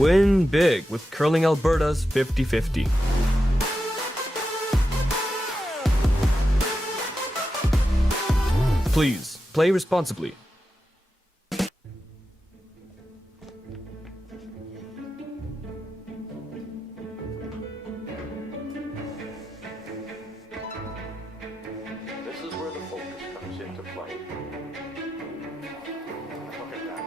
Win big with Curling Alberta's 50-50. Please, play responsibly. This is where the focus comes into play. Look at that.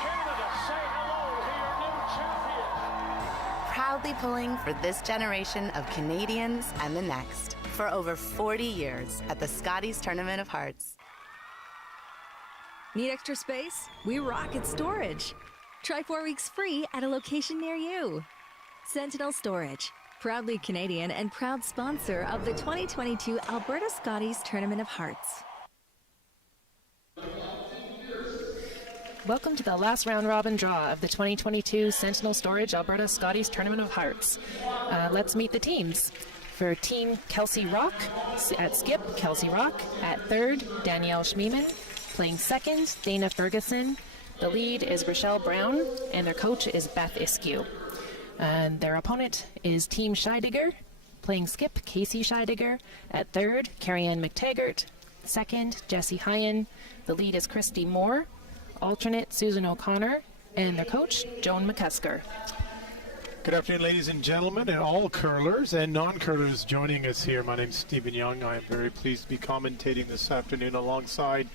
Canada, say hello to your new champions. Proudly pulling for this generation of Canadians and the next for over 40 years at the Scotties Tournament of Hearts. Need extra space? We rock at storage. Try 4 weeks free at a location near you. Sentinel Storage, proudly Canadian and proud sponsor of the 2022 Alberta Scotties Tournament of Hearts. Welcome to the last round robin draw of the 2022 Sentinel Storage Alberta Scotties Tournament of Hearts. Let's meet the teams. For Team Kelsey Rock, at skip, Kelsey Rock. At third, Danielle Schmeeman. Playing second, Dana Ferguson. The lead is Rochelle Brown, and their coach is Beth Iskew. And their opponent is Team Scheidegger. Playing skip, Casey Scheidegger. At third, Carrie McTaggart. Second, Jessie Hyen. The lead is Kristy Moore. Alternate, Susan O'Connor. And their coach, Joan McCusker. Good afternoon, ladies and gentlemen, and all curlers and non-curlers joining us here. My name's Stephen Young. I am very pleased to be commentating this afternoon alongside,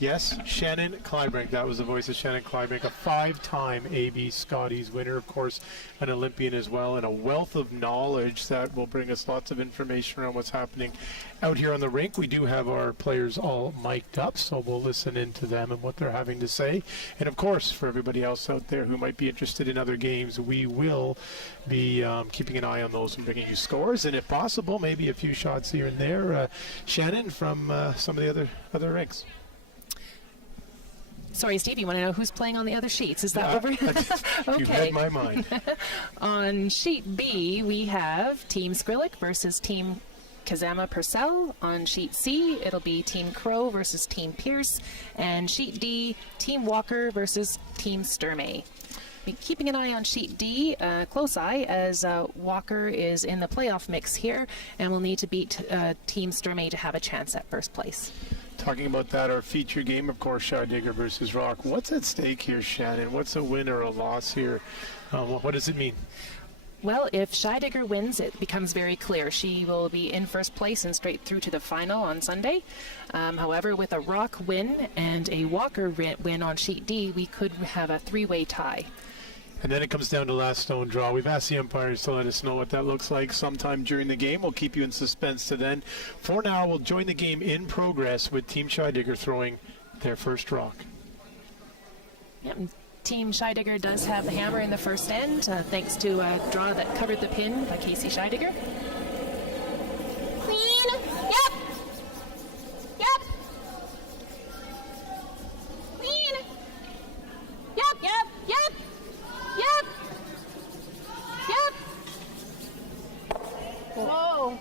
yes, Shannon Kleibrink. That was the voice of Shannon Kleibrink, a 5-time AB Scotties winner, of course, an Olympian as well, and a wealth of knowledge that will bring us lots of information around what's happening out here on the rink. We do have our players all mic'd up, so we'll listen in to them and what they're having to say. And of course, for everybody else out there who might be interested in other games, we will be keeping an eye on those and bringing you scores, and if possible, maybe a few shots here and there. Shannon, from some of the other rinks. Sorry, Steve, you want to know who's playing on the other sheets? Is that over? Okay. You read my mind. On sheet B, we have Team Skrillick versus Team Kazama Purcell. On sheet C, it'll be Team Crow versus Team Pierce. And sheet D, Team Walker versus Team Sturmey. Be keeping an eye on sheet D, close eye, as Walker is in the playoff mix here and will need to beat Team Sturmey to have a chance at first place. Talking about that, our feature game, of course, Scheidegger versus Rocque. What's at stake here, Shannon? What's a win or a loss here? What does it mean? Well, if Scheidegger wins, it becomes very clear. She will be in first place and straight through to the final on Sunday. However, with a Rocque win and a Walker win on sheet D, we could have a 3-way tie. And then it comes down to last stone draw. We've asked the umpires to let us know what that looks like sometime during the game. We'll keep you in suspense to then. For now, we'll join the game in progress with Team Scheidegger throwing their first rock. Yep. Team Scheidegger does have the hammer in the first end, thanks to a draw that covered the pin by Casey Scheidegger. Clean. Yep. Yep. Clean. Yep. Yep. Yep. Yep. Yep. Whoa.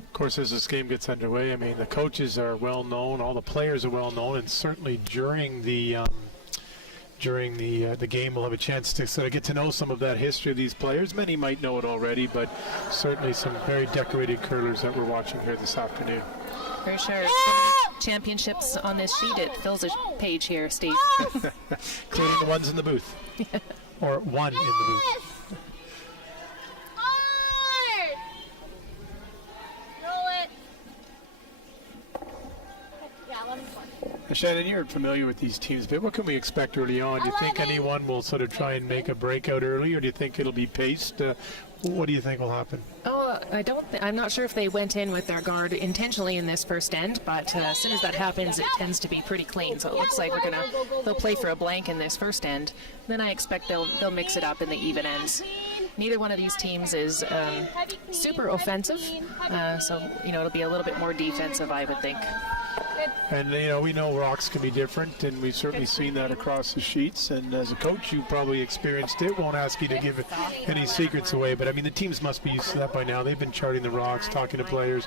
Of course, as this game gets underway, I mean, the coaches are well known, all the players are well known, and certainly during the game we'll have a chance to sort of get to know some of that history of these players. Many might know it already, but certainly some very decorated curlers that we're watching here this afternoon. For sure. Championships on this sheet, it fills a page here, Steve. Including the ones in the booth. Or one in the booth. Shannon, you're familiar with these teams, but what can we expect early on? Do you think anyone will sort of try and make a breakout early, or do you think it'll be paced? What do you think will happen? Oh, I'm not sure if they went in with their guard intentionally in this first end, but as soon as that happens, it tends to be pretty clean. So it looks like they'll play for a blank in this first end. Then I expect they'll mix it up in the even ends. Neither one of these teams is super offensive, so it'll be a little bit more defensive, I would think. Good. And, we know rocks can be different, and we've certainly seen that across the sheets. And as a coach, you probably experienced it. Won't ask you to give any secrets away, but, the teams must be used to that by now. They've been charting the rocks, talking to players.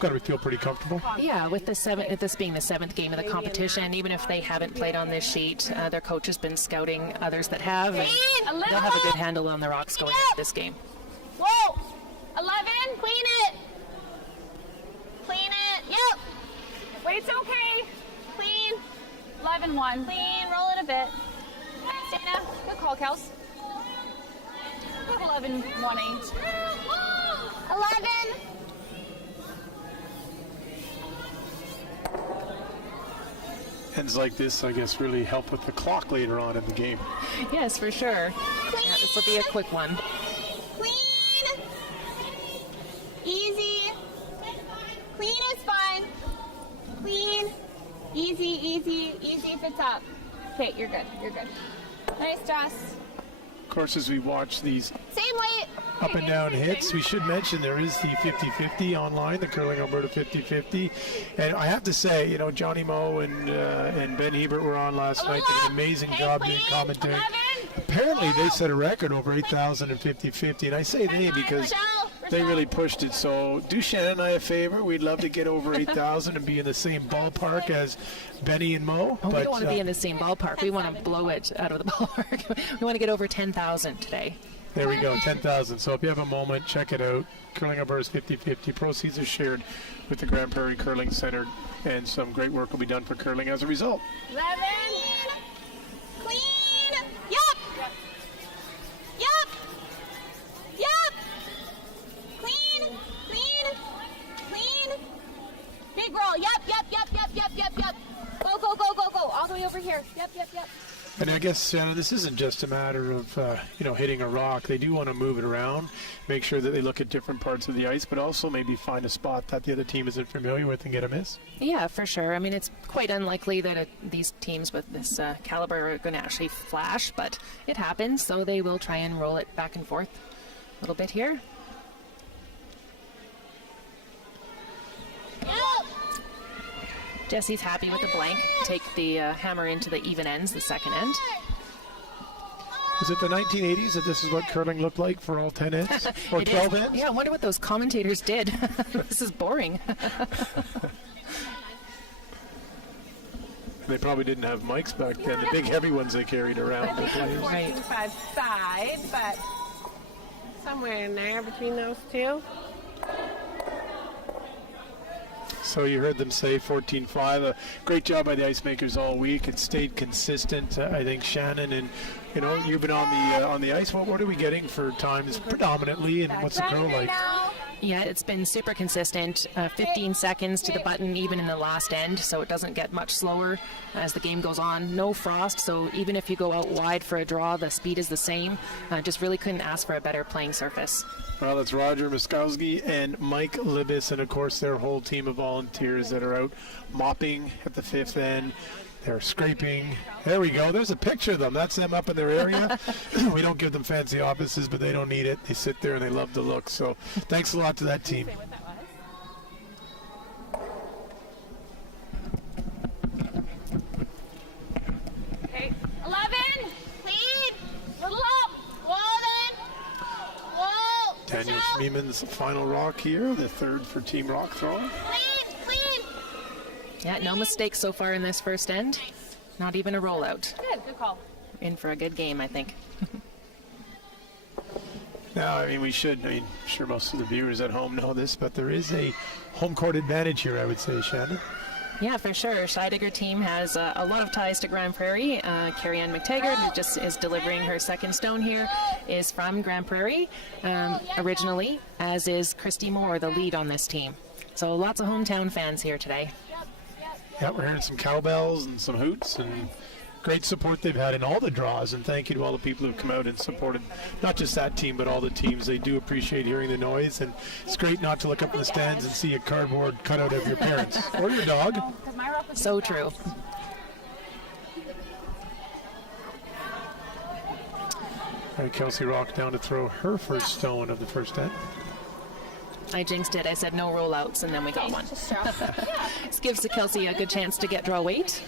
Got to feel pretty comfortable. Yeah, with this being the 7th game of the competition, even if they haven't played on this sheet, their coach has been scouting others that have, and they'll have a good handle on the rocks going into this game. Whoa! 11, clean it. Clean it. Yep. Weight's okay. Clean. 11-1. Clean. Roll it a bit. Dana, good call, Kels. Good 11-1-8. 11. Ends like this, I guess, really help with the clock later on in the game. Yes, for sure. Yeah, this will be a quick one. Clean. Easy. Clean is fine. Clean. Easy if it's up. Okay, you're good. Nice, Joss. Of course, as we watch these Same weight. up and down hits, we should mention there is the 50-50 online, the Curling Alberta 50-50. And I have to say, Johnny Moe and Ben Hebert were on last night, did an amazing job doing commentary. Apparently, they set a record over 8,000 in 50-50, and I say they because they really pushed it. So do Shannon and I a favor. We'd love to get over 8,000 and be in the same ballpark as Benny and Mo. Oh, we don't want to be in the same ballpark. We want to blow it out of the ballpark. We want to get over 10,000 today. There we go, 10,000. So if you have a moment, check it out. Curling Alberta's 50-50. Proceeds are shared with the Grand Prairie Curling Center, and some great work will be done for curling as a result. 11. Clean. Yup. Clean. Big roll. Yup. Go. All the way over here. Yep. And I guess this isn't just a matter of hitting a rock. They do want to move it around, make sure that they look at different parts of the ice, but also maybe find a spot that the other team isn't familiar with and get a miss. Yeah, for sure. It's quite unlikely that these teams with this caliber are going to actually flash, but it happens, so they will try and roll it back and forth a little bit here. Yep. Jesse's happy with the blank. Take the hammer into the even ends, the second end. Was it the 1980s that this is what curling looked like for all 10 ends? Or 12 ends? Yeah, I wonder what those commentators did. This is boring. They probably didn't have mics back then, the big heavy ones they carried around. Right. 5 side, but somewhere in there between those two. So you heard them say 14-5. A great job by the ice makers all week. It stayed consistent. I think Shannon and you've been on the ice. What are we getting for times predominantly, and what's the curl like? Yeah, it's been super consistent. 15 seconds to the button, even in the last end, so it doesn't get much slower as the game goes on. No frost, so even if you go out wide for a draw, the speed is the same. Just really couldn't ask for a better playing surface. Well, that's Roger Muskowski and Mike Libis, and of course their whole team of volunteers that are out mopping at the fifth end. They're scraping. There we go. There's a picture of them. That's them up in their area. We don't give them fancy offices, but they don't need it. They sit there and they love the look. So thanks a lot to that team. Okay. 11. Clean. Little up. Whoa, then. Whoa. Daniel Schmieman's final rock here, the third for Team Rock throwing. Clean. Yeah, no mistakes so far in this first end. Not even a rollout. Good call. In for a good game, I think. Now, I'm sure most of the viewers at home know this, but there is a home court advantage here, I would say, Shannon. Yeah, for sure. Scheidegger team has a lot of ties to Grand Prairie. Carrie Taggart, who just is delivering her second stone here, is from Grand Prairie originally, as is Kristy Moore, the lead on this team. So lots of hometown fans here today. Yeah, we're hearing some cowbells and some hoots and great support they've had in all the draws, and thank you to all the people who've come out and supported not just that team but all the teams. They do appreciate hearing the noise, and it's great not to look up in the stands and see a cardboard cutout of your parents or your dog. So true. Kelsey Rock down to throw her first stone of the first end. I jinxed it. I said no rollouts, and then we got one. Just show. This gives Kelsey a good chance to get draw weight.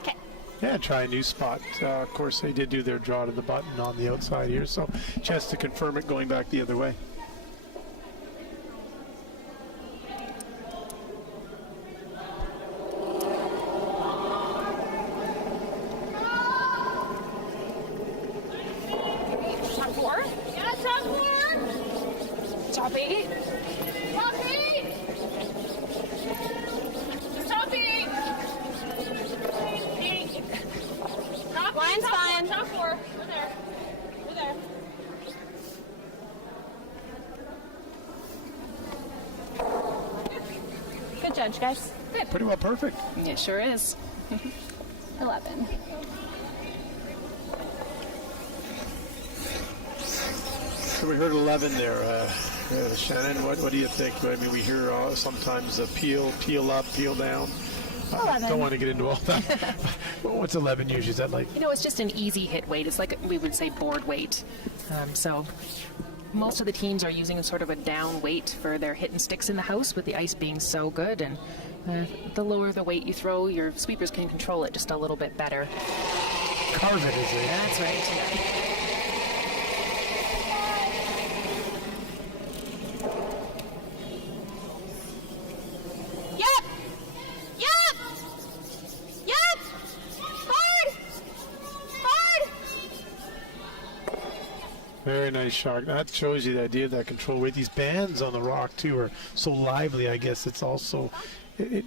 Okay. Yeah, try a new spot. Of course, they did do their draw to the button on the outside here, so chance to confirm it going back the other way. Top 4? Yeah, top 4. Top 8. Top 8. Top 8. 8. Top Line's fine. Top 4. We're there. We're there. Good judge, guys. Good. Pretty well perfect. It sure is. 11. So we heard 11 there. Shannon, what do you think? I mean, we hear sometimes a peel up, peel down. 11. Don't want to get into all that. What's 11 usually? Is that like... You know, it's just an easy hit weight. It's like we would say board weight. So most of the teams are using sort of a down weight for their hit and sticks in the house, with the ice being so good. And the lower the weight you throw, your sweepers can control it just a little bit better. Carve it, is it? That's right. Yeah. Yep! Yep! Yep! Hard! Hard! Very nice shot. That shows you the idea of that control weight. These bands on the Rocque, too, are so lively, I guess. It's also... It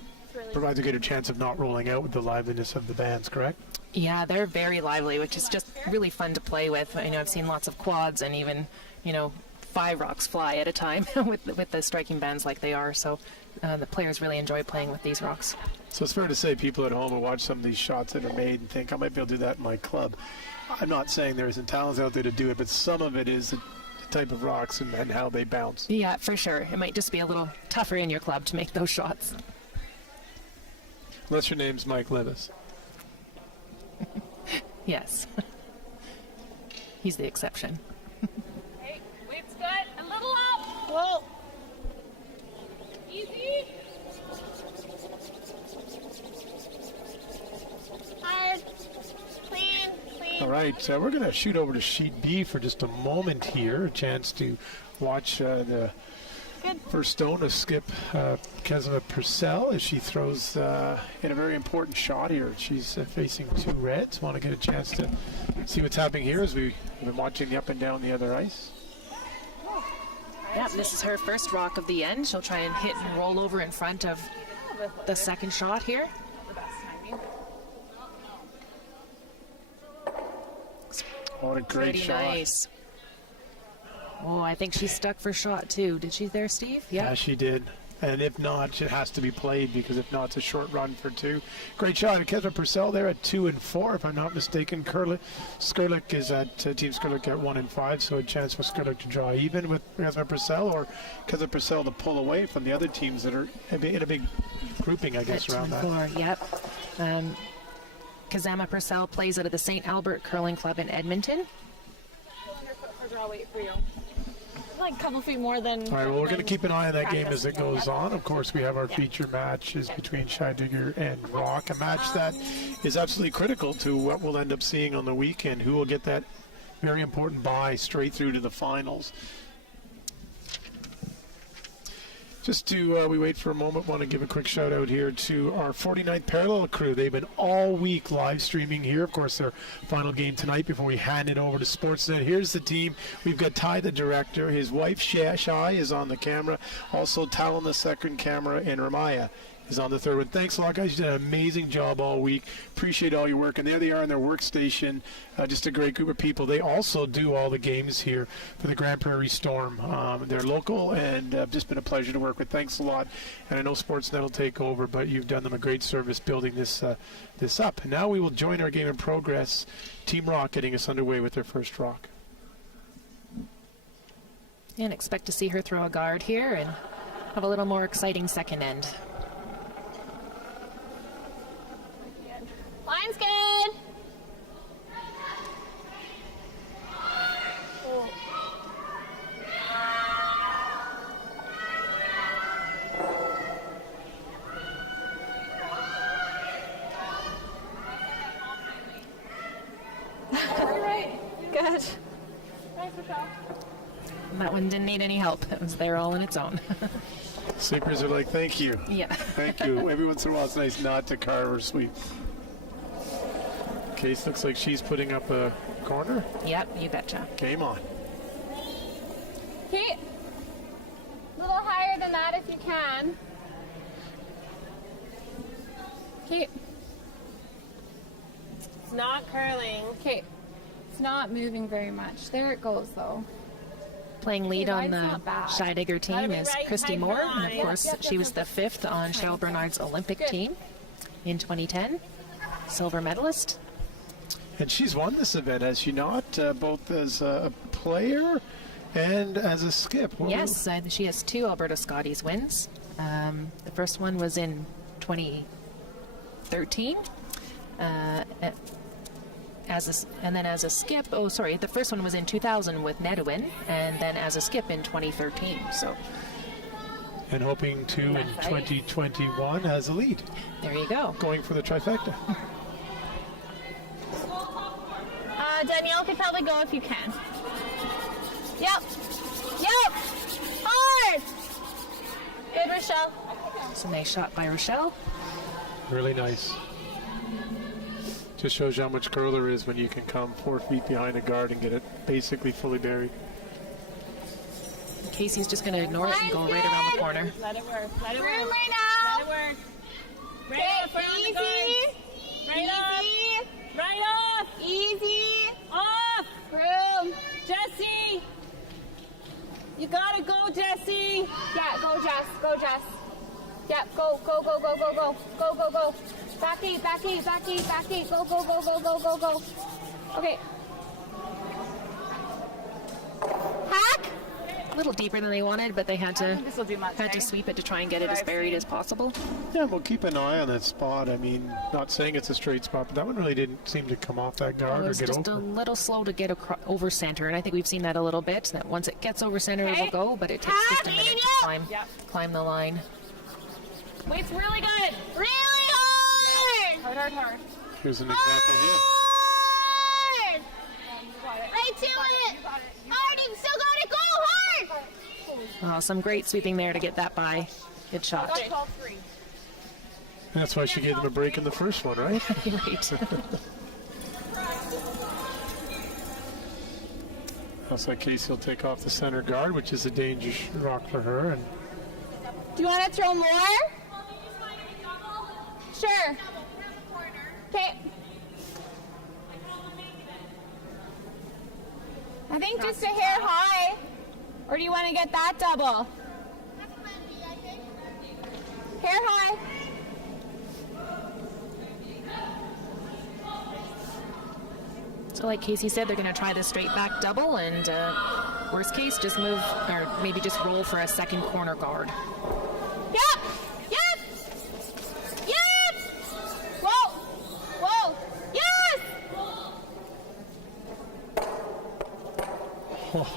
provides a greater chance of not rolling out with the liveliness of the bands, correct? Yeah, they're very lively, which is just really fun to play with. I know I've seen lots of quads and even, 5 rocks fly at a time with the striking bands like they are. So the players really enjoy playing with these rocks. So it's fair to say people at home will watch some of these shots that are made and think, I might be able to do that in my club. I'm not saying there isn't talents out there to do it, but some of it is the type of rocks and how they bounce. Yeah, for sure. It might just be a little tougher in your club to make those shots. Unless your name's Mike Levis. Yes. He's the exception. Hey, weight's good. A little up. Whoa. Easy. Hard. Clean. Clean. All right, we're going to shoot over to Sheet B for just a moment here. A chance to watch the first stone of skip Kelsey Purcell as she throws in a very important shot here. She's facing 2 reds. Want to get a chance to see what's happening here as we've been watching the up and down the other ice. Yeah, this is her first rock of the end. She'll try and hit and roll over in front of the second shot here. What a great Pretty shot. nice. Oh, I think she's stuck for shot too. Did she there, Steve? Yeah, she did. And if not, it has to be played, because if not, it's a short run for 2. Great shot. Kelsey Purcell there at 2 and 4, if I'm not mistaken. Scarlett is at Team Scarlett at 1 and 5, so a chance for Scarlett to draw even with Kelsey Purcell, or Kelsey Purcell to pull away from the other teams that are in a big grouping, I guess, At around 2 that. and 4, yep. Kazama Purcell plays out of the St. Albert Curling Club in Edmonton. For draw weight for you. Like a couple feet more than. All right, well, we're going to keep an eye on that game as it goes on. Of course, we have our feature matches between Scheidegger and Rocque, a match that is absolutely critical to what we'll end up seeing on the weekend, who will get that very important bye straight through to the finals. Just to, we wait for a moment, want to give a quick shout out here to our 49th Parallel crew. They've been all week live streaming here. Of course, their final game tonight before we hand it over to Sportsnet. Here's the team. We've got Ty, the director. His wife, Shai, is on the camera. Also, Tal on the second camera, and Ramaya is on the third one. Thanks a lot, guys. You did an amazing job all week. Appreciate all your work. And there they are on their workstation. Just a great group of people. They also do all the games here for the Grand Prairie Storm. They're local, and just been a pleasure to work with. Thanks a lot. And I know Sportsnet will take over, but you've done them a great service building this up. And now we will join our game in progress. Team Rocque getting us underway with their first rock. And expect to see her throw a guard here and have a little more exciting second end. Line's good. That one didn't need any help. It was there all on its own. Sweepers are like, thank you. Yeah. Thank you. Every once in a while it's nice not to carve or sweep. Case looks like she's putting up a corner. Yep, you betcha. Game on. Okay. A little higher than that if you can. Okay. It's not curling. Okay. It's not moving very much. There it goes though. Playing lead on the Ride's not bad. Scheidegger team Gotta be is right Kristy behind Moore. the And of line. course, she was the 5th on Cheryl Bernard's Olympic Good. team in 2010. Silver medalist. And she's won this event, has she not? Both as a player and as a skip. Yes, she has 2 Alberta Scotties wins. The first one was in 2013. And then as a skip, the first one was in 2000 with Nedwin, and then as a skip in 2013. So And hoping to in 2021 as a lead. there you go. Going for the trifecta. Danielle could probably go if you can. Yep. Yep. Hard. Good, Rochelle. It's a nice shot by Rochelle. Really nice. Just shows you how much curl there is when you can come 4 feet behind a guard and get it basically fully buried. Casey's just going to ignore it and go right around the corner. Let it work. Let it Room work. right Let it now. work. Right Okay, off, right on the easy. guards. Right off. Easy. Right off. Easy. Off. Room. Jesse. You gotta go, Jesse. Yeah, go Jess. Go Jess. Yeah, go, go, go, go, go, go. Go, go, go. Back 8, back 8, back 8, back 8. Go, go, go, go, go, go, go. Okay. Hack. A little deeper than they wanted, but they had to This will do much. had to sweep it to try and get it as buried as possible. Yeah, we'll keep an eye on that spot. I mean, not saying it's a straight spot, but that one really didn't seem to come off that It guard or was get just a over. little slow to get over center, and I think we've seen that a little bit. That once it gets over center, it will go, but it takes just a minute to climb the line. Weight's really good. Really hard. Hard, hard, hard. Here's an example here. Hard. Right to it. Hard. You still got it. Go hard. Oh, some great sweeping there to get that by. Good shot. 12-3. That's why she gave them a break in the first one, right? Right. Looks like Casey will take off the center guard, which is a dangerous rock for her. And Do you want to throw more? Sure. Okay. I think just a hair high. Or do you want to get that double? Hair high. So like Casey said, they're going to try the straight back double, and worst case, just move, or maybe just roll for a second corner guard. Yep. Yep. Yep. Whoa. Whoa. Yes.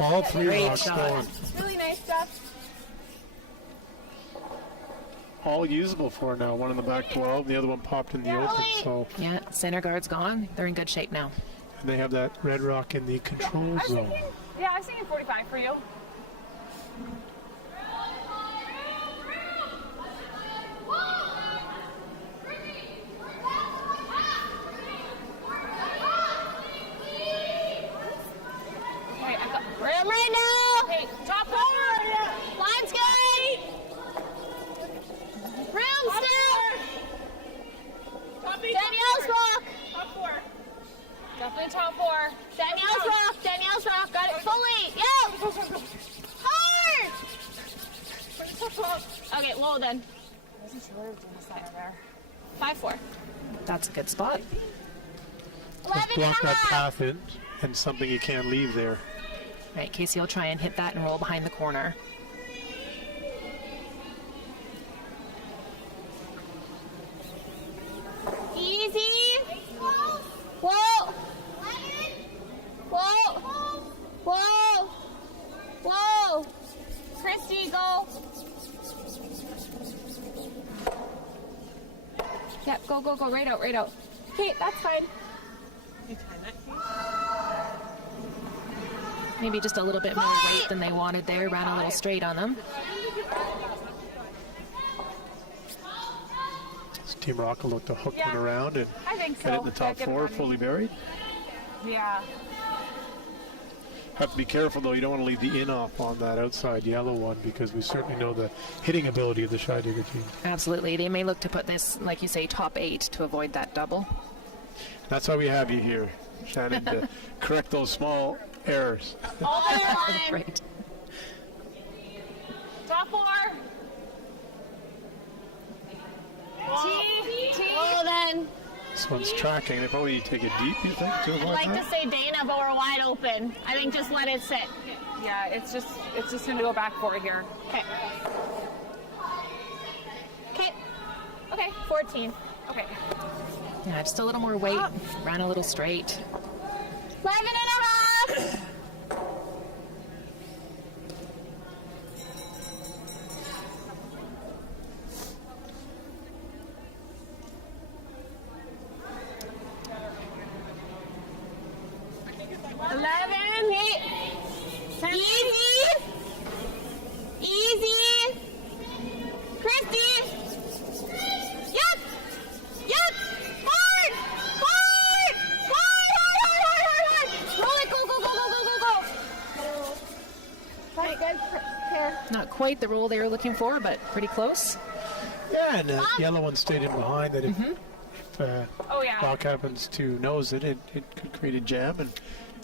all 3 Great rocks shot. going. Really nice stuff. All usable for her now. One in the back 12, the other one popped in the open. So Yeah, center guard's gone. They're in good shape now. and they have that red rock in the control zone. Yeah, I was thinking 45 for you. Wait, I've got room right now. Hey, top four. Line's good. Room still. Top eight, Danielle's rock. top four. Definitely top four. Danielle's rock. Danielle's rock. Got it fully. Yeah. Hard. Okay, low then. 5-4. That's a good spot. 11 Just and block a that half. path in and something you can't leave there. Right, Casey will try and hit that and roll behind the corner. Easy. Whoa. Whoa. Whoa. Whoa. Kristy, go. Yep, go, go, go. Right out, right out. Okay, that's fine. Maybe just a little bit more weight than they wanted there. Ran a little straight on them. Team Rocque will look to hook one around and I think so. get it in the top four, fully buried. Yeah. Have to be careful though, you don't want to leave the in off on that outside yellow one because we certainly know the hitting ability of the Scheidegger team. Absolutely. They may look to put this, like you say, top 8 to avoid that double. That's why we have you here, Shannon, to correct those small errors. All the line. Right. Top 4. T. Well then. This one's tracking. They probably take it deep, you think, to I'd avoid like that? to say Dana, but we're wide open. I think just let it sit. Yeah, it's just going to go back 4 here. Okay. Okay. Okay. 14. Okay. Yeah, just a little more weight. Ran a little straight. 11 and a half. Easy. Kristy. Yep. Hard. Roll it. Go. Right, good. Here. Not quite the roll they were looking for, but pretty close. Yeah, and the yellow one stayed in behind that if Oh, yeah. Rocque happens to nose it, it could create a jam and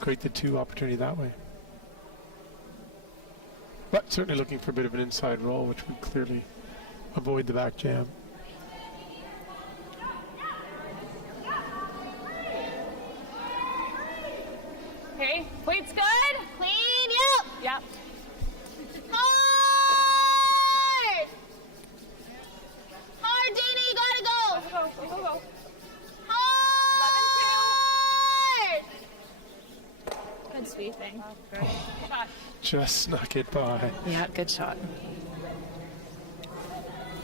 create the 2 opportunity that way. But certainly looking for a bit of an inside roll, which would clearly avoid the back jam. Okay. Weight's good. Clean. Yep. Hard, Dana. You gotta go. Go. Hard. Good sweeping. Just snuck it by. Yeah, good shot.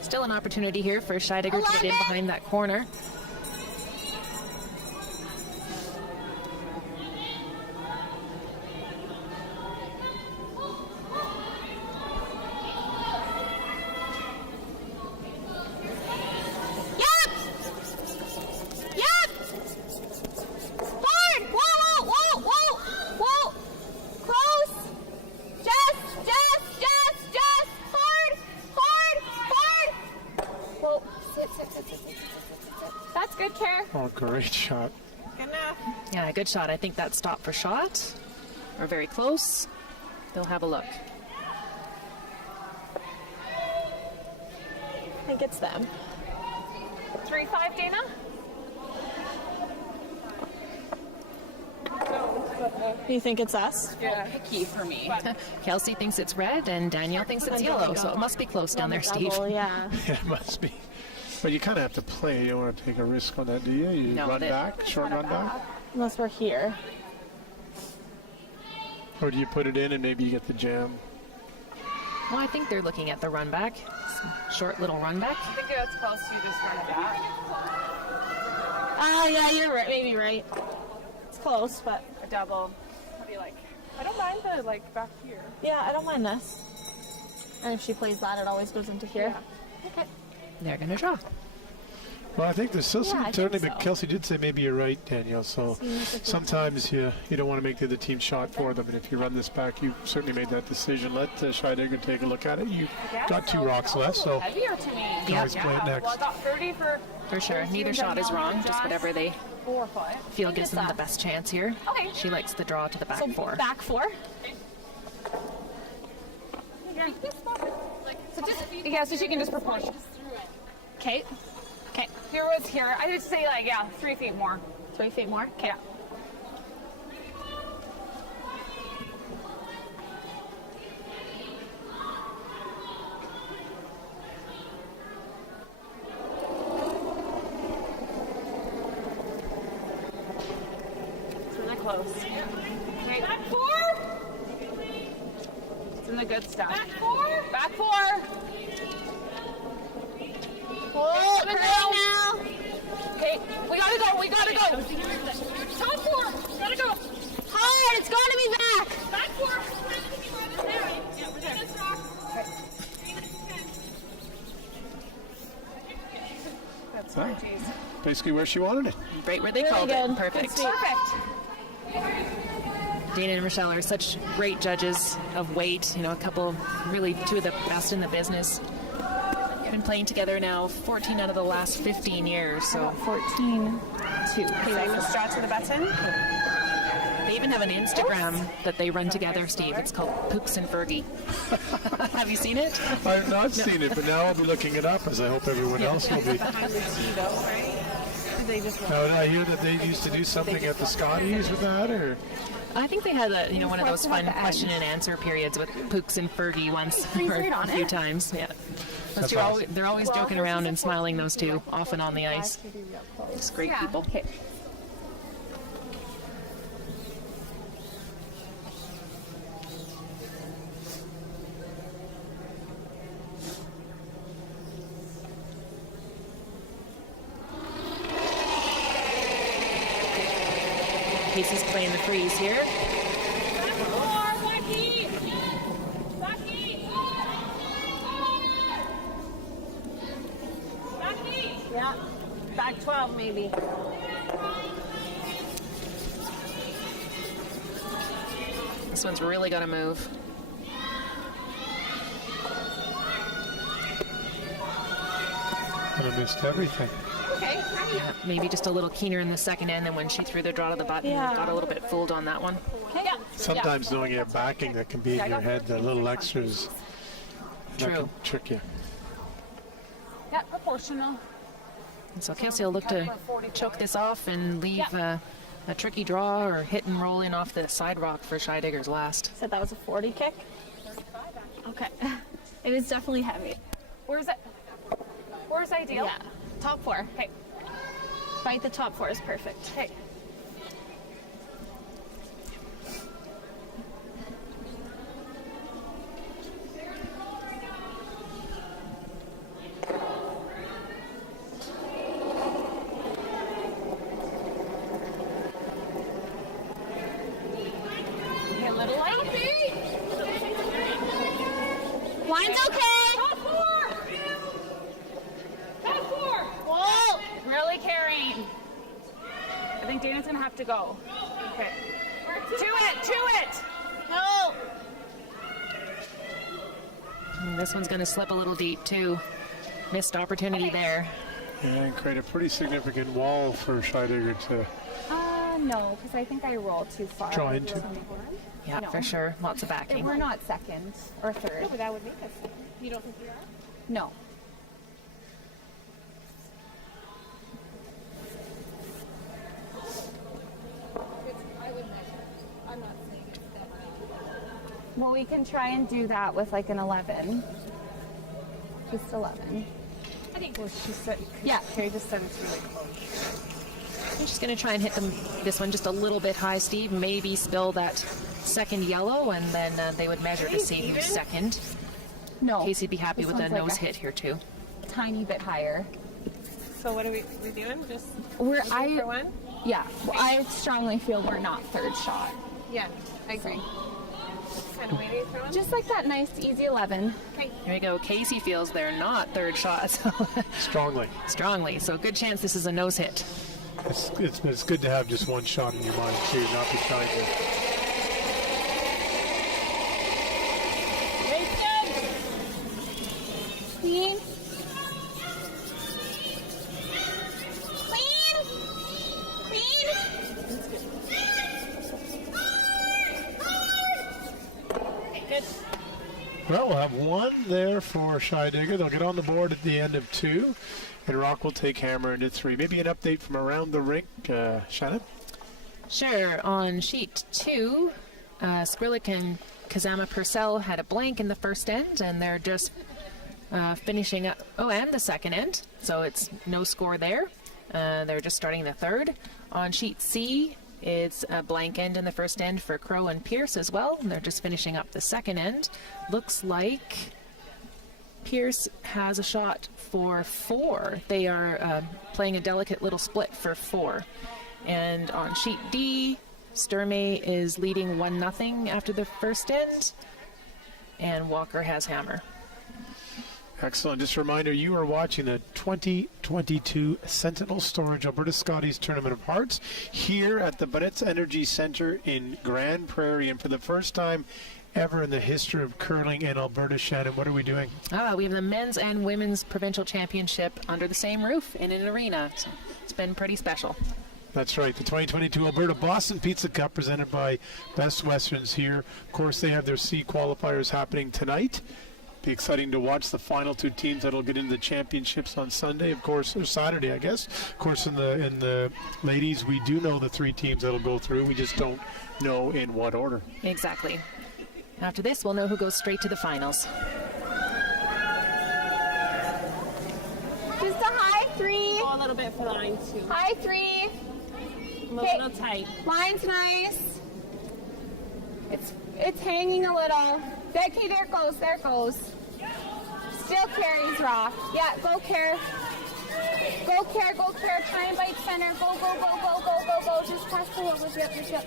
Still an opportunity here for Scheidegger to get in behind that corner. That's good, Care. Oh, great shot. Good enough. Yeah, good shot. I think that's stop for shot. Or very close. They'll have a look. I think it's them. 3-5, Dana? You think it's us? Yeah. Picky for me. Kelsey thinks it's red and Danielle thinks it's yellow, so it must be close down there, Steve. Yeah. Yeah, it must be. But you kind of have to play. You don't want to take a risk on that, do you? You No, run back, short run back? Unless we're here. Or do you put it in and maybe you get the jam? Well, I think they're looking at the run back. Short little run back. I think that's close to just run back. Yeah, you're right. Maybe right. It's close, but A double. What do you like? I don't mind the back here. yeah, I don't mind this. And if she plays that, it always goes into here. Okay. They're going to draw. Well, I think there's still Yeah, some I uncertainty, think but so. Kelsey did say maybe you're right, Danielle. So sometimes you don't want to make the other team shot for them. And if you run this back, you certainly made that decision. Let Scheidegger take a look at it. You've got 2 rocks left, so Heavier to me. you can always play it next. Well, I got 30 for sure. Neither shot is wrong. Just whatever they 4 foot. feel gives them the best chance here. Okay. She likes the draw to the back 4. Back 4. So just, yeah, so she can just proportion. Okay. Okay. Here was here. I would say 3 feet more. 3 feet more. Okay. Yeah. It's really close. Okay. Back 4. It's in the good stuff. Back 4. Back 4. Oh, curling now. Okay, we gotta go. Top 4. Gotta go. Hard. It's got to be back. Back That's right, geez. Basically where she wanted it. Right where they called it. Perfect. Perfect. Dana and Michelle are such great judges of weight. You know, a couple, really two of the best in the business. Been playing together now 14 out of the last 15 years. So 14-2. Same strap to the button. they even have an Instagram that they run together, Steve. It's called Pooks and Fergie. Have you seen it? I've not seen it, but now I'll be looking it up, as I hope everyone else will be. Now, did I hear that they used to do something at the Scotties with that, or? I think they had one of those fun question and answer periods with Pooks and Fergie once or a few times. Yeah. Those two they're always joking around and smiling, those two, often on the ice. Just great people. Okay. Casey's playing the freeze here. Yeah, back 12 maybe. This one's really got to move. I missed everything. Okay. Yeah, maybe just a little keener in the second end than when she threw the draw to the button. Got a little bit fooled on that one. Okay. Yeah. Sometimes knowing you have backing that can be in your head, the little extras. That True. can trick you. Yeah, proportional. And so Kelsey will look to choke this off and leave a tricky draw or hit and roll in off the side rock for Scheidegger's last. Said that was a 40 kick? Okay. It was definitely heavy. Where's it? Where's ideal? Yeah. Top four. Okay. Fight the top four is perfect. Okay. A little light. Line's okay. Top four! Top four! Whoa. Really carrying. I think Dana's gonna have to go. Okay. To it! No. And this one's going to slip a little deep too. Missed opportunity there. Yeah, and create a pretty significant wall for Scheidegger to No, because I think I rolled too far. draw into. Yeah, for sure. Lots of backing. We're not second or third. But that would make us. You don't think we are? No. Well, we can try and do that with like an 11. Just 11. I think she said. Yeah. Carrie just said it's really close. I'm just going to try and hit this one just a little bit high, Steve. Maybe spill that second yellow, and then they would measure to see who's second. No. Casey'd be happy This with a one's like nose hit here too. Tiny bit higher. So what are we doing? Just We're for one? Yeah. Well, I strongly feel we're not third shot. Yeah, I agree. Kind of waiting for one. Just like that nice easy 11. Okay. Here we go. Casey feels they're not third shot, so Strongly. So good chance this is a nose hit. It's good to have just one shot in your mind, too, not be trying to. Clean. Clean. Clean. Good. Well, we'll have one there for Scheidegger. They'll get on the board at the end of 2, and Rocque will take hammer into 3. Maybe an update from around the rink, Shannon? Sure. On sheet 2, Skrillex and Kazama Purcell had a blank in the first end, and they're just finishing up. Oh, and the second end. So it's no score there. They're just starting the third. On sheet C, it's a blank end in the first end for Crow and Pierce as well. And they're just finishing up the second end. Looks like Pierce has a shot for 4. They are playing a delicate little split for 4. And on sheet D, Sturmey is leading 1-0 after the first end, and Walker has hammer. Excellent. Just a reminder, you are watching the 2022 Sentinel Storage Alberta Scotties Tournament of Hearts here at the Bonnett's Energy Centre in Grand Prairie. And for the first time ever in the history of curling in Alberta, Shannon, what are we doing? We have the men's and women's provincial championship under the same roof in an arena. So it's been pretty special. That's right, the 2022 Alberta Boston Pizza Cup presented by Best Westerns here. Of course, they have their C qualifiers happening tonight. Be exciting to watch the final two teams that'll get into the championships on Sunday, of course, or Saturday, I guess. Of course, in the ladies, we do know the three teams that'll go through. We just don't know in what order. Exactly. After this, we'll know who goes straight to the finals. Just a high 3. Go a little bit for line 2. High 3. I'm a little tight. Line's nice. It's hanging a little. Okay, there it goes. There it goes. Still carries Rocque. Yeah, go Care. Go Care. Go Care. Try and bite center. Go, go, go, go, go, go, go. Just past the logos. Yep.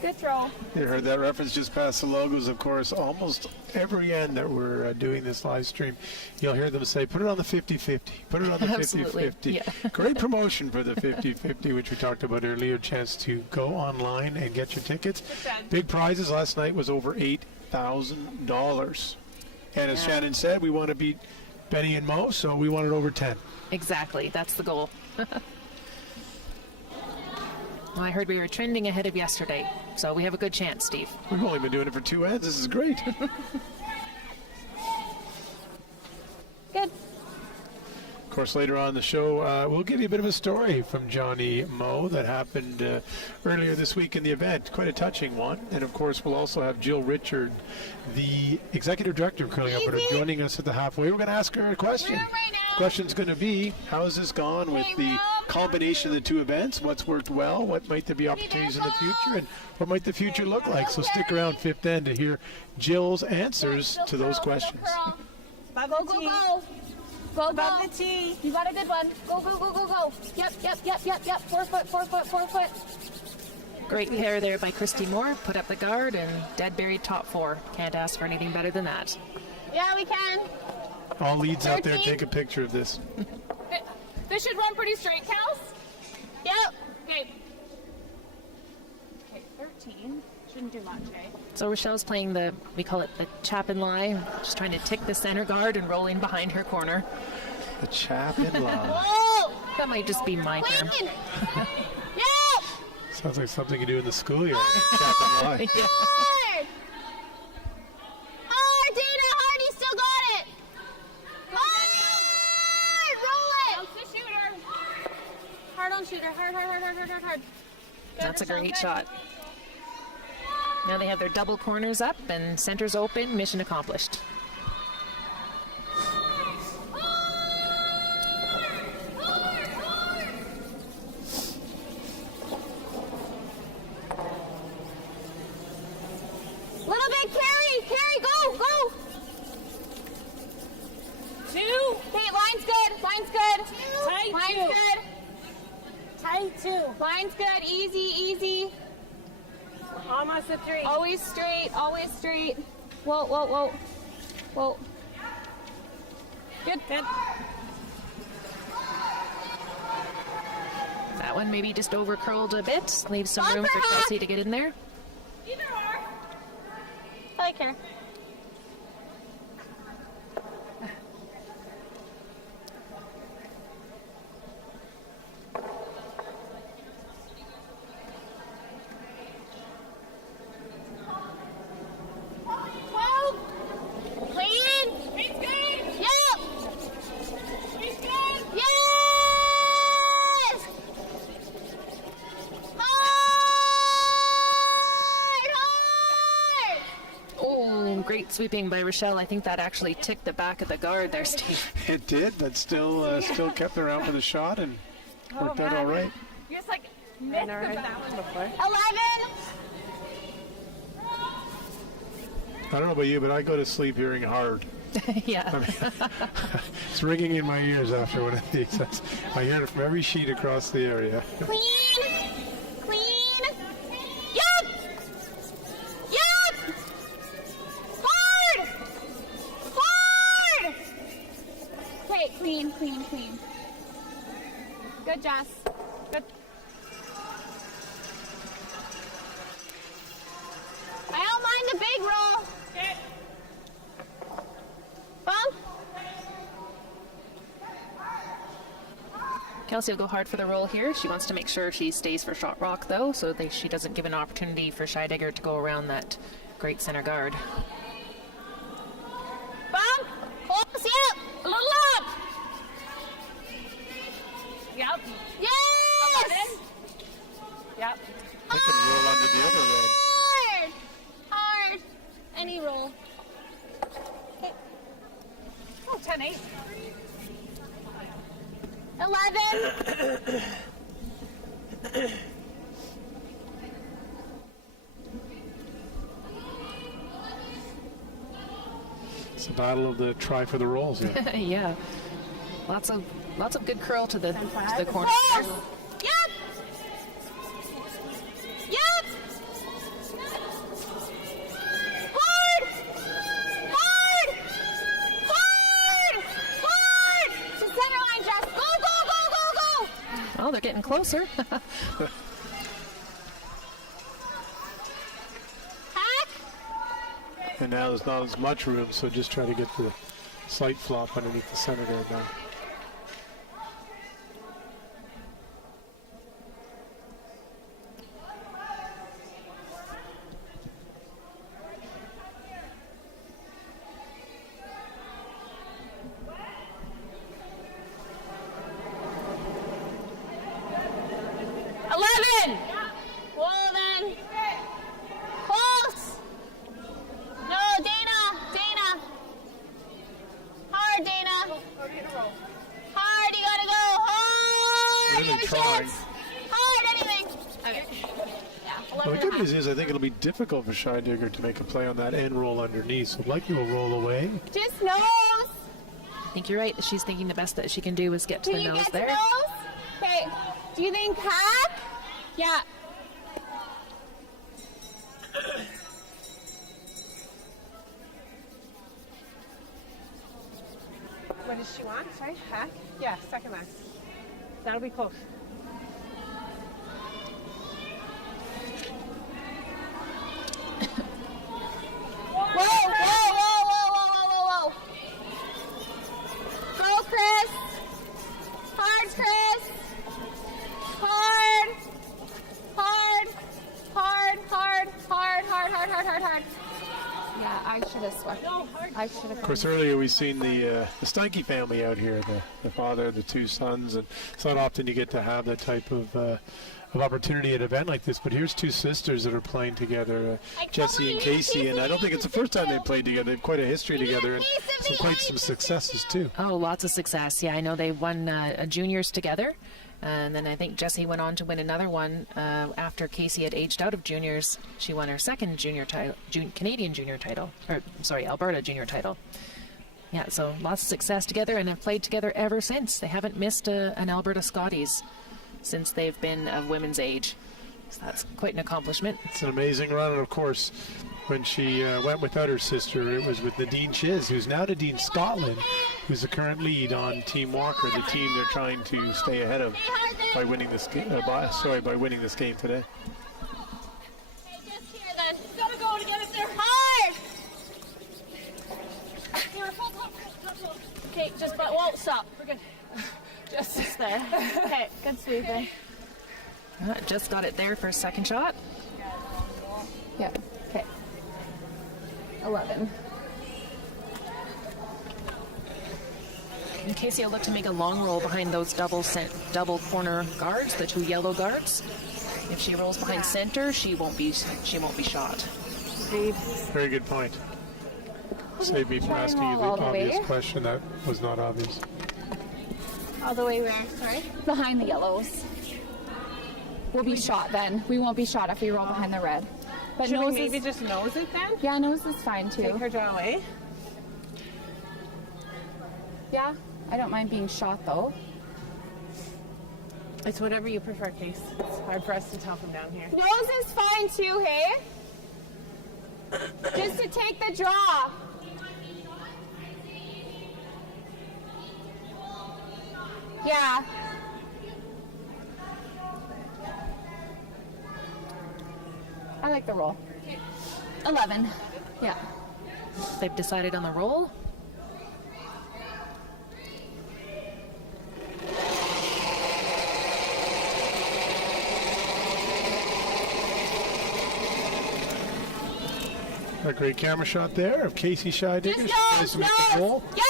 Good throw. You heard that reference just past the logos, of course. Almost every end that we're doing this live stream, you'll hear them say, put it on the 50-50. Put it on the 50-50. Yeah. Great promotion for the 50-50, which we talked about earlier. Chance to go online and get your tickets. Big prizes last night was over $8,000. And as Shannon said, we want to beat Benny and Mo, so we wanted over 10. Exactly. That's the goal. Well, I heard we were trending ahead of yesterday, so we have a good chance, Steve. We've only been doing it for 2 ends. This is great. Good. Of course, later on in the show, we'll give you a bit of a story from Johnny Moe that happened earlier this week in the event. Quite a touching one. And, of course, we'll also have Jill Richard, the Executive Director of Curling Alberta, joining us at the halfway. We're going to ask her a question. The question's going to be, how has this gone with the combination of the two events? What's worked well? What might there be opportunities in the future? And what might the future look like? So stick around fifth end to hear Jill's answers to those questions. Go, go, go. Go, Above go. the tee. You got a good one. Go, go, go, go, go. Yep. 4 foot. Great pair there by Kristy Moore. Put up the guard and dead buried top 4. Can't ask for anything better than that. Yeah, we can. All leads out there, take a picture of this. This should run pretty straight, Kels. Yep. Okay. Okay, 13. Shouldn't do much, eh? So Rochelle's playing we call it the chap and lie. Just trying to tick the center guard and rolling behind her corner. The chap in line. Whoa! That might just be my term. Clean. Yep. Sounds like something you do in the schoolyard. Chap in line. Hard. Hard, Dana. Hard, he still got it. Hard. Roll it. Bounce the shooter. Hard on shooter. Hard. That's a great shot. Now they have their double corners up and centers open. Mission accomplished. Little bit, Carrie. Carrie, go. 2. Hey, line's good. Tight Line's 2. good. Tight 2. Line's good. Easy. Almost a 3. Always straight. Whoa. Good. That one maybe just over curled a bit. Leaves some room for Bumper Kelsey to get in there. Either or. I like her. Whoa! Clean! He's good. Yep! He's good. Yes! Hard! Oh, great sweeping by Rochelle. I think that actually ticked the back of the guard there, Steve. It did, but still kept her out for the shot and worked out all right. You're just like missed that one before. 11! I don't know about you, but I go to sleep hearing hard. Yeah. It's ringing in my ears after one of these. I hear it from every sheet across the area. Clean! Clean! Yep! Clean, clean, clean. Good, Jess. Good. I don't mind the big roll. Okay. Bump. Kelsey will go hard for the roll here. She wants to make sure she stays for shot rock, though, so that she doesn't give an opportunity for Scheidegger to go around that great center guard. Bump. Close, yep. A little up. Yep. Yes. Yep. I can roll under the other red. Hard. Hard. Any roll. Oh, 10-8. 11. It's a battle of the try for the rolls here. Yeah. Lots of good curl to the corner. Close. Yep. Yep. Hard. Hard. Hard. Hard. To center line, Jess. Go, go, go, go, go. Oh, they're getting closer. Hack. And now there's not as much room, so just try to get the slight flop underneath the center guard now. Well then. Close. No, Dana. Dana. Hard, Dana. Hard, you gotta go. Hard. Really Your trying. chance. Hard, anything. Okay. Yeah. Well, the good news is I think it'll be difficult for Scheidegger to make a play on that end roll underneath, so likely will roll away. Just nose. I think you're right. She's thinking the best that she can do is get to Can the you nose get there. to nose? Okay. Do you think hack? Yeah. What does she want? Sorry, hack? Yeah, second last. That'll be close. Whoa, whoa, whoa, whoa, whoa, whoa, whoa, whoa. Go, Chris. Hard, Chris. Hard. Hard. Hard, hard, hard, hard, hard, hard, hard, hard. Yeah, I should have swept. I should have. Of course, earlier we seen the Steinke family out here, the father, the two sons, and it's not often you get to have that type of opportunity at an event like this. But here's two sisters that are playing together, Jessie and Casey, and I don't think it's the first time they've played together. They have quite a history together and quite some successes too. Oh, lots of success. Yeah, I know they won a juniors together. And then I think Jessie went on to win another one after Casey had aged out of juniors. She won her second junior title, Canadian junior title, or sorry, Alberta junior title. Yeah, so lots of success together, and have played together ever since. They haven't missed an Alberta Scotties since they've been of women's age. So that's quite an accomplishment. It's an amazing run, and of course, when she went without her sister, it was with Nadine Chiz, who's now Nadine Scotland, who's the current lead on Team Walker, the team they're trying to stay ahead of by winning this game. By winning this game today. Okay, just here then. Gotta go to get it there. Hard. Okay, just but won't stop. We're good. Just there. Okay, good sweeping. Just got it there for a second shot. Yeah. Okay. 11. And Casey will look to make a long roll behind those double corner guards, the two yellow guards. If she rolls behind center, she won't be shot. Very good point. Save me from asking you the obvious question that was not obvious. All the way where? Sorry? Behind the yellows. We'll be shot then. We won't be shot if we roll behind the red. But Should we nose maybe is, just nose it then? yeah, nose is fine too. Take her draw away? Yeah, I don't mind being shot though. It's whatever you prefer, Case. It's hard for us to tell from down here. Nose is fine too, hey? Just to take the draw. Yeah. I like the roll. 11. Yeah. They've decided on the roll. A great camera shot there of Casey Scheidegger. She tries to make the roll. Yep.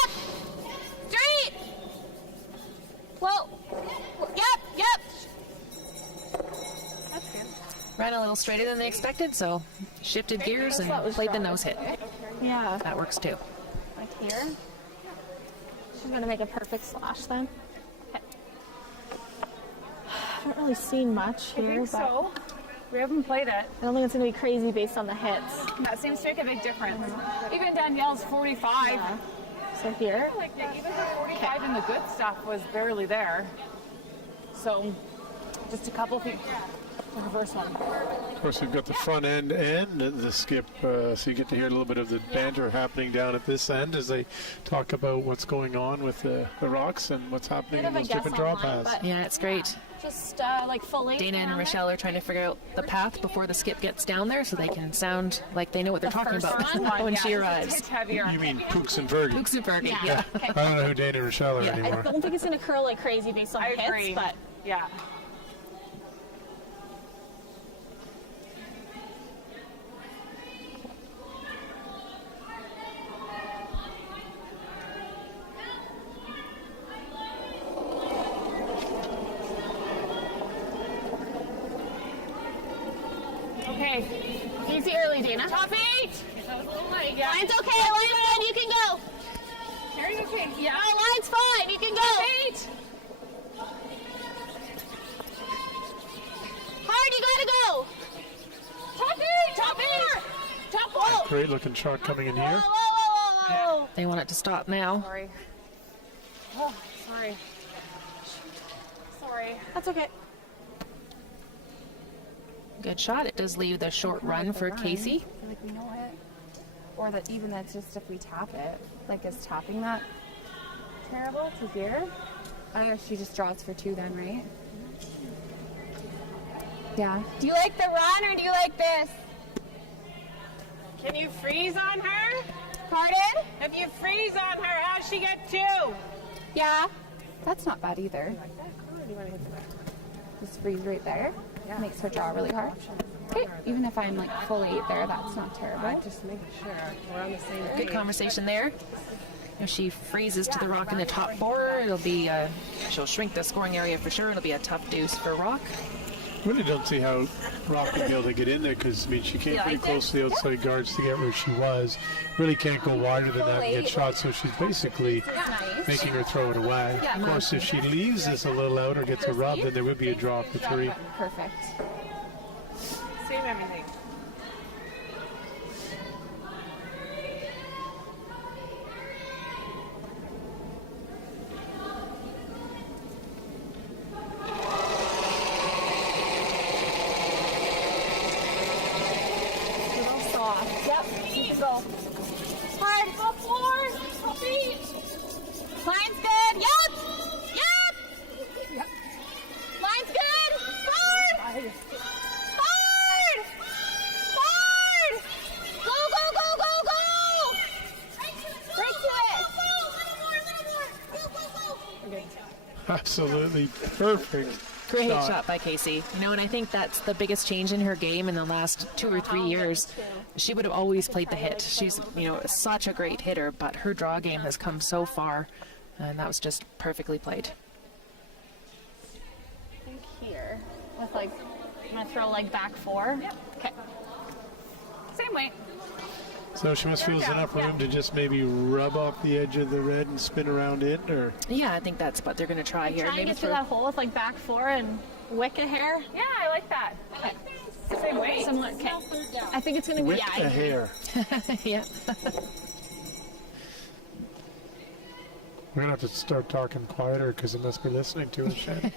Straight. Whoa. Yep. That's good. Ran a little straighter than they expected, so shifted gears and played the nose hit. Yeah. That works too. Like here. She's gonna make a perfect slash then. Okay. I haven't really seen much I here, think but so. We haven't played it. I don't think it's gonna be crazy based on the hits. That seems to make a big difference. Even Danielle's 45. Yeah. So here. Like even her 45 and the good stuff was barely there. So just a couple feet. The reverse one. Of course, we've got the front end and the skip, so you get to hear a little bit of the banter happening down at this end as they talk about what's going on with the rocks and what's happening in those different draw paths. Yeah, it's great. Just like fully. Dana and Rochelle are trying to figure out the path before the skip gets down there so they can sound like they know what they're talking about when she arrives. Heavier. You mean Pooks and Fergie? Pooks and Fergie, yeah. I don't know who Dana and Rochelle are Yeah. anymore. I don't think it's gonna curl like crazy based on the hits, agree. but Yeah. okay. Easy early, Dana. Top 8. Oh my God. Line's okay. Line's good. You can go. Carrie's okay. Yeah, line's fine. You can go. 8. Hard. You gotta go. Top 8. Top 8. Top 4. Great looking shot coming in Whoa, here. whoa, whoa, whoa, whoa. They want it to stop now. Sorry. Oh, sorry. Sorry. That's okay. Good shot. It does leave the short run for Casey. I feel like we know it. Or that even that's just if we tap it. Like, is tapping that terrible to hear? I guess she just draws for 2 then, right? Yeah. Do you like the run or do you like this? Can you freeze on her? Pardon? If you freeze on her, how'd she get 2? Yeah. That's not bad either. Just freeze right there. Makes her draw really hard. Okay. Even if I'm like full 8 there, that's not terrible. Just making sure we're on the same Good conversation there. If she freezes to the rock in the top 4, it'll be she'll shrink the scoring area for sure. It'll be a tough deuce for Rocque. Really don't see how Rocque would be able to get in there because, I mean, she came pretty close to the outside guards to get where she was. Really can't go wider than that and get shots, so she's basically making her throw it away. Of course, if she leaves this a little out or gets a rub, then there would be a draw for 3. Perfect. Save everything. Yep. You can go. Hard. Go 4. Feet. Line's good. Yep. Yep. Line's good. Hard. Hard. Hard. Go, go, go, go, go. Break to it. Absolutely perfect. Great shot by Casey. You know, and I think that's the biggest change in her game in the last 2 or 3 years. She would have always played the hit. She's, you know, such a great hitter, but her draw game has come so far, and that was just perfectly played. I think here. With like, I'm going to throw like back 4. Yep. Okay. Same weight. So she must feel there's enough room to just maybe rub off the edge of the red and spin around in, or? Yeah, I think that's what they're going to try here. Try and Maybe get through that hole with like back 4 and wick a hair. Yeah, I like that. Okay. Same weight. Similar. Okay. I think it's going to be. With Yeah. a hair. yeah. We're going to have to start talking quieter because it must be listening to us, Shannon.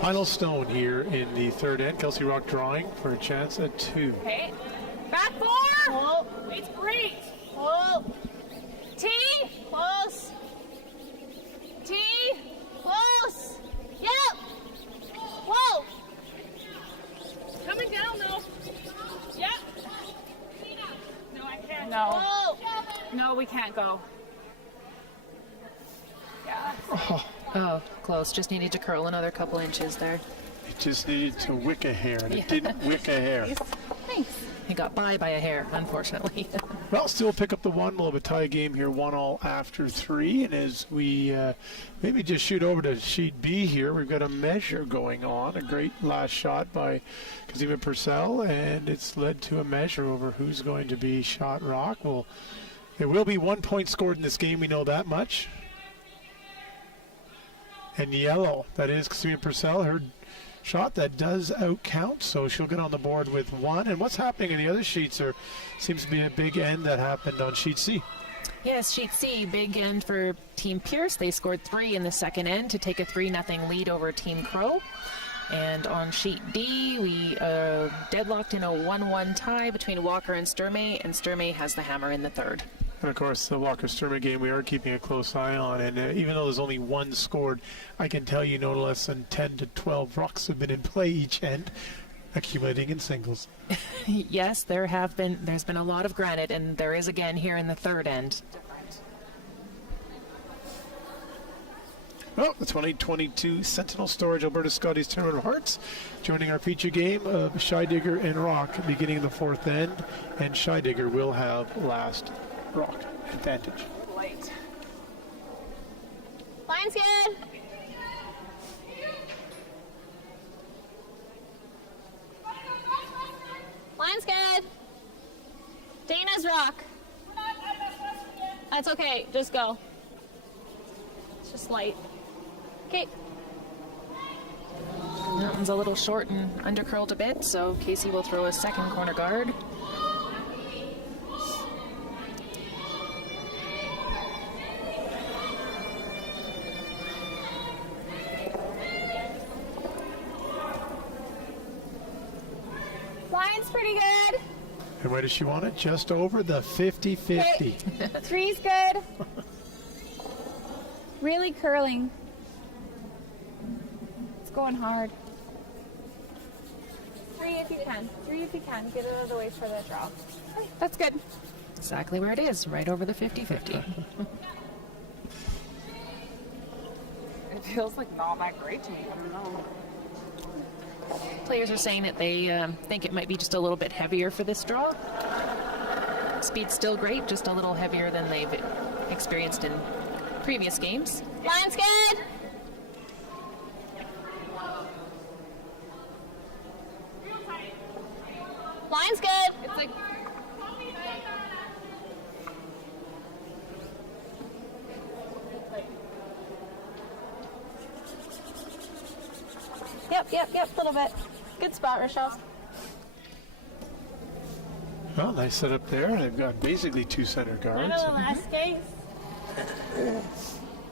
Final stone here in the third end. Kelsey Rock drawing for a chance at 2. Okay. Back 4. Pull. It's great. Pull. T. Close. T. Close. Yep. Whoa. Coming down though. Yep. No, I can't. No. Whoa. No, we can't go. Yeah. Oh, close. Just needed to curl another couple inches there. It just needed to wick a hair, and it didn't wick a hair. Thanks. He got by a hair, unfortunately. Well, still pick up the 1. We'll have a tie game here, 1-1 after 3. And as we maybe just shoot over to sheet B here, we've got a measure going on. A great last shot by Kazima Purcell, and it's led to a measure over who's going to be shot Rock. Well, there will be 1 point scored in this game, we know that much. And yellow, that is Kazima Purcell, her shot that does outcount, so she'll get on the board with 1. And what's happening in the other sheets? There seems to be a big end that happened on sheet C. Yes, sheet C, big end for Team Pierce. They scored 3 in the second end to take a 3-0 lead over Team Crow. And on sheet D, we deadlocked in a 1-1 tie between Walker and Sturmey has the hammer in the third. And of course, the Walker-Sturmey game we are keeping a close eye on. And even though there's only 1 scored, I can tell you no less than 10 to 12 rocks have been in play each end, accumulating in singles. Yes, there's been a lot of granite, and there is again here in the third end. Well, the 2022 Sentinel Storage Alberta Scotties Tournament of Hearts, joining our feature game of Scheidegger and Rocque beginning the 4th end, and Scheidegger will have last rock advantage. Light. Line's good. Line's good. Dana's rock. That's okay. Just go. It's just light. Okay. That one's a little short and undercurled a bit, so Casey will throw a second corner guard. Line's pretty good. And where does she want it? Just over the 50-50. Okay. 3's good. Really curling. It's going hard. 3 if you can. 3 if you can. Get it out of the way for the draw. That's good. Exactly where it is, right over the 50-50. It feels like not that great to me. I don't know. Players are saying that they think it might be just a little bit heavier for this draw. Speed's still great, just a little heavier than they've experienced in previous games. Line's good. Line's good. It's like Yep, a little bit. Good spot, Rochelle. Well, nice setup there. They've got basically 2 center guards. Last case.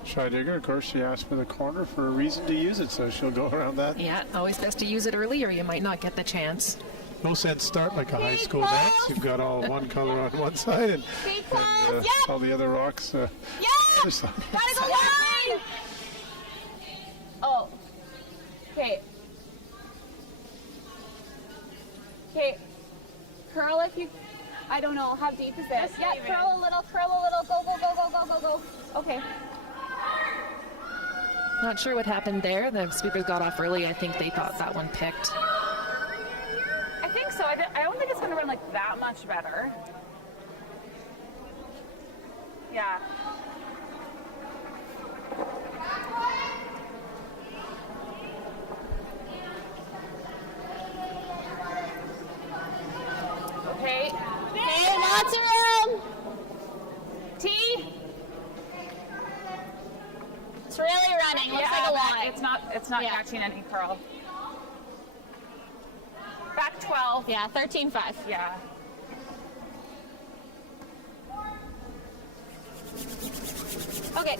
Scheidegger, of course, she asked for the corner for a reason to use it, so she'll go around that. Yeah, always best to use it early or you might not get the chance. No sense start like a high school dance. You've got all one color on one side and all the other rocks. Yeah! Gotta go line! Oh. Okay. Okay. Curl if you... I don't know. How deep is this? Yeah, curl a little. Go. Okay. Not sure what happened there. The sweepers got off early. I think they thought that one picked. I think so. I don't think it's going to run like that much better. Yeah. Okay. Okay, lots of room. T. It's really running. Looks like a lot. It's not catching any curl. Back 12. Yeah, 13-5. Yeah. Okay.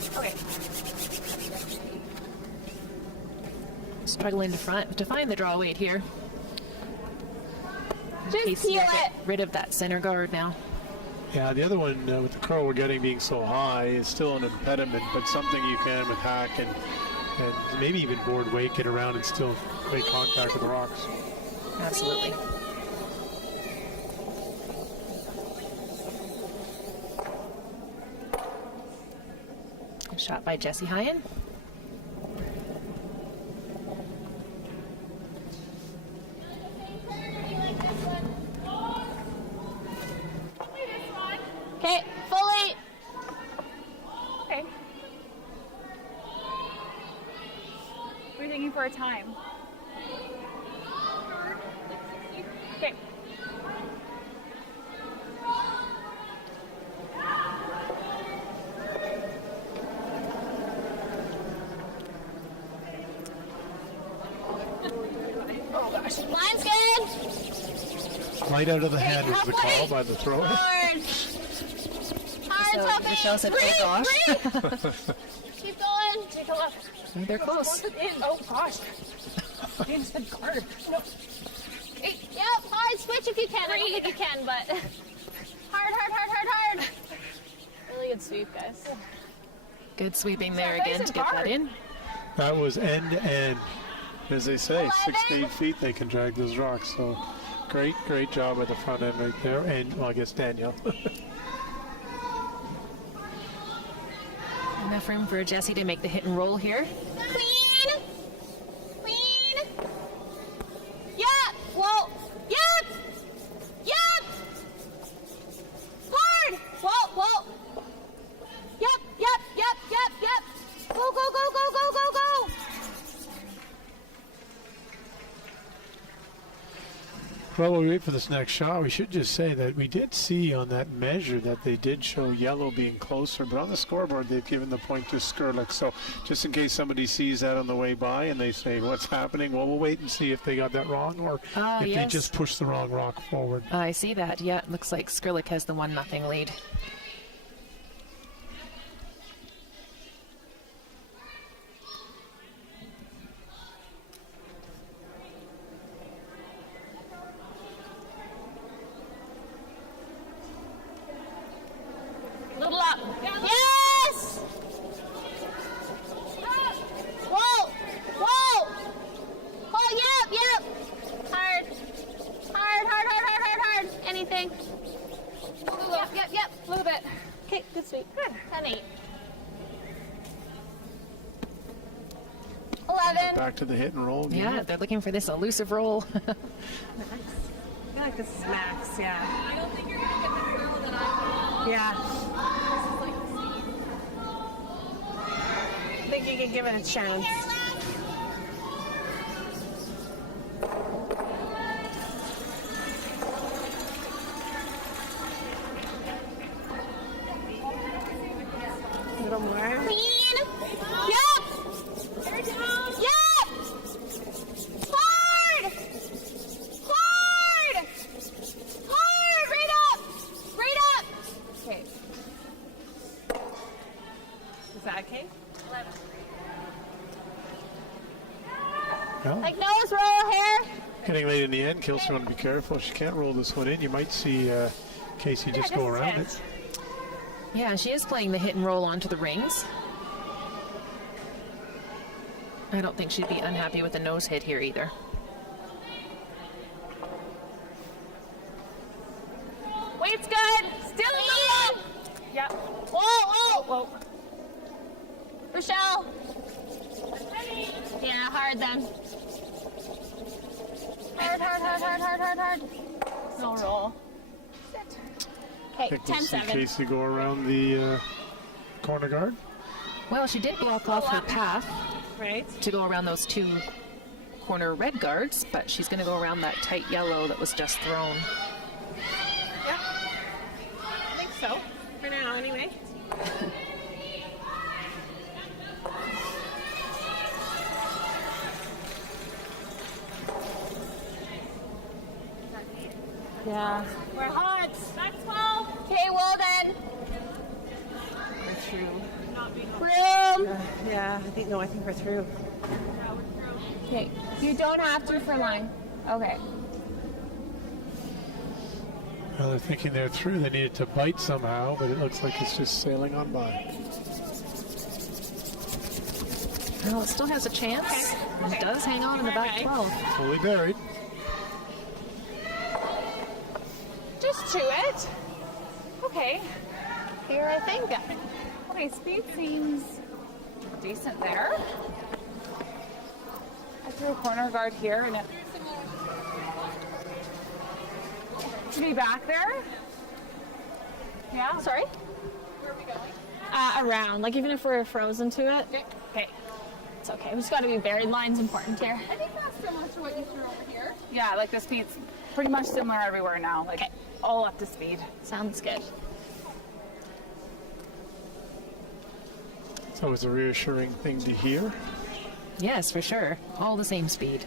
struggling to find the draw weight here. Just peel it. Get rid of that center guard now. Yeah, the other one with the curl we're getting being so high is still an impediment, but something you can with hack and maybe even board weight get around and still make contact with the rocks. Absolutely. Shot by Jessie Hyen. Okay, fully. Okay. We're thinking for a time. Okay. Oh gosh. Line's good. Light out of the hand was the call by the thrower. Hard. Hard, So Michelle said, oh gosh. Keep going. Take a look. They're close. Oh gosh. James said guard. No. Hey, yep, hard. Switch if you can. I don't think you can, but hard, hard, hard, hard, hard. Really good sweep, guys. Good sweeping there again to get that in. That was end to end. As they say, 6 to 8 feet they can drag those rocks. So great job at the front end right there. And, well, I guess Danielle. Enough room for Jessie to make the hit and roll here. Clean. Clean. Yep. Whoa. Yep. Yep. Hard. Whoa, whoa. Yep, yep, yep, yep, yep. Go, go, go, go, go, go, go. Well, while we wait for this next shot, we should just say that we did see on that measure that they did show yellow being closer, but on the scoreboard they've given the point to Scarlett. So just in case somebody sees that on the way by and they say, what's happening? Well, we'll wait and see if they got that wrong or if they just pushed the wrong rock forward. I see that. Yeah, it looks like Scarlett has the 1-0 lead. Little up. Yes! Whoa! Whoa! Oh, yep, yep. Hard. Hard, hard, hard, hard, hard, hard. Anything. Yep, yep. A little bit. Okay, good sweep. Good. 10-8. 11. Back to the hit and roll again. Yeah, they're looking for this elusive roll. I feel like this is max, yeah. I don't think you're going to get the girl that I Yeah. I think you can give it a chance. A little more. Clean. Yep. Yep. Hard. Hard. Hard. Right up. Right up. Okay. Is that okay? 11. Well, Like nose roll here. getting late in the end, Kelsey want to be careful. She can't roll this one in. You might see Casey just go around it. Yeah, she is playing the hit and roll onto the rings. I don't think she'd be unhappy with the nose hit here either. Weight's good. Still in. Yep. Whoa, whoa. Whoa. Rochelle. Yeah, hard then. Hard, hard, hard, hard, hard, hard, hard. No roll. Sit. I Okay, think we'll see 10-7. Casey go around the corner guard. Well, she did block off her path Right. to go around those two corner red guards, but she's going to go around that tight yellow that was just thrown. Yep. I think so. For now, anyway. Yeah. We're hot. That's 12. Okay, well then. We're through. Room. Yeah, I think we're through. Okay. You don't have to for line. Okay. Well, they're thinking they're through. They needed to bite somehow, but it looks like it's just sailing on by. Well, it still has a chance. It does hang on in the back 12. Fully buried. Just chew it. Okay. Here, I think. Okay, speed seems decent there. I threw a corner guard here and it to be back there. Yeah. Sorry? Where are we going? Around. Like even if we're frozen to it. Okay. It's okay. We just got to be buried. Line's important here. I think that's similar to what you threw over here. Yeah, like the speed's pretty much similar everywhere now. Like all up to speed. Sounds good. It's always a reassuring thing to hear. Yes, for sure. All the same speed.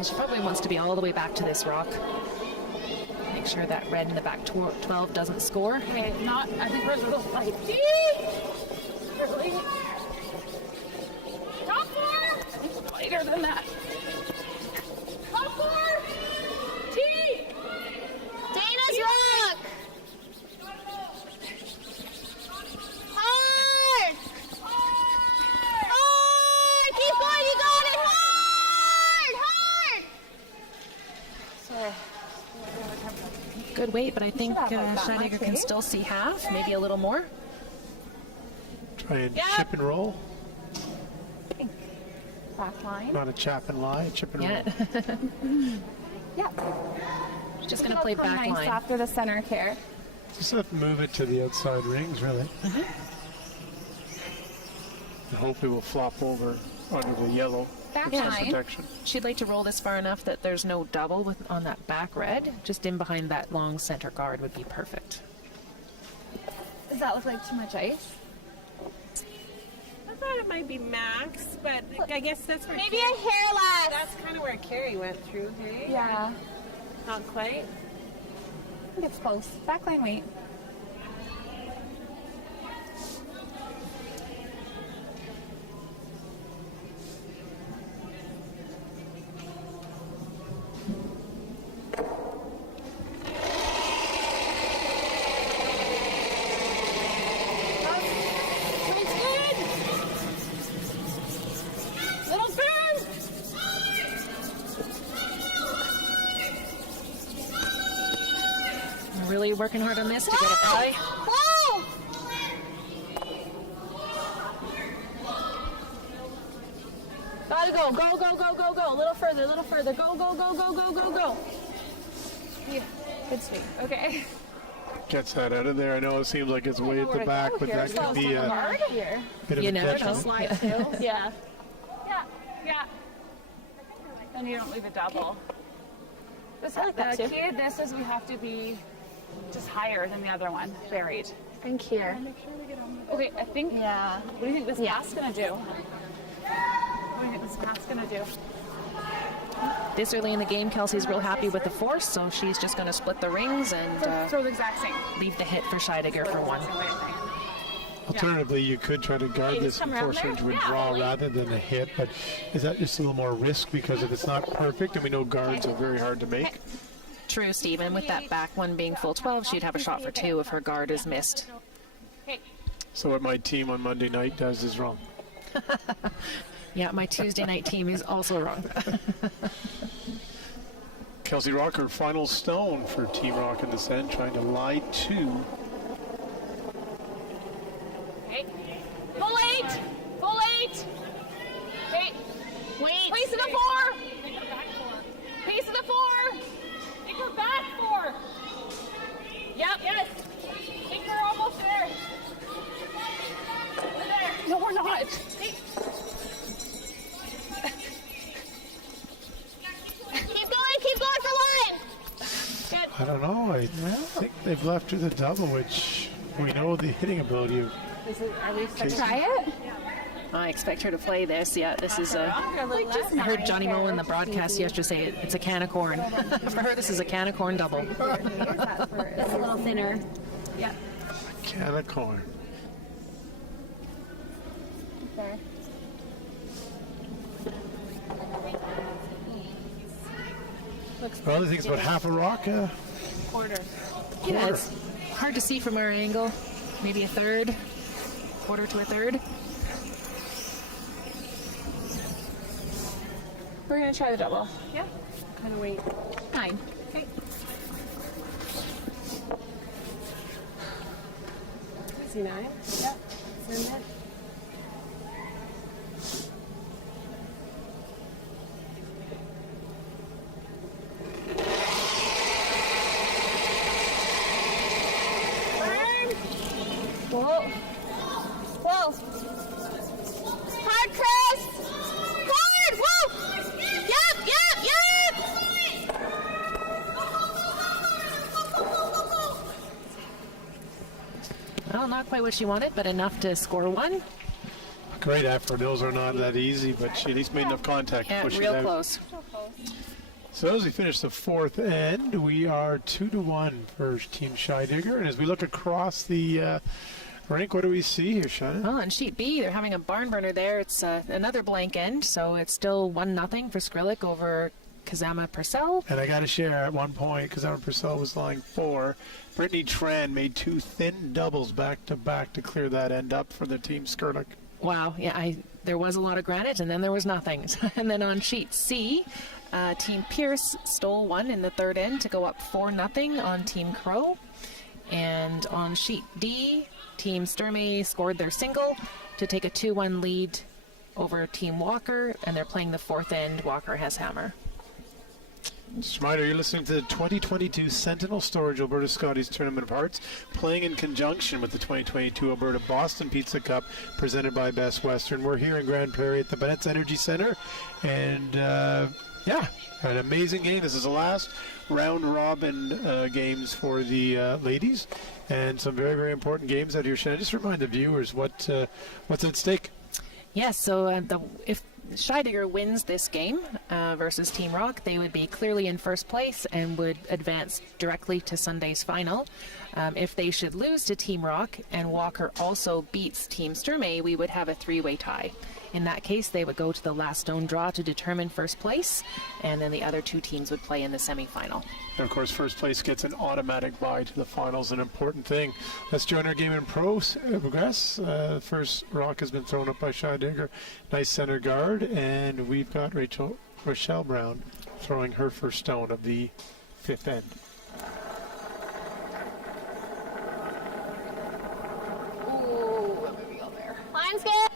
She probably wants to be all the way back to this rock. Make sure that red in the back 12 doesn't score. Okay, not. I think we're a little light. Really? Top four! I think we're lighter than that. Top four! T! Dana's rock! Hard! Hard! Keep going, you got it! Hard! Hard! Sorry. Good weight, but I think Scheidegger can still see half, maybe a little more. Try and chip and roll. Back line. Not a chap and lie, chip and roll. Yep. She's just going to play back nice line. after the center care. Just have to move it to the outside rings, really. And hope it will flop over under the yellow protection. She'd like to roll this far enough that there's no double on that back red. Just in behind that long center guard would be perfect. Does that look like too much ice? I thought it might be max, but I guess that's where Maybe a hair less. That's kind of where Carrie went through, hey? Yeah. Not quite. I think it's close. Backline weight. Really working hard on this to get it by. Whoa! Gotta go. Go, go, go, go, go. A little further, a little further. Go, go, go, go, go, go, go. Yeah. Good sweep. Okay. Gets that out of there. I know it seems like it's way at the back, but that could be a bit of a never know. detriment. Slide too. Yeah. Yeah. Yeah. Then you don't leave a double. The key to this is we have to be just higher than the other one, buried. And here. Okay, I think. Yeah. What do you think this pass gonna do? What do you think this pass gonna do? This early in the game, Kelsey's real happy with the force, so she's just going to split the rings and Throw the exact same. leave the hit for Scheidegger for one. Alternatively, you could try to guard this force range with draw rather than a hit, but is that just a little more risk because if it's not perfect, and we know guards are very hard to make? True, Stephen. With that back one being full 12, she'd have a shot for two if her guard is missed. So what my team on Monday night does is wrong. Yeah, my Tuesday night team is also wrong. Kelsey Rock, her final stone for Team Rock in this end, trying to lie two. Full eight! Full eight! Wait. Wait. Piece of the four! Piece of the four! Take her back four! Yep. Yes. Think we're almost there. We're there. No, we're not. Keep going for line. Good. I don't know. I think they've left her the double, which we know the hitting ability of. Are we try it? I expect her to play this. Yeah, this is a. I heard Johnny Moe in the broadcast yesterday say it's a can of corn. For her, this is a can of corn double. It's a little thinner. Yeah. Can of corn. Well, I think it's about half a rock. Quarter. Yeah, it's hard to see from our angle. Maybe a third, quarter to a third. We're gonna try the double. Yeah. Kind of wait. 9. Okay. Easy 9. Yep. Send it. Whoa. Whoa. Hard, Chris. Hard. Whoa. Yep, yep, yep. Well, not quite what she wanted, but enough to score 1. Great effort. Those are not that easy, but she at least made enough contact. Yeah, to push it real out. close. So as we finish the fourth end, we are 2-1 for Team Scheidegger. And as we look across the rink, what do we see here, Shannon? Well, on sheet B, they're having a barn burner there. It's another blank end, so it's still 1-0 for Scarlett over Kazama Purcell. And I got to share at one point, Kazama Purcell was lying 4. Brittany Tran made 2 thin doubles back-to-back to clear that end up for the Team Scarlett. Wow, yeah, there was a lot of granite, and then there was nothing. And then on sheet C, Team Pierce stole 1 in the third end to go up 4-0 on Team Crow. And on sheet D, Team Sturmey scored their single to take a 2-1 lead over Team Walker, and they're playing the fourth end. Walker has hammer. Schmider, you're listening to the 2022 Sentinel Storage Alberta Scotties Tournament of Hearts, playing in conjunction with the 2022 Alberta Boston Pizza Cup, presented by Best Western. We're here in Grand Prairie at the Bennett's Energy Center, and yeah, an amazing game. This is the last round-robin games for the ladies, and some very, very important games out here. Should I just remind the viewers what's at stake? Yes, so if Scheidegger wins this game versus Team Rocque, they would be clearly in first place and would advance directly to Sunday's final. If they should lose to Team Rocque and Walker also beats Team Sturmey, we would have a 3-way tie. In that case, they would go to the last stone draw to determine first place, and then the other 2 teams would play in the semifinal. And of course, first place gets an automatic bye to the finals, an important thing. Let's join our game in progress. First rock has been thrown up by Scheidegger. Nice center guard, and we've got Rochelle Brown throwing her first stone of the fifth end. Ooh, let me go there. Line's good.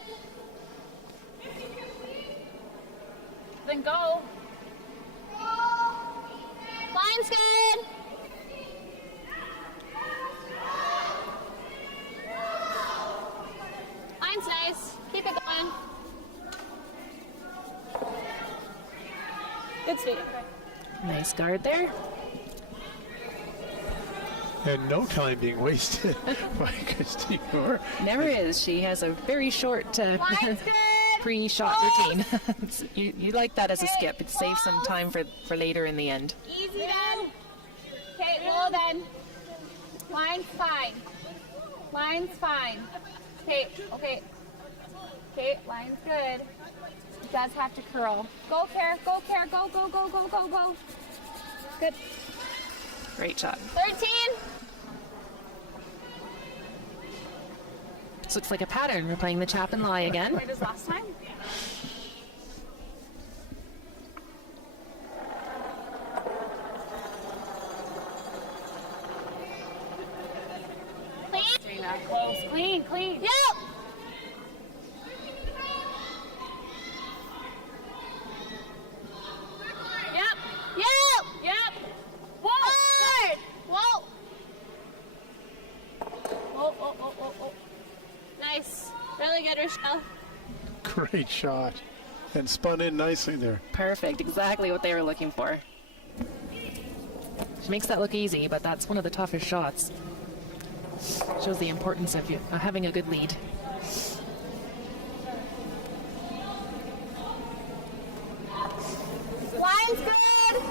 Then go. Line's good. Line's nice. Keep it going. Good speed. Nice guard there. And no time being wasted by Kristy Moore. Never is. She has a very short Line's good. pre-shot routine. you like that as a skip. It saves some time for later in the end. Easy then. Okay, low then. Line's fine. Line's fine. Okay, okay. Okay, line's good. It does have to curl. Go, Care. Go, Care. Go, go, go, go, go, go. Good. Great shot. 13. This looks like a pattern. We're playing the chap and lie again. Right as last time? Clean. Close. Clean, clean. Yep. Yep. Yep. Yep. Whoa. Hard. Whoa. Oh, oh, oh, oh, oh. Nice. Really good, Rochelle. Great shot. And spun in nicely there. Perfect. Exactly what they were looking for. She makes that look easy, but that's one of the toughest shots. Shows the importance of having a good lead. Line's good.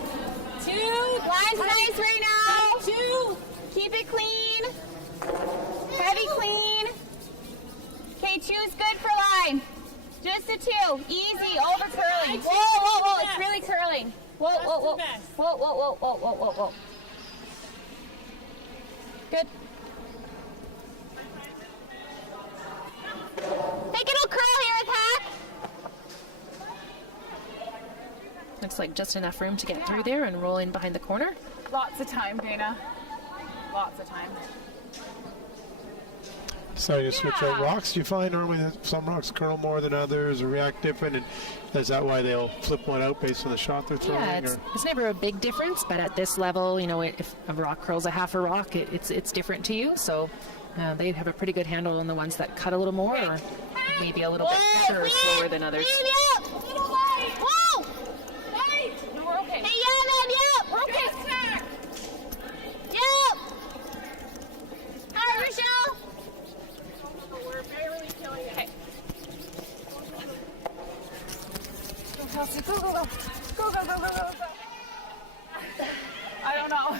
2. Line's nice right now. 2. Keep it clean. Heavy clean. Okay, 2's good for line. Just a 2. Easy, over curling. Whoa, whoa, whoa, it's really curling. Whoa, whoa, whoa. Whoa, whoa, whoa, whoa, whoa, whoa, whoa. Good. Think it'll curl here with Hack? Looks like just enough room to get through there and roll in behind the corner. Lots of time, Dana. Lots of time. Decided to switch out rocks. Do you find normally that some rocks curl more than others or react different? And is that why they'll flip one out based on the shot they're throwing? Yeah, it's never a big difference, but at this level, you know, if a rock curls a half a rock, it's different to you. So they have a pretty good handle on the ones that cut a little more or maybe a little bit better or slower than others. Whoa! No, we're okay. Hey, yeah, we're okay. Yep. All right, Rochelle. We're barely killing it. Okay. Go, Kelsey. Go, go, go. Go, go, go, go, go, go. I don't know.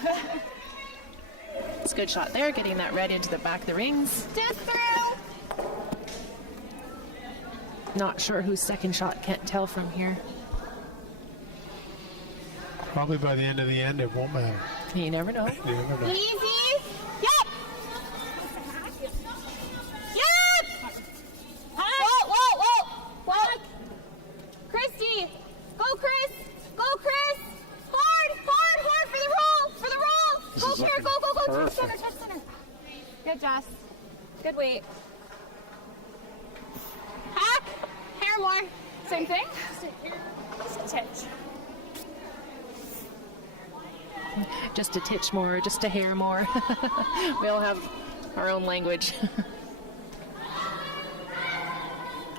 It's a good shot there, getting that red into the back of the rings. Just through. Not sure whose second shot, can't tell from here. Probably by the end of the end, it won't matter. You never know. You never know. Easy. Yep. Yep. Whoa, whoa, whoa. Whoa. Kristy. Go, Chris. Go, Chris. Hard, hard, hard for the roll. For the roll. This Go, is Carrie. Go, go, go. perfect. Touch center. Good, Jess. Good weight. Hack. Hair more. Same thing? Just a titch. Just a titch more, just a hair more. We all have our own language.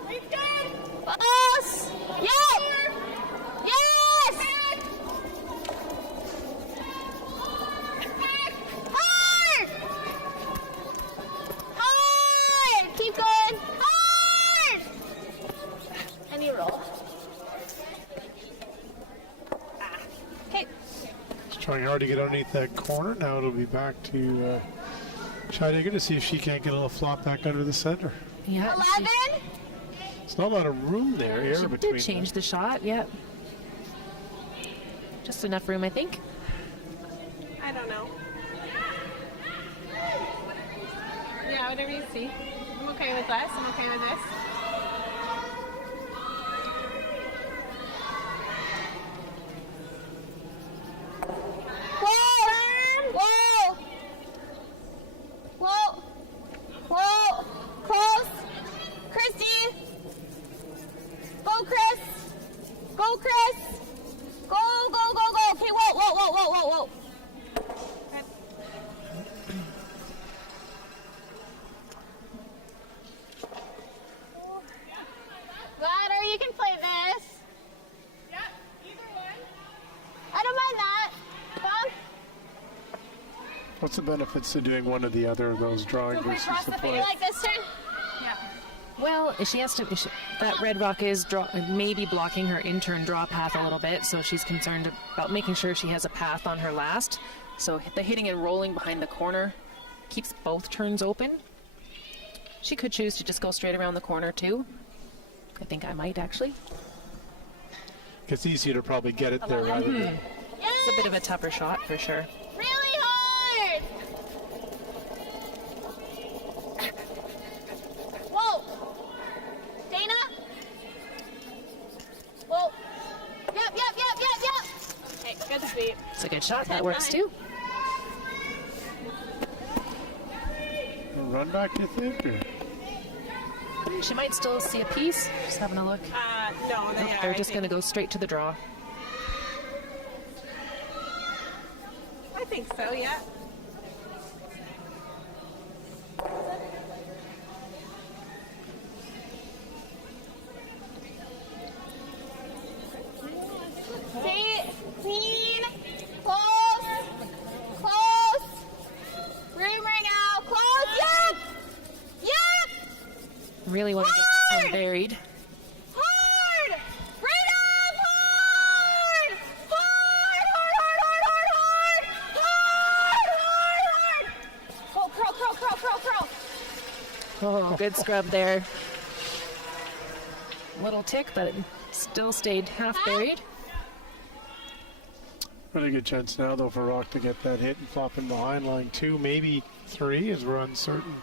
We've done. Us. Yep. Yes. Hard. Hard. Keep going. Hard. And you roll. Okay. Trying hard to get underneath that corner. Now it'll be back to Scheidegger to see if she can't get a little flop back under the center. Yeah. 11. It's not a lot of room there. Air She between did change the shot, yep. Just enough room, I think. I don't know. Yeah, whatever you see. I'm okay with this. I'm okay with this. Whoa! Whoa! Whoa! Whoa! Close! Kristy! Go, Chris! Go, Chris! Go, go, go, go! Okay, whoa, whoa, whoa, whoa, whoa, whoa! Ladder, you can play this. Yeah, either one. I don't mind that. Bump. What's the benefits to doing one or the other of those drawing Okay, versus cross the the play? finger like this turn. Yeah. Well, she has to. That red rock is maybe blocking her in-turn draw path a little bit, so she's concerned about making sure she has a path on her last. So the hitting and rolling behind the corner keeps both turns open. She could choose to just go straight around the corner too. I think I might actually. It's easier to probably get it there rather than. It's a bit of a tougher shot for sure. Really hard. Whoa. Dana. Whoa. Yep. Okay, good sweep. It's a good shot. That works too. Run back, you think? Or? She might still see a piece. Just having a look. No, they are. They're just going to go straight to the draw. I think so, yeah. Stay clean. Close. Close. Room right now. Close. Yep. Really want to get some buried. Hard. Right up. Hard. Hard. Curl. Oh, good scrub there. Little tick, but it still stayed half buried. Really good chance now, though, for Rocque to get that hit and flop in behind line 2, maybe 3, as we're uncertain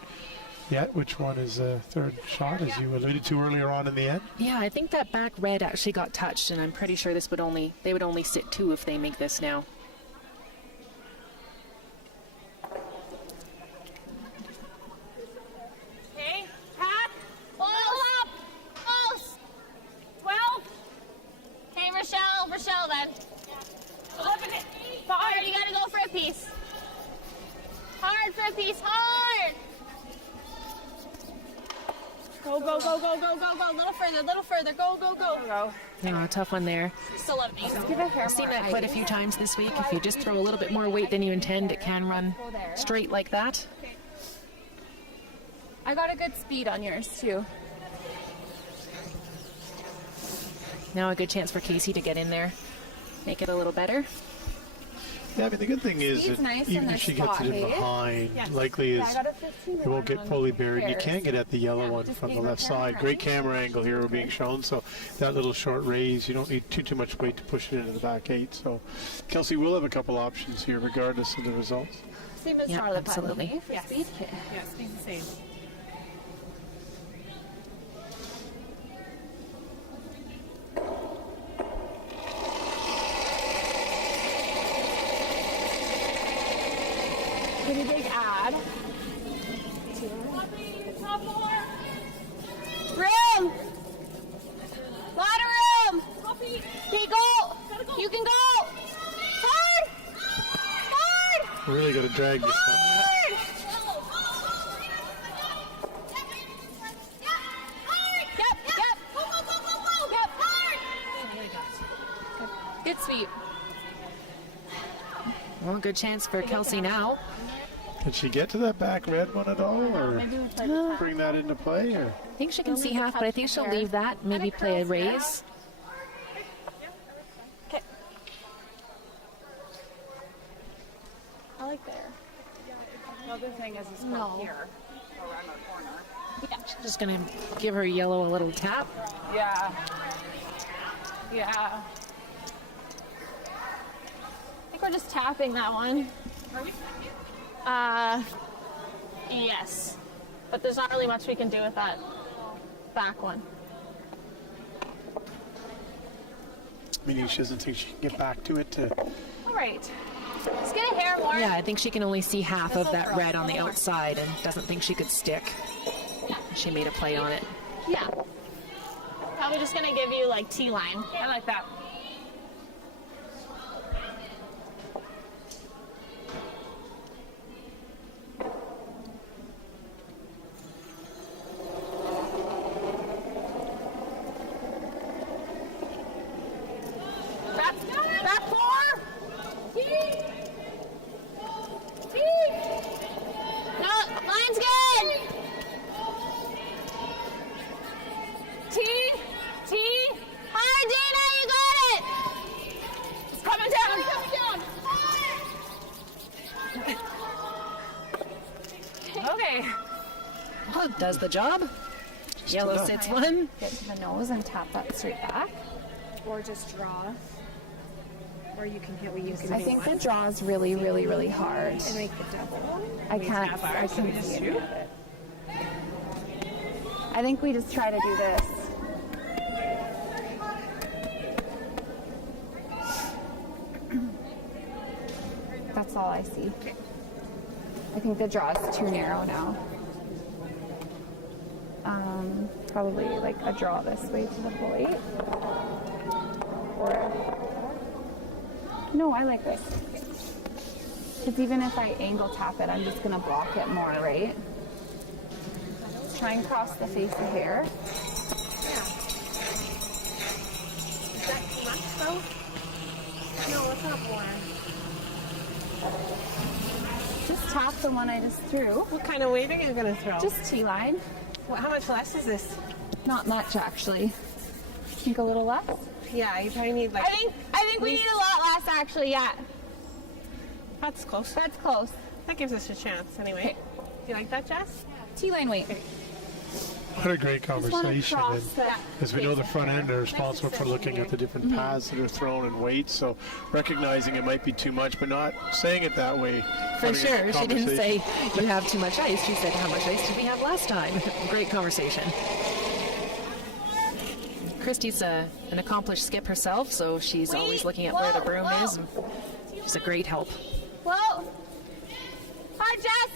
yet which one is a third shot, as you alluded to earlier on in the end. Yeah, I think that back red actually got touched, and I'm pretty sure they would only sit 2 if they make this now. Okay, tap. Pull up. Close. 12. Okay, Rochelle then. 5. You gotta go for a piece. Hard for a piece, hard. Go, go, go, go, go, go, go. Little further. Go, go, go. Yeah, tough one there. Still love me. I've seen that quite a few times this week. If you just throw a little bit more weight than you intend, it can run straight like that. I got a good speed on yours too. Now a good chance for Casey to get in there, make it a little better. Yeah, I mean, the good thing is Speed's that nice in even if this she gets spot, it in hey? behind, likely is I got a 15 it won't get on fully buried. You pairs. can get at the yellow one just from the being left the side. camera, Great right? camera angle here we're being shown, so that little short raise, you don't need too much weight to push it into the back 8. So Kelsey will have a couple options here regardless of the results. Same as Yeah, Charlotte, absolutely. probably, for speed. Yeah, speed's the same. Pretty big ad. Room. Lot of room. Okay, go. You can go. Hard. Hard. Really got to drag this one. Hard. Yep. Go. Yep. Hard. Good sweep. Well, good chance for Kelsey now. Can she get to that back red one at all, or bring that into play? Or I think she can see half, but I think she'll leave that, maybe play a raise. Okay. I like there. The other thing is it's No. from here around our corner. Just gonna give her yellow a little tap. Yeah. Yeah. I think we're just tapping that one. Are we? Yes. But there's not really much we can do with that back one. meaning she doesn't think she can get back to it to All right. Let's get a hair more. Yeah, I think she can only see half of that red on the outside and doesn't think she could stick. She made a play on it. Yeah. Probably just gonna give you like T-line. I like that. Back four. No, line's good. T. Hi, Dana, you got it. It's coming down. Okay. Well, does the job. Yellow enough. sits one. Get to the nose and tap that straight back. Or just draw. Or you can hit what you can I do think the once draw is really, really, really hard. and make the double. I can't see it. I think we just try to do this. That's all I see. I think the draw is too narrow now. Probably like a draw this way to the plate. Or no, I like this. Because even if I angle tap it, I'm just gonna block it more, right? Try and cross the face of hair. Is that too much though? No, it's not warm. Just tap the one I just threw. What kind of weight are you going to throw? Just T-line. How much less is this? Not much, actually. Think a little less? Yeah, you probably need like. I think we need a lot less actually. Yeah. That's close. That's close. That gives us a chance anyway. Okay. Do you like that, Jess? T-line weight. What a great conversation. And as we know, the front end are responsible for looking at the different paths that are thrown and weights, so recognizing it might be too much, but not saying it that way. For sure. She didn't say, you have too much ice. She said, how much ice did we have last time? Great conversation. Kristy's an accomplished skip herself, so she's always looking at where the broom is. And she's a great help. Whoa! Hard, Jess!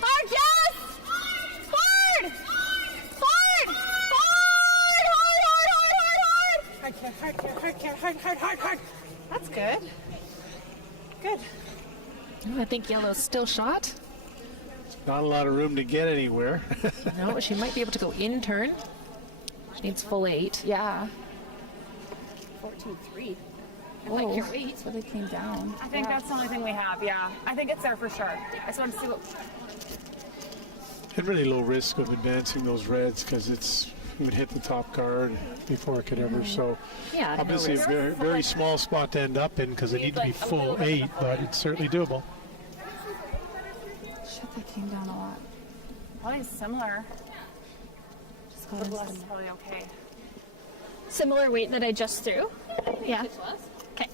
Hard, Jess! Hard! Hard! Hard. That's good. Good. Oh, I think yellow's still shot. Not a lot of room to get anywhere. No, she might be able to go in turn. She needs full 8. Yeah. 14-3. I Oh, like your weight. so they came down. I think that's the only thing we have, yeah. I think it's there for sure. I just want to see what... And really low risk of advancing those reds because it would hit the top guard before it could ever. So Yeah, obviously a very, very small spot to end up in because they need to be full 8, but it's certainly doable. Shit, they came down a lot. Probably similar. Just The got bless into is probably okay. Similar weight that I just threw. Yeah. It was? Okay.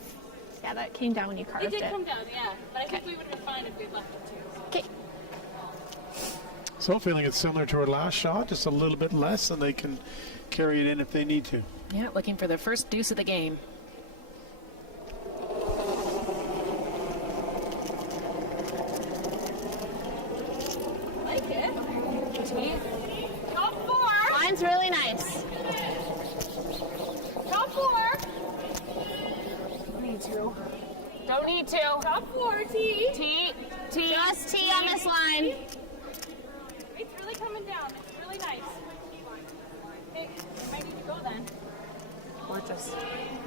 Yeah, that came down when you carved It it. did come down, yeah. But I think we would have been fine if we'd left it too. Okay. So feeling it's similar to our last shot, just a little bit less, and they can carry it in if they need to. Yeah, looking for their first deuce of the game. Like it. Top 4! Mine's really nice. Top 4! Don't need to. Don't need to. Top 4, T! T. Just T on this line. It's really coming down. It's really nice. Okay, we might need to go then. Gorgeous.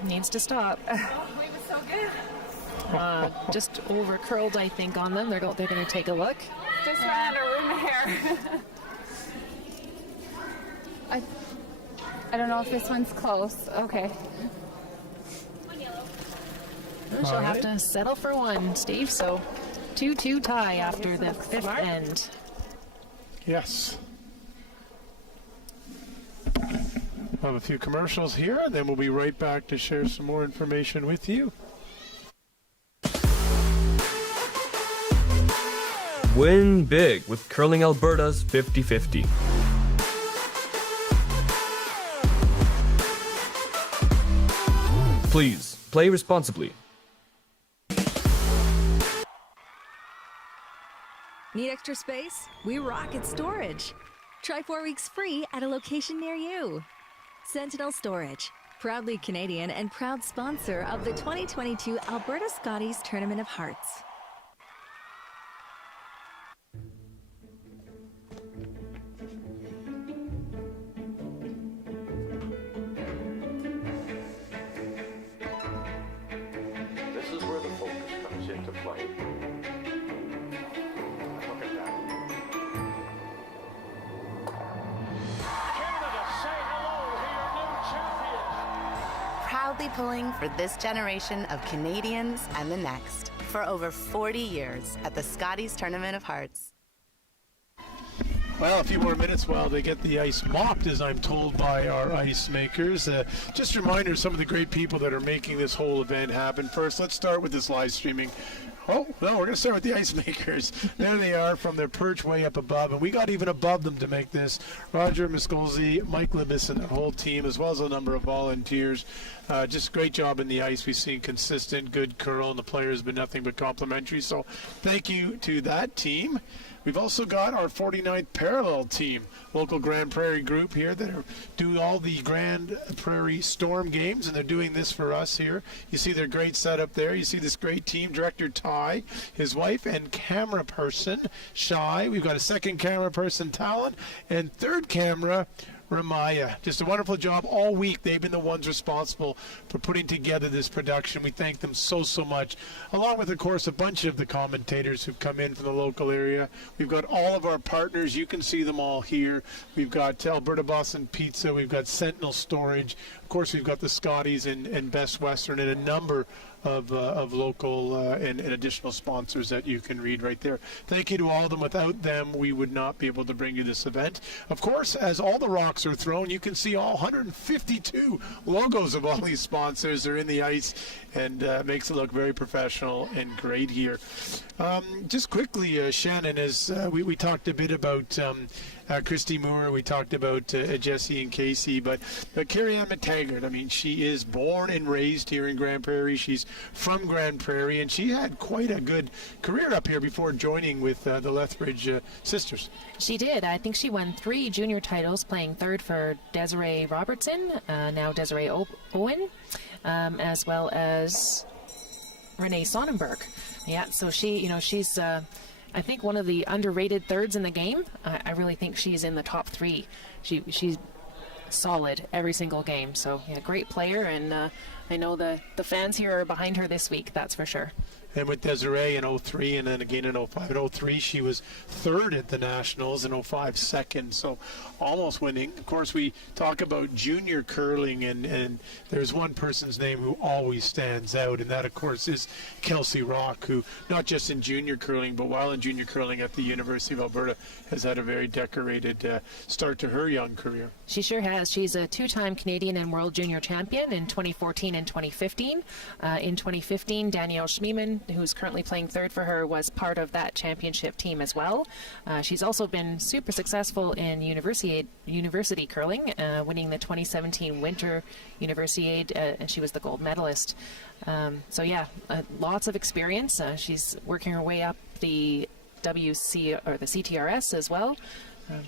Needs to stop. Oh, wave was so good. Just over curled, I think, on them. They're going to take a look. Just ran out of room here. I don't know if this one's close. Okay. Well, she'll have to settle for 1, Steve. So 2-2 tie after the 5th end. Yes. We'll have a few commercials here, and then we'll be right back to share some more information with you. Win big with Curling Alberta's 50-50. Please, play responsibly. Need extra space? We rock at storage. Try 4 weeks free at a location near you. Sentinel Storage, proudly Canadian and proud sponsor of the 2022 Alberta Scotties Tournament of Hearts. This is where the focus comes into play. Look at that. Canada, say hello to your new champions. Proudly pulling for this generation of Canadians and the next for over 40 years at the Scotties Tournament of Hearts. Well, a few more minutes while they get the ice mopped, as I'm told by our ice makers. Just a reminder of some of the great people that are making this whole event happen. First, let's start with this live streaming. Oh, no, we're going to start with the ice makers. There they are from their perch way up above, and we got even above them to make this. Roger Miscolzi, Mike Libis, and the whole team, as well as a number of volunteers. Just great job in the ice. We've seen consistent, good curl, and the players have been nothing but complimentary. So thank you to that team. We've also got our 49th Parallel team, local Grand Prairie group here that are doing all the Grand Prairie Storm games, and they're doing this for us here. You see their great setup there. You see this great team, Director Ty, his wife, and camera person, Shai. We've got a second camera person, Talon, and third camera, Ramaya. Just a wonderful job all week. They've been the ones responsible for putting together this production. We thank them so much. Along with, of course, a bunch of the commentators who've come in from the local area. We've got all of our partners. You can see them all here. We've got Alberta Boston Pizza. We've got Sentinel Storage. Of course, we've got the Scotties and Best Western and a number of local and additional sponsors that you can read right there. Thank you to all of them. Without them, we would not be able to bring you this event. Of course, as all the rocks are thrown, you can see all 152 logos of all these sponsors are in the ice, and makes it look very professional and great here. Just quickly, Shannon, as we talked a bit about Kristy Moore, we talked about Jesse and Casey, but Carrie Taggart, I mean, she is born and raised here in Grand Prairie. She's from Grand Prairie, and she had quite a good career up here before joining with the Lethbridge sisters. She did. I think she won 3 junior titles, playing third for Desiree Robertson, now Desiree Owen, as well as Renee Sonnenberg. Yeah, so she's I think one of the underrated thirds in the game. I really think she's in the top 3. She's solid every single game. So yeah, great player, and I know the fans here are behind her this week. That's for sure. And with Desiree in 03 and then again in 05. In 03, she was third at the Nationals, in 05, second. So almost winning. Of course, we talk about junior curling, and there's one person's name who always stands out, and that, of course, is Kelsey Rock, who not just in junior curling, but while in junior curling at the University of Alberta, has had a very decorated start to her young career. She sure has. She's a 2-time Canadian and World Junior Champion in 2014 and 2015. In 2015, Danielle Schmiemann, who's currently playing third for her, was part of that championship team as well. She's also been super successful in university curling, winning the 2017 Winter Universiade, and she was the gold medalist. So yeah, lots of experience. She's working her way up the WC or the CTRS as well.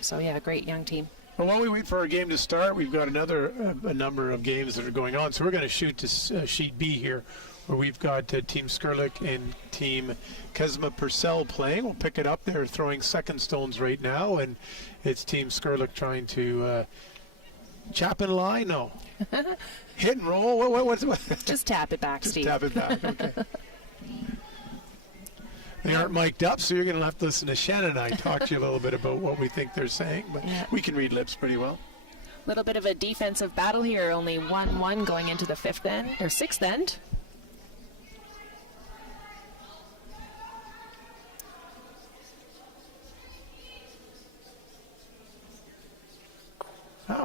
So yeah, great young team. Well, while we wait for our game to start, we've got a number of games that are going on. So we're going to shoot to Sheet B here, where we've got Team Scarlett and Team Kesma Purcell playing. We'll pick it up. They're throwing second stones right now, and it's Team Scarlett trying to chap and lie? No. Hit and roll? What? Just tap it back, Just Steve. Tap it back, okay. They aren't mic'd up, so you're going to have to listen to Shannon and I talk to you a little bit about what we think they're saying, but we can read lips pretty well. A little bit of a defensive battle here, only 1-1 going into the 6th end.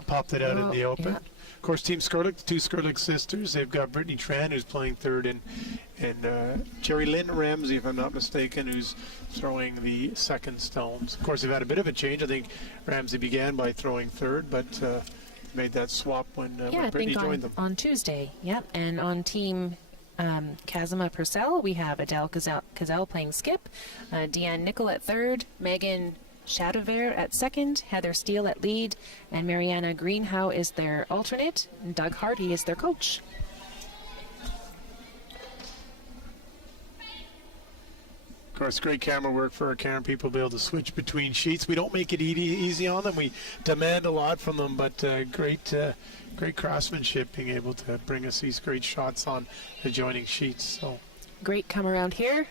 Popped it out in the open. Yeah. Of course, Team Scarlett, the 2 Scarlett sisters, they've got Brittany Tran, who's playing third, and Jerry Lynn Ramsey, if I'm not mistaken, who's throwing the second stones. Of course, they've had a bit of a change. I think Ramsey began by throwing third, but made that swap when Brittany joined them. On Tuesday, yep. And on Team Kesma Purcell, we have Adele Cazell playing skip, Deanne Nickel at third, Megan Chateauvert at second, Heather Steele at lead, and Mariana Greenhow is their alternate, and Doug Hardy is their coach. Of course, great camera work for our camera people to be able to switch between sheets. We don't make it easy on them. We demand a lot from them, but great craftsmanship being able to bring us these great shots on adjoining sheets. So great come around here,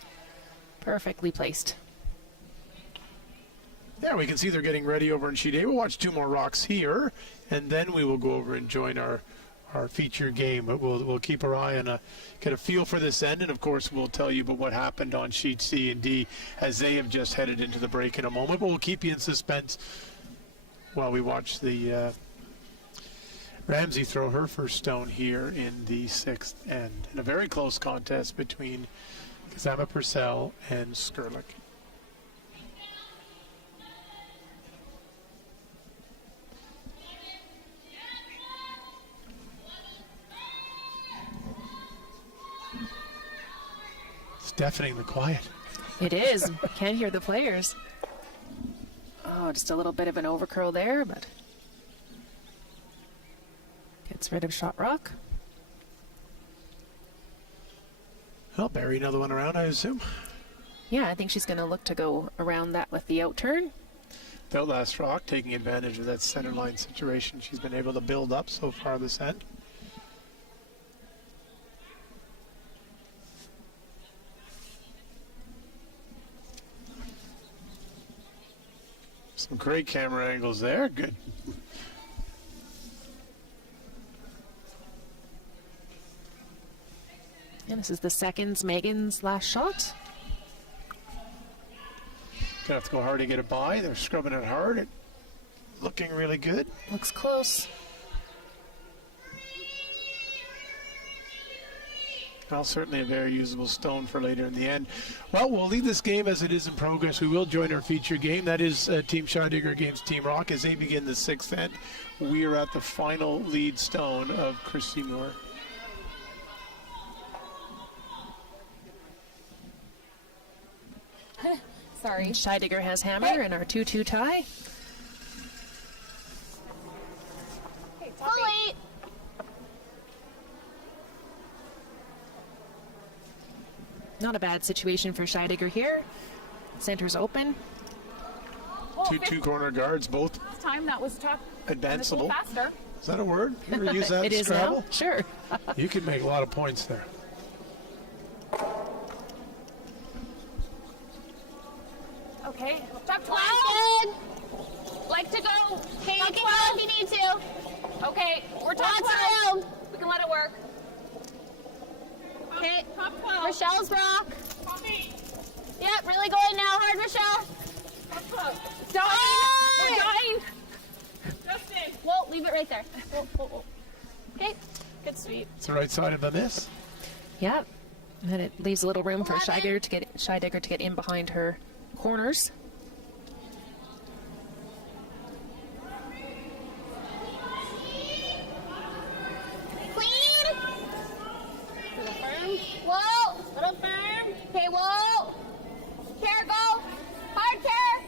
perfectly placed. Yeah, we can see they're getting ready over in Sheet A. We'll watch 2 more rocks here, and then we will go over and join our feature game. But we'll keep our eye on get a feel for this end, and of course we'll tell you about what happened on Sheet C and D as they have just headed into the break in a moment. But we'll keep you in suspense while we watch the Ramsey throw her first stone here in the 6th end. In a very close contest between Kesma Purcell and Scarlett. Deafening the quiet. It is. Can't hear the players. Oh, just a little bit of an overcurl there, but gets rid of shot rock. I'll bury another one around, I assume. Yeah, I think she's going to look to go around that with the out turn. That last rock taking advantage of that center line situation she's been able to build up so far this end. Some great camera angles there. Good. And this is the seconds, Megan's last shot. Gonna have to go hard to get it by. They're scrubbing it hard. It looking really good. Looks close. Well, certainly a very usable stone for later in the end. Well, we'll leave this game as it is in progress. We will join our feature game. That is Team Scheidegger against Team Rocque as they begin the sixth end. We are at the final lead stone of Kristy Moore. Sorry. Scheidegger has hammer in our 2-2 tie. Fully. Not a bad situation for Scheidegger here. Center's open. Two corner guards, both Time that was tough. advanceable. Faster. Is that a word? You ever use that It in is Scrabble? now. Sure. You can make a lot of points there. Okay. Top 12. Like to go. Okay, you can go if you need to. Okay, we're top Lots 12. of room. We can let it work. Okay. Top 12. Rochelle's rock. Copy. Yep, really going now. Hard, Rochelle. Top 12. Dying. Hey! We're dying. Justin. Whoa, leave it right there. Whoa, whoa, whoa. Okay. Good sweep. It's the right side of the miss. Yep. And it leaves a little room for Scheidegger to get in behind her corners. Clean. Little firm. Whoa. Little firm. Okay, whoa. Care, go. Hard care.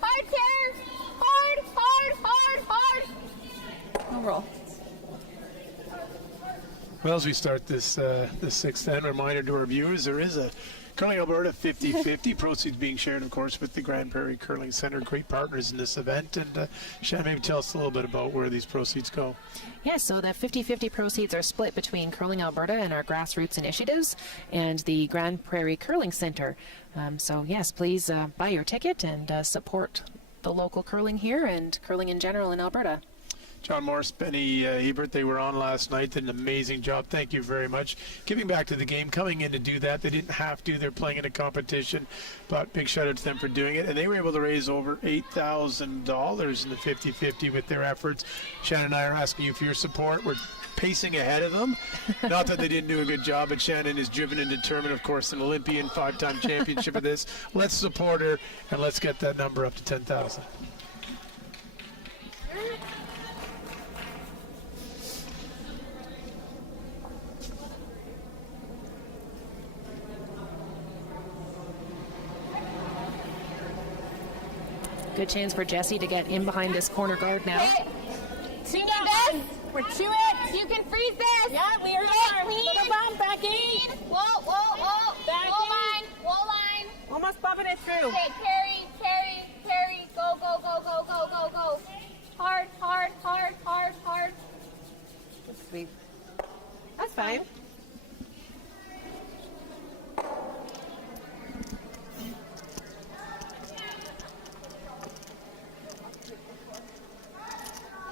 Hard care. Hard, hard, hard, hard. No roll. Well, as we start this sixth end, reminder to our viewers, there is a Curling Alberta 50-50, proceeds being shared, of course, with the Grand Prairie Curling Center, great partners in this event. And Shannon, maybe tell us a little bit about where these proceeds go. Yeah, so the 50-50 proceeds are split between Curling Alberta and our grassroots initiatives and the Grand Prairie Curling Center. So yes, please buy your ticket and support the local curling here and curling in general in Alberta. John Morris, Benny Ebert, they were on last night, did an amazing job. Thank you very much. Giving back to the game, coming in to do that. They didn't have to. They're playing in a competition, but big shout out to them for doing it. And they were able to raise over $8,000 in the 50-50 with their efforts. Shannon and I are asking you for your support. We're pacing ahead of them. Not that they didn't do a good job, but Shannon is driven and determined, of course, an Olympian, 5-time championship of this. Let's support her, and let's get that number up to 10,000. Good chance for Jessie to get in behind this corner guard now. Okay. Do you need this? We're to it. You can freeze this. Yeah, we are Okay, there. clean. Little bump, Becky. Whoa, whoa, whoa. Back Whoa in. line, whoa line. Almost bumping it through. Okay, carry, carry, carry. Go, go, go, go, go, go, go. Hard, hard, hard, hard, hard. Sweet. That's fine.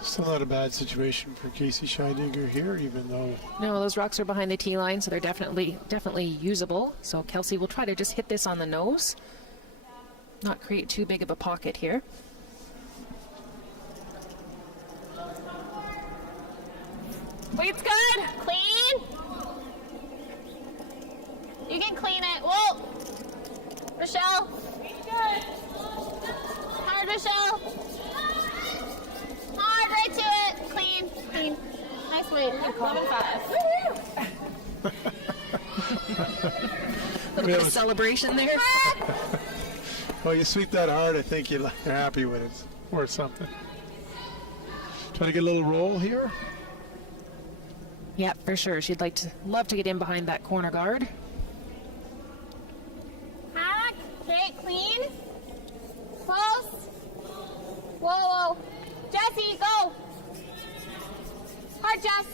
Still not a bad situation for Casey Scheidegger here, even though No, those rocks are behind the tee line, so they're definitely usable. So Kelsey will try to just hit this on the nose, not create too big of a pocket here. Weight's good. Clean. You can clean it. Whoa. Rochelle. Good. Hard, Rochelle. Hard, right to it. Clean, clean. Nice weight. 11-5. A little bit of celebration there. well, you sweep that hard, I think you're happy with it. It's worth something. Trying to get a little roll here. Yeah, for sure. She'd love to get in behind that corner guard. Hack. Okay, clean. Close. Whoa, whoa. Jessie, go. Hard, Jess.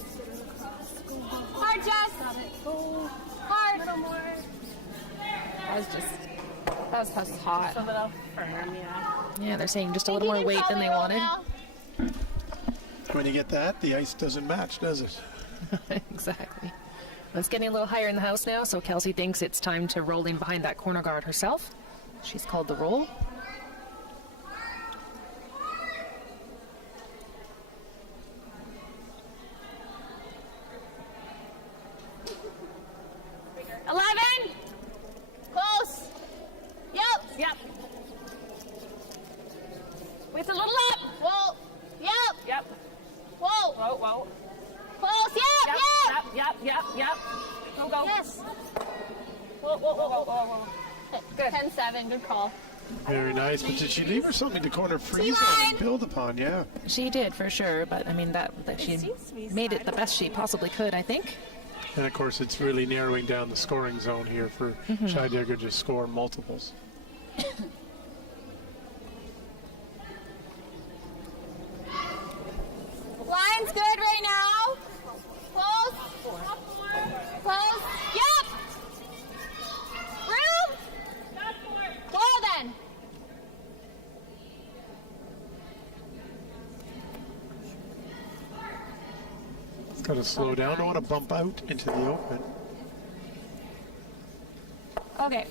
Hard, Jess. Hard. That was hot. A little firm, yeah. Yeah, they're saying just a little more weight than they wanted. When you get that, the ice doesn't match, does it? Exactly. It's getting a little higher in the house now, so Kelsey thinks it's time to roll in behind that corner guard herself. She's called the roll. Close. Yep. Yep. It's a little up. Whoa. Yep. Yep. Whoa. Whoa, whoa. Close. Yep. Yep. Yep. Go, go. Yes. Whoa, whoa, whoa, whoa, whoa, whoa. Good. 10-7. Good call. Very nice. But did she leave her something to corner freeze on and build upon? Yeah. She did, for sure, but I mean, that she made it the best she possibly could, I think. And of course, it's really narrowing down the scoring zone here for Scheidegger to score multiples. Line's good right now. Close. Close. Yep. Room. Well then. It's got to slow down. Don't want to bump out into the open. Okay.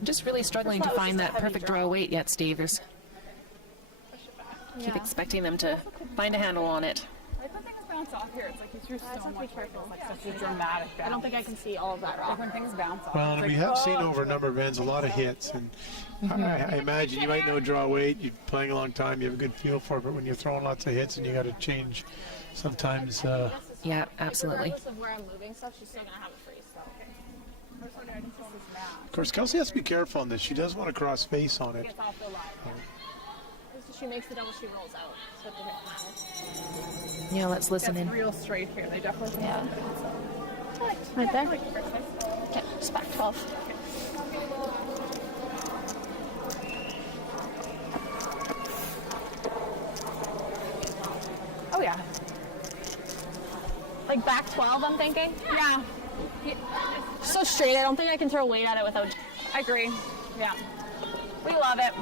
I'm just really struggling to find that perfect draw weight yet, Steve. Keep expecting them to find a handle on it. I put things bounce off here. It's like you threw so much effort. It's like such a dramatic bounce. I don't think I can see all of that, Rock. Like when things bounce off. Well, and we have seen over a number of ends a lot of hits, and I imagine you might know draw weight. You're playing a long time, you have a good feel for it, but when you're throwing lots of hits and you got to change, sometimes. Yeah, absolutely. Regardless of where I'm moving stuff, she's still gonna have a freeze. So. Of course, Kelsey has to be careful on this. She does want to cross face on it. Gets off the line. So she makes the double, she rolls out. So it didn't matter. Yeah, let's listen in. Real straight here. They definitely. Yeah. Right there. Okay, just back 12. Oh yeah. Like back 12, I'm thinking. Yeah. So straight, I don't think I can throw weight at it without. I agree. Yeah. We love it.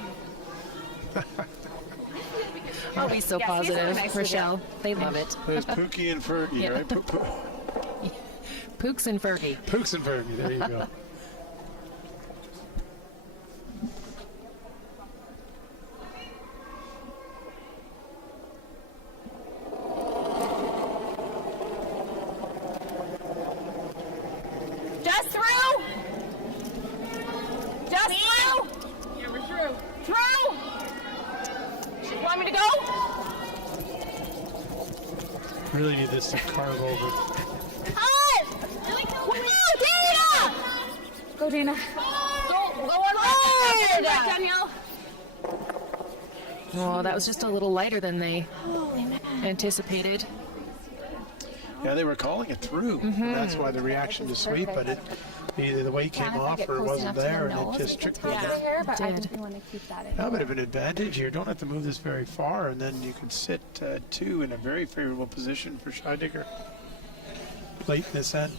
Always so positive, nice Rochelle. They love it. There's Pookie and Fergie, right? Pooks and Fergie. Pooks and Fergie, there you go. Just through. Just through. Yeah, we're through. Through. You want me to go? Really need this to carve over. Dana! Go, Dana. Go on hard! Danielle. Oh, that was just a little lighter than they anticipated. Yeah, they were calling it through. That's why the reaction to sweep, but it either the weight came off or it wasn't there, and it just tricked me. Here, but I did. think we want to keep that in. A bit of an advantage here. Don't have to move this very far, and then you could sit two in a very favorable position for Scheidegger. Late in this end.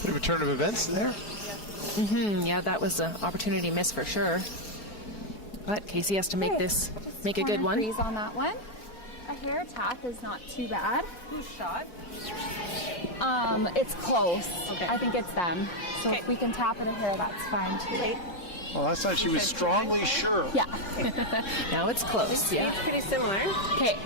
Bit of a turn of events there. Yeah, that was an opportunity miss for sure. But Casey has to make make a good one. Freeze on that one. A hair tap is not too bad. Who's shot? It's close. Okay. I think it's them. So if we can tap it a hair, that's fine too. Well, last time she was strongly sure. Yeah. Now it's close. Yeah. It's pretty similar. Okay.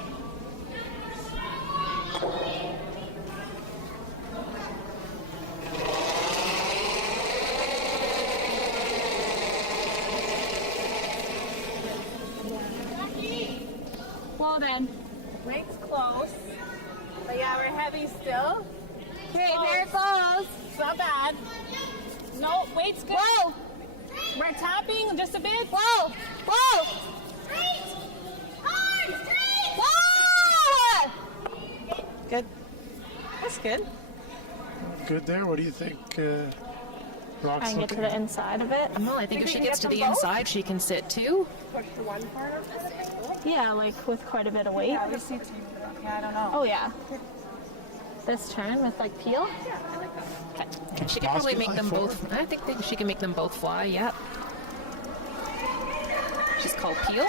Well then. Weight's close. But yeah, we're heavy still. Okay, very close. It's not bad. No, weight's good. Whoa! We're tapping just a bit. Whoa! Whoa! Whoa! Good. That's good. Good there. What do you think? Rock's I can get to the inside of it. Well, I think if she gets to the inside, she can sit too. Push the one part of this. Yeah, like with quite a bit of weight. Yeah, we see two. Yeah, I don't know. Oh yeah. This turn with like peel. Yeah, I like that. Okay. She can probably make them both. I think she can make them both fly. Yep. She's called Peel.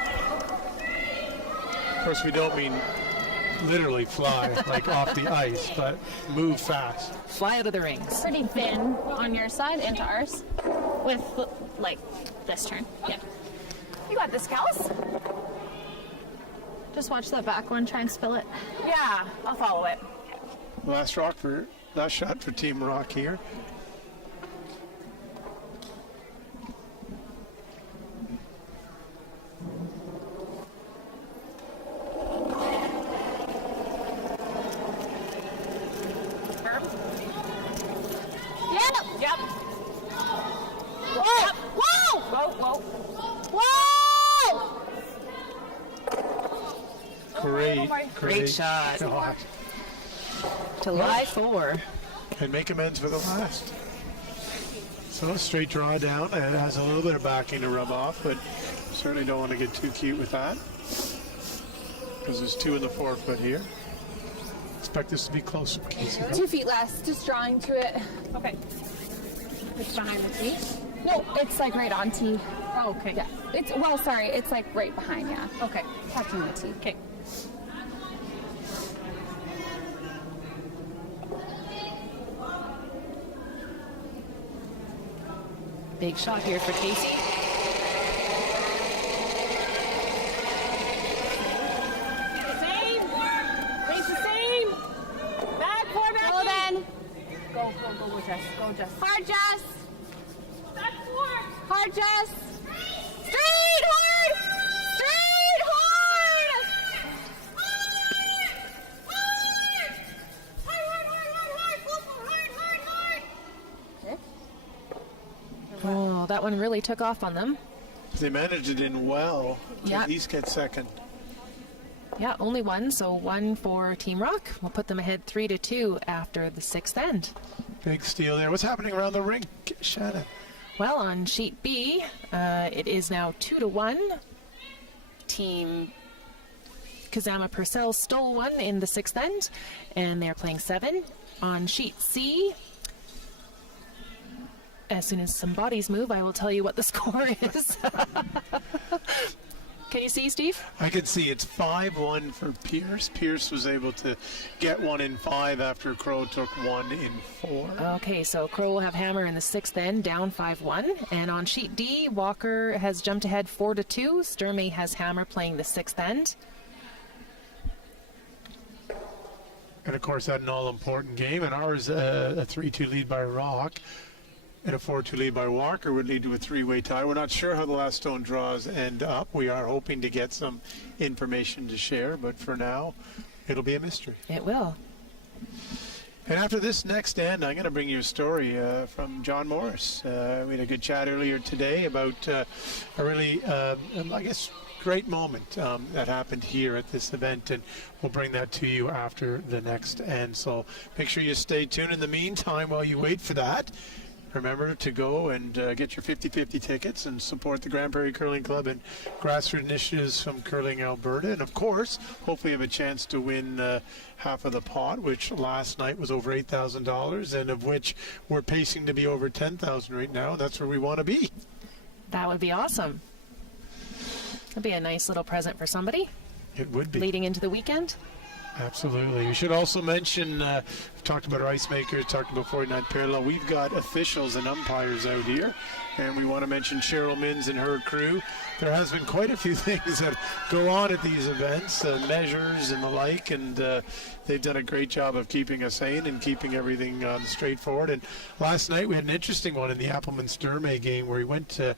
course, we don't mean literally fly, like off the ice, but move fast. Fly out of the rings. Pretty thin on your side into ours with, like, this turn. Yeah. You got this, Kels. Just watch that back one, try and spill it. Yeah, I'll follow it. Last shot for Team Rocque here. Yep. Whoa! Yep. Whoa! Whoa, whoa. Whoa! Great shot. To lie 4. And make amends for the last. So a straight draw down. It has a little bit of backing to rub off, but certainly don't want to get too cute with that. Because there's 2 in the 4-foot here. Expect this to be closer, Casey. 2 feet less, just drawing to it. Okay. It's behind the tee? No, it's like right on tee. Oh, okay. Yeah. It's like right behind, yeah. Okay. Touching the tee. Okay. Big shot here for Casey. Same. Face the same. Back, 4 back. Go then. Go, Jess. Go, Jess. Hard, Jess. Back 4. Hard, Jess. Straight, hard. Straight, hard. Oh, that one really took off on them. They managed it in well to Yeah. at least get second. Yeah, only one, so 1 for Team Rocque. We'll put them ahead 3-2 after the 6th end. Big steal there. What's happening around the rink, Shannon? Well, on sheet B, it is now 2-1. Team Kazama Purcell stole one in the 6th end, and they're playing 7. On sheet C, as soon as some bodies move, I will tell you what the score is. Can you see, Steve? I can see it's 5-1 for Pierce. Pierce was able to get one in 5 after Crow took one in 4. Okay, so Crow will have hammer in the 6th end, down 5-1. And on sheet D, Walker has jumped ahead 4-2. Sturmey has hammer playing the 6th end. And of course, that an all-important game. And ours, a 3-2 lead by Rocque and a 4-2 lead by Walker would lead to a 3-way tie. We're not sure how the last stone draws end up. We are hoping to get some information to share, but for now, it'll be a mystery. It will. And after this next end, I'm going to bring you a story from John Morris. We had a good chat earlier today about a really, I guess, great moment that happened here at this event, and we'll bring that to you after the next end. So make sure you stay tuned. In the meantime, while you wait for that, remember to go and get your 50-50 tickets and support the Grand Prairie Curling Club and grassroots initiatives from Curling Alberta. And of course, hopefully have a chance to win half of the pot, which last night was over $8,000, and of which we're pacing to be over $10,000 right now. That's where we want to be. That would be awesome. That'd be a nice little present for somebody. It would be. Leading into the weekend. Absolutely. We should also mention, we've talked about our ice makers, talked about 49 Parallel. We've got officials and umpires out here, and we want to mention Cheryl Minns and her crew. There has been quite a few things that go on at these events, measures and the like, and they've done a great job of keeping us sane and keeping everything straightforward. And last night we had an interesting one in the Appleman-Sturmey game where he went to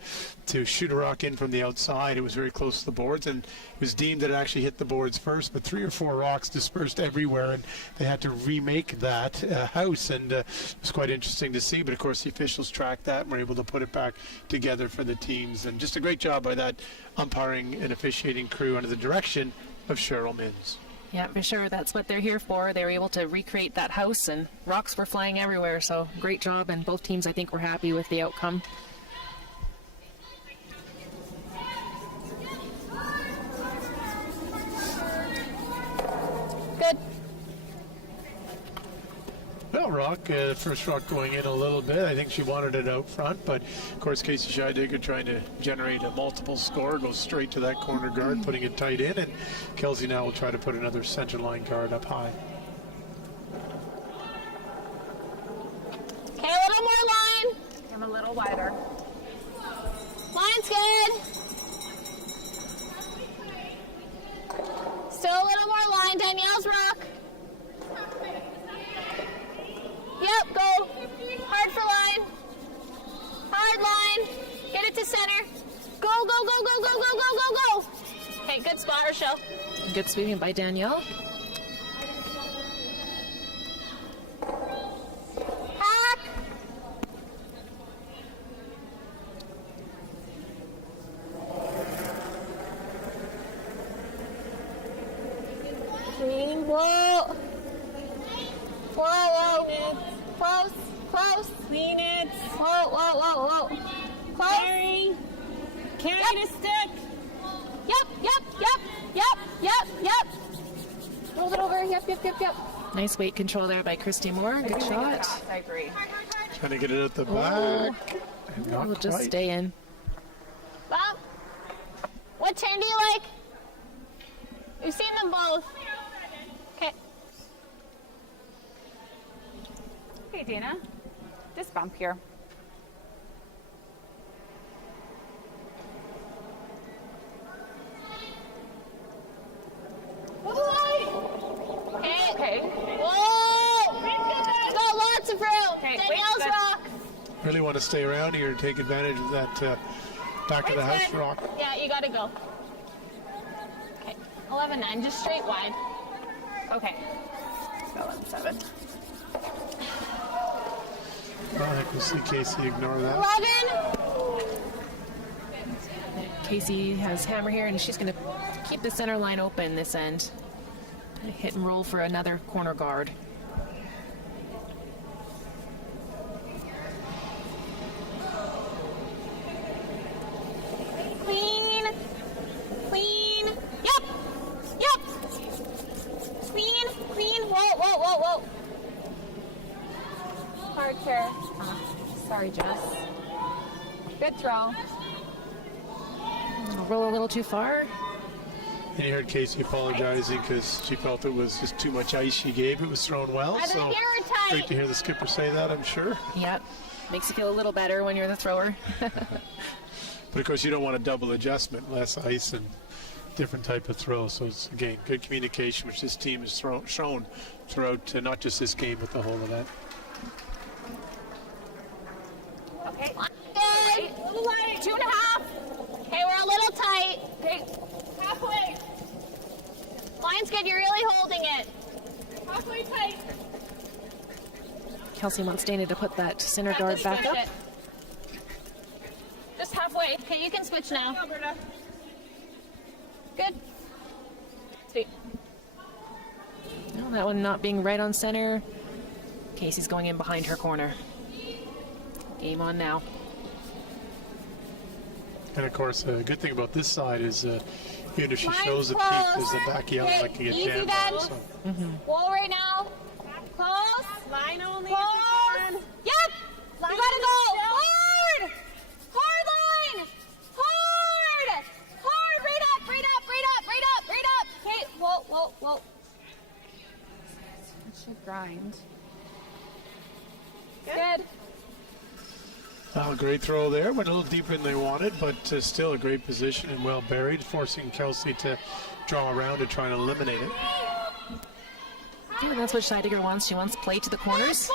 shoot a rock in from the outside. It was very close to the boards, and it was deemed that it actually hit the boards first, but 3 or 4 rocks dispersed everywhere, and they had to remake that house, and it was quite interesting to see. But of course the officials tracked that and were able to put it back together for the teams, and just a great job by that umpiring and officiating crew under the direction of Cheryl Minns. Yeah, for sure. That's what they're here for. They were able to recreate that house, and rocks were flying everywhere, so great job, and both teams I think were happy with the outcome. Good. Well, Rocque. The first rock going in a little bit. I think she wanted it out front, but of course Casey Scheidegger trying to generate a multiple score, goes straight to that corner guard, putting it tight in, and Kelsey now will try to put another center line guard up high. Okay, a little more line. I'm a little wider. Line's good. Still a little more line. Danielle's rock. Yep, go. Hard for line. Hard line. Get it to center. Go, go, go, go, go, go, go, go, go. Okay, good spot, Rochelle. Good sweeping by Danielle. Hack. Whoa. Whoa, whoa. Close, close. Clean it. Whoa, whoa, whoa, whoa. Close. Carrie to stick. Yep, yep, yep, yep, yep, yep. Roll it over. Yep, yep, yep, yep. Nice weight control there by Kristy Moore. Good shot. I agree. Trying to get it at the back. And not We'll just quite. stay in. Bob, what turn do you like? We've seen them both. Okay. Okay, Dana. Just bump here. Okay. Okay. Whoa! Got lots of room. Okay, Danielle's wait, rock. Really want to stay around here and take advantage of that back of the house Good. rock. Yeah, you gotta go. Okay. 11-9, just straight wide. Okay. 7. I think we'll see Casey ignore that. 11. Casey has hammer here, and she's going to keep the center line open this end. Hit and roll for another corner guard. Clean. Clean. Yep. Yep. Clean. Clean. Whoa, whoa, whoa, whoa. Hard care. Sorry, Jess. Good throw. Roll a little too far. And you heard Casey apologizing because she felt it was just too much ice she gave. It was thrown well. I So think you're tight. great to hear the skipper say that, I'm sure. Yep. Makes you feel a little better when you're the thrower. But of course, you don't want a double adjustment, less ice and different type of throw. So it's, again, good communication, which this team has shown throughout not just this game, but the whole event. Okay. Good. A little light. 2.5. Okay, we're a little tight. Okay, halfway. Line's good. You're really holding it. Halfway tight. Kelsey wants Dana to put that center guard back up. Just halfway. Okay, you can switch now. Alberta. Good. Sweet. Well, that one not being right on center. Casey's going in behind her corner. Game on now. And of course, the good thing about this side is even if she Line's shows the peak, there's the back yellow Okay, that can get easy jammed then. on. So. Wall right now. Close. Line only. Close. Yep. You gotta go. Hard. Hard line. Hard. Hard. Right up. Right up. Right up. Right up. Right up. Okay. Whoa. Whoa. Whoa. Should grind. Good. Well, great throw there. Went a little deeper than they wanted, but still a great position and well buried, forcing Kelsey to draw around and try and eliminate it. Yeah, that's what Scheidegger wants. She wants play to the corners.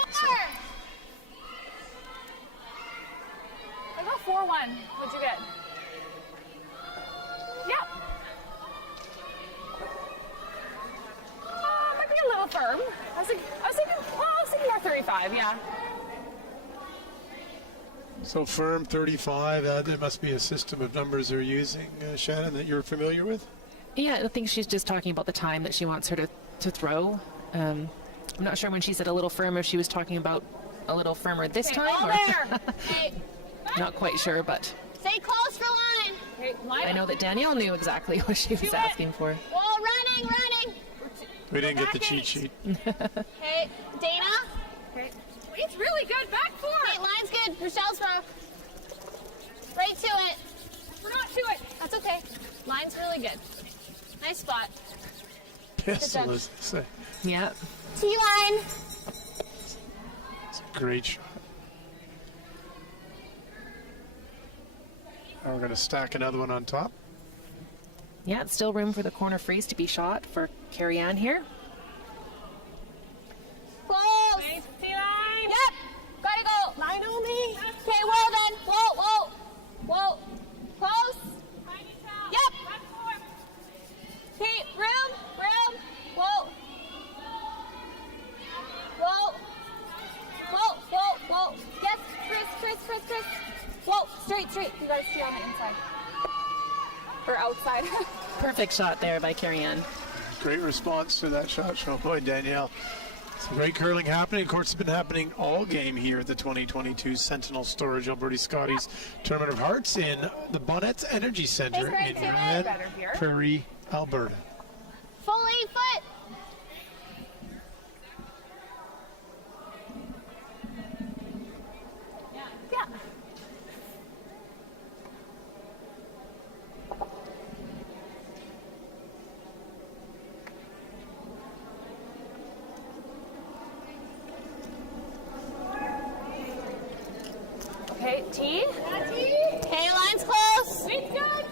I got 4-1. What'd you get? Yeah. Might be a little firm. I was thinking more 35, yeah. So firm 35, there must be a system of numbers they're using, Shannon, that you're familiar with? Yeah, I think she's just talking about the time that she wants her to throw. I'm not sure when she said a little firmer, she was talking about a little firmer this Okay, time. all Or there. Okay. not quite sure, but Stay close for line. Okay, line I know that Danielle knew exactly what she was asking for. Wall running, running. We didn't get the cheat sheet. Okay, Dana. Okay. It's really good. Back 4. Hey, line's good. Rochelle's rock. Right to it. We're not to it. That's okay. Line's really good. Nice spot. Pistol, as they say. Yeah. T-line. It's a great shot. Now we're going to stack another one on top. Yeah, it's still room for the corner freeze to be shot for Carrie Ann here. Close. Nice T-line. Yep. Gotta go. Line only. Okay, well then. Whoa, whoa. Whoa. Close. Yep. Back 4. Okay, room. Whoa. Whoa. Whoa, whoa, whoa. Yes, Chris. Whoa, straight. You gotta stay on the inside. Or outside. Perfect shot there by Carrie Ann. Great response to that shot shown by Danielle. Some great curling happening. Of course, it's been happening all game here at the 2022 Sentinel Storage Alberta Scotties Tournament of Hearts in the Bonnets Energy Center in Red Prairie, Alberta. Full 8 foot. Yeah. Okay, T. Okay, line's close. It's good.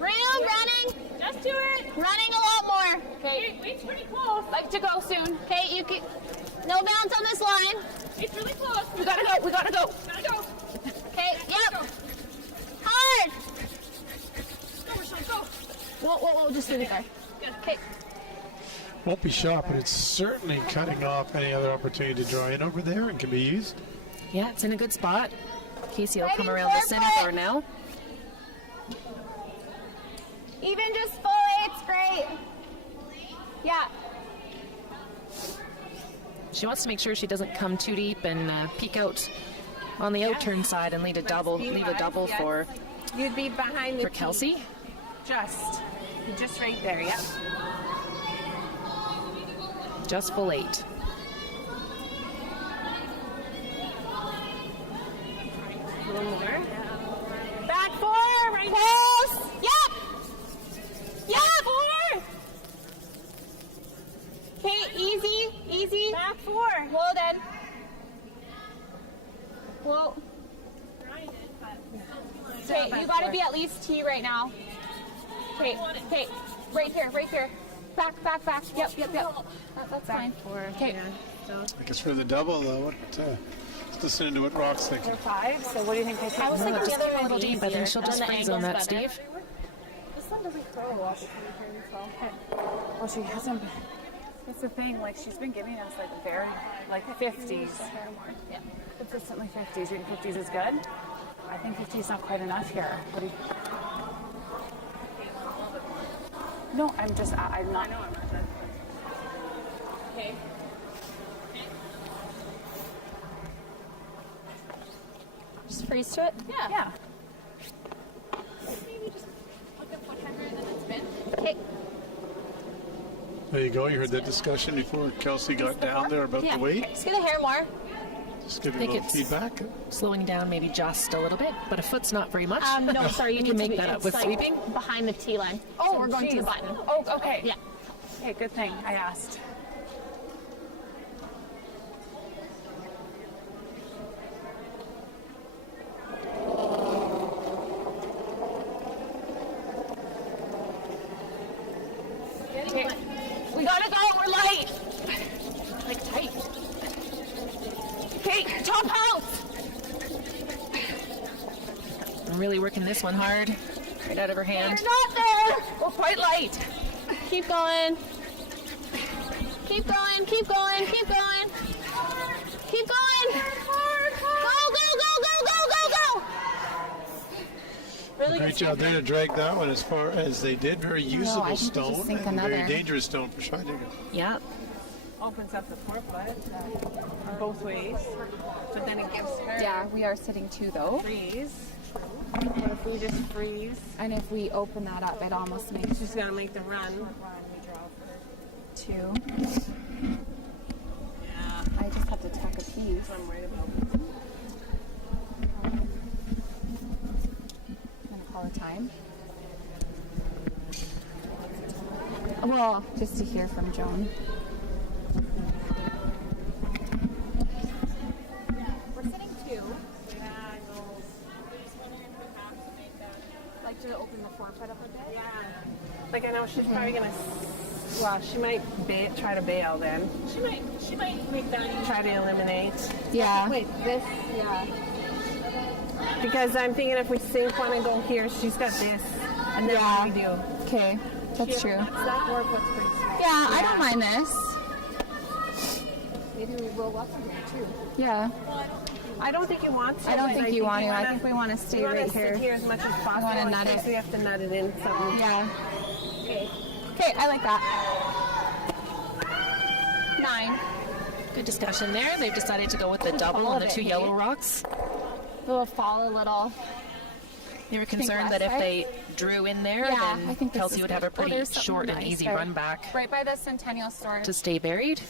Room running. Just do it. Running a lot more. Okay, weight's pretty close. Like to go soon. Okay, you can. No bounce on this line. It's really close. We gotta go. Gotta go. Okay, yep. Hard. Go, Rochelle, go. Whoa, just leave it there. Okay. Won't be shot, but it's certainly cutting off any other opportunity to draw in over there and can be used. Yeah, it's in a good spot. Casey will Ready, come around the center forefoot. door now. Even just full 8's great. Yeah. She wants to make sure she doesn't come too deep and peek out on the out-turn side and leave a double for You'd be behind the Kelsey. Just right there, yep. Just full 8. A little more. Back 4. Right close. Yep. 4. Okay, easy. Back 4. Whoa then. Whoa. Okay, you gotta be at least T right now. Okay, right here. Back. Yep. That's fine. Okay. I think it's for the double, though. Let's listen to what Rocque's thinking. 5. So what do you think they I was thinking the other one a little would be deep, but then she'll just then the freeze on that, angle's better. Steve. This one doesn't throw a lot between here and 12. Okay. Well, she hasn't. That's the thing. Like she's been giving us like 50s. Yeah. Consistently 50s. You think 50s is good? I think 50 is not quite enough here. What do you? No, I'm not. I know I'm not. Okay. Just freeze to it? Yeah. Maybe just look up 100 and then spin. Okay. There you go. You heard that discussion before Kelsey got down there about the weight. Just get a hair more. Just give I you a think little it's feedback. slowing down maybe just a little bit, but a foot's not very much. No, sorry, you You need can to make be, that up it's with like sweeping. behind the T line. Oh, So we're going to the button. Oh, okay. Yeah. Okay, good thing I asked. Okay. We gotta go. We're light. Like tight. Okay, top house. I'm really working this one hard. Right out of her hand. You're not there. We're quite light. Keep going. Keep going. Keep going. Keep going. Keep going. Go. Really Great job there to drag that one as far as they did. Very usable I think we just stone sink and very another. dangerous stone for Scheidegger. Yeah. opens up the 4 foot both ways, but then it gives her Yeah, we are sitting 2 though. freeze. What if we just freeze? And if we open that up, it almost makes She's gonna make the run. 2. I just have to tuck piece. I'm worried about. Gonna call a time. Well, just to hear from Joan. We're sitting 2. Yeah, I know. I'm just wondering if we have to make that. Like to open the forefront up a bit? Yeah. Like I know she's probably gonna. Well, she might try to bail then. She might make that. Try to eliminate. Yeah. Wait, this. Yeah. Because I'm thinking if we sink one and go here, she's got this, and then Yeah. what do we do? Okay, that's true. That work looks pretty small. Yeah, I don't mind this. Maybe we roll up from here too. Yeah. I don't think you want to. I don't think you want to. I wanna- think we want to stay you wanna right sit here. here as much as possible. wanna in nut case it. we have to nut it in something. Yeah. Okay, I like that. 9. Good discussion there. They've decided to go with the double on the 2 yellow rocks. It will fall a little. They were concerned that if they drew in there, Yeah, I then think this Kelsey is would have a good. pretty there's something short and nice easy there. run back Right by the Centennial Store. to stay buried.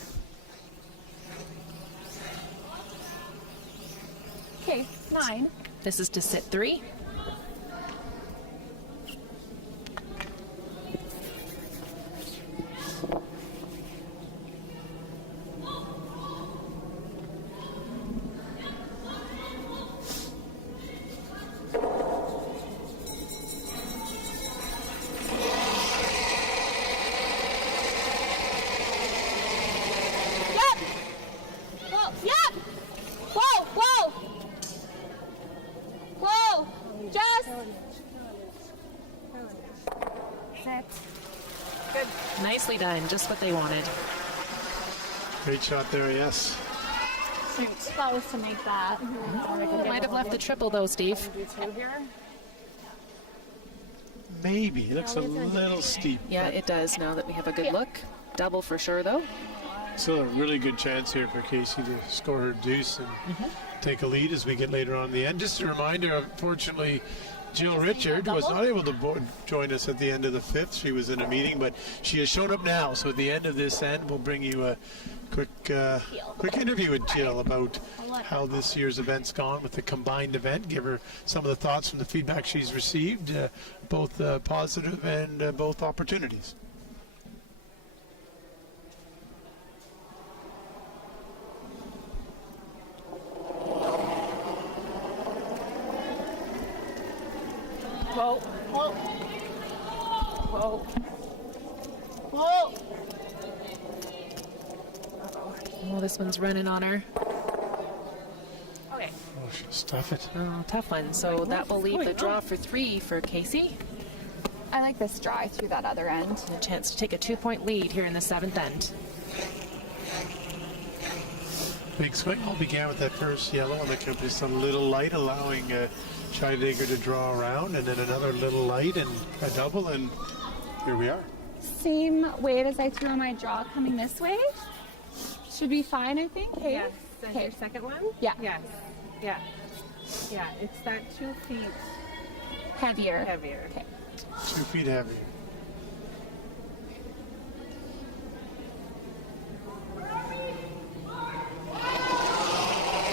Okay, 9. This is to sit 3. Yep. Whoa, yep. Whoa, whoa. Whoa. Just. Sit. Good. Nicely done. Just what they wanted. Great shot there, yes. That was to make that. Might have left the triple though, Steve. Do 2 here. Maybe. It looks a little steep. Yeah, it does now that we have a good look. Double for sure though. Still a really good chance here for Casey to score her deuce and take a lead as we get later on in the end. Just a reminder, unfortunately, Jill Richard was not able to join us at the end of the 5th. She was in a meeting, but she has shown up now. So at the end of this end, we'll bring you a quick interview with Jill about how this year's event's gone with the combined event. Give her some of the thoughts from the feedback she's received, both positive and both opportunities. Whoa. Whoa. Whoa. Whoa. Oh, this one's running on her. Okay. Oh, she'll stuff it. Oh, tough one. So that will leave the draw for 3 for Casey. I like this drive through that other end. And a chance to take a 2-point lead here in the 7th end. Big swing all began with that first yellow, and there came just a little light, allowing Scheidegger to draw around, and then another little light and a double, and here we are. Same weight as I threw on my draw coming this way. Should be fine, I think. Hey. Yes. Is that your second one? Yeah. Yes. Yeah. Yeah. It's that 2 feet Heavier. heavier. Okay. 2 feet heavier.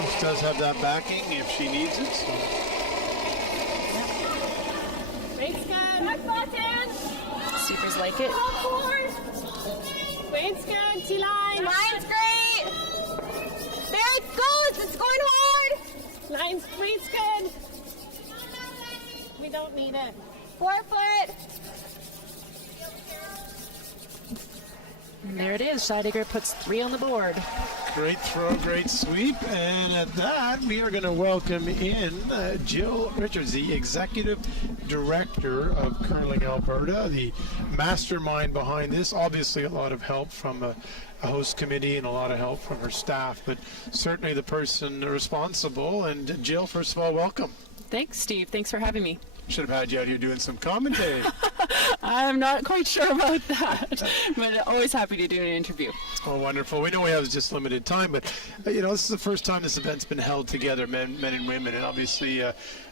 This does have that backing if she needs it. So. Weight's good. Back button. Supers like it. Go forward. Weight's good. T-line. Line's great. There it goes. It's going hard. Line's weight's good. We don't need it. 4 foot. And there it is. Scheidegger puts 3 on the board. Great throw, great sweep, and at that, we are going to welcome in Jill Richards, the Executive Director of Curling Alberta, the mastermind behind this. Obviously, a lot of help from a host committee and a lot of help from her staff, but certainly the person responsible. And Jill, first of all, welcome. Thanks, Steve. Thanks for having me. Should have had you out here doing some commentary. I'm not quite sure about that, but always happy to do an interview. Oh, wonderful. We know we have just limited time, but, this is the first time this event's been held together, men and women, and obviously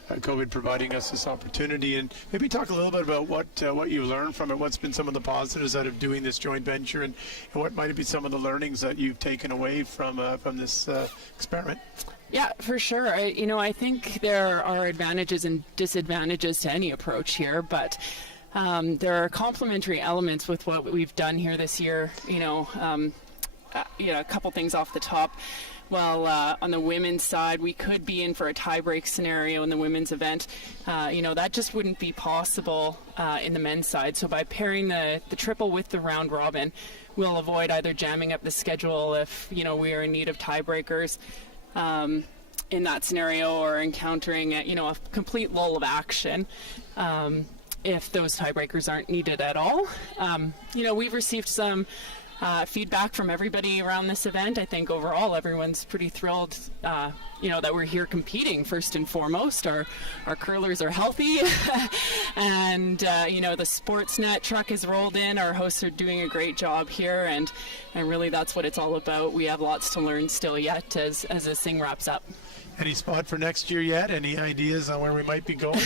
COVID providing us this opportunity, and maybe talk a little bit about what you learned from it. What's been some of the positives out of doing this joint venture, and what might be some of the learnings that you've taken away from this experiment? Yeah, for sure. I think there are advantages and disadvantages to any approach here, but there are complementary elements with what we've done here this year. A couple things off the top. Well, on the women's side, we could be in for a tie-break scenario in the women's event. That just wouldn't be possible in the men's side. So by pairing the triple with the round robin, we'll avoid either jamming up the schedule if, we are in need of tiebreakers in that scenario, or encountering, a complete lull of action if those tiebreakers aren't needed at all. We've received some feedback from everybody around this event. I think overall everyone's pretty thrilled, that we're here competing first and foremost. Our curlers are healthy, and the Sportsnet truck has rolled in. Our hosts are doing a great job here, and really that's what it's all about. We have lots to learn still yet as this thing wraps up. Any spot for next year yet? Any ideas on where we might be going?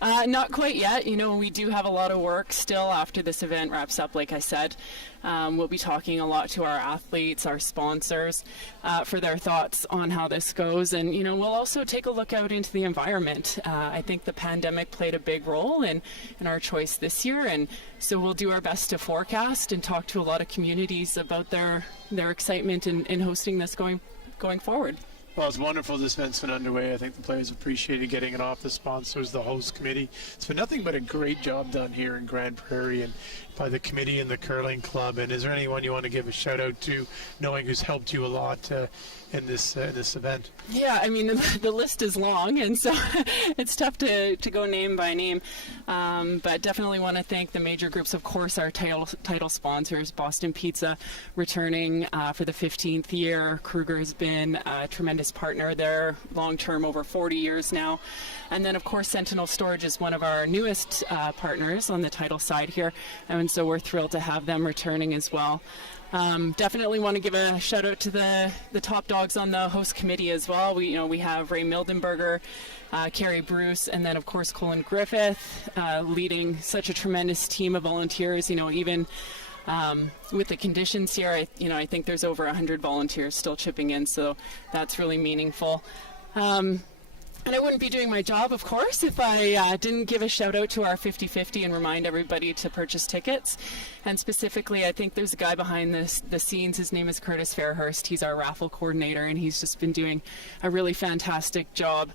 Not quite yet. We do have a lot of work still after this event wraps up, like I said. We'll be talking a lot to our athletes, our sponsors, for their thoughts on how this goes. And, we'll also take a look out into the environment. I think the pandemic played a big role in our choice this year. And so we'll do our best to forecast and talk to a lot of communities about their excitement in hosting this going forward. Well, it's wonderful this event's been underway. I think the players appreciated getting it off, the sponsors, the host committee. It's been nothing but a great job done here in Grand Prairie and by the committee and the curling club. And is there anyone you want to give a shout out to, knowing who's helped you a lot in this event? Yeah, the list is long, and so it's tough to go name by name. But definitely want to thank the major groups, of course, our title sponsors, Boston Pizza, returning for the 15th year. Kruger has been a tremendous partner there, long-term, over 40 years now. And then, of course, Sentinel Storage is one of our newest partners on the title side here, and so we're thrilled to have them returning as well. Definitely want to give a shout out to the top dogs on the host committee as well. We have Ray Mildenberger, Carrie Bruce, and then of course Colin Griffith, leading such a tremendous team of volunteers. Even with the conditions here, I think there's over 100 volunteers still chipping in, so that's really meaningful. And I wouldn't be doing my job, of course, if I didn't give a shout out to our 50/50 and remind everybody to purchase tickets. And specifically, I think there's a guy behind the scenes. His name is Curtis Fairhurst. He's our raffle coordinator, and he's just been doing a really fantastic job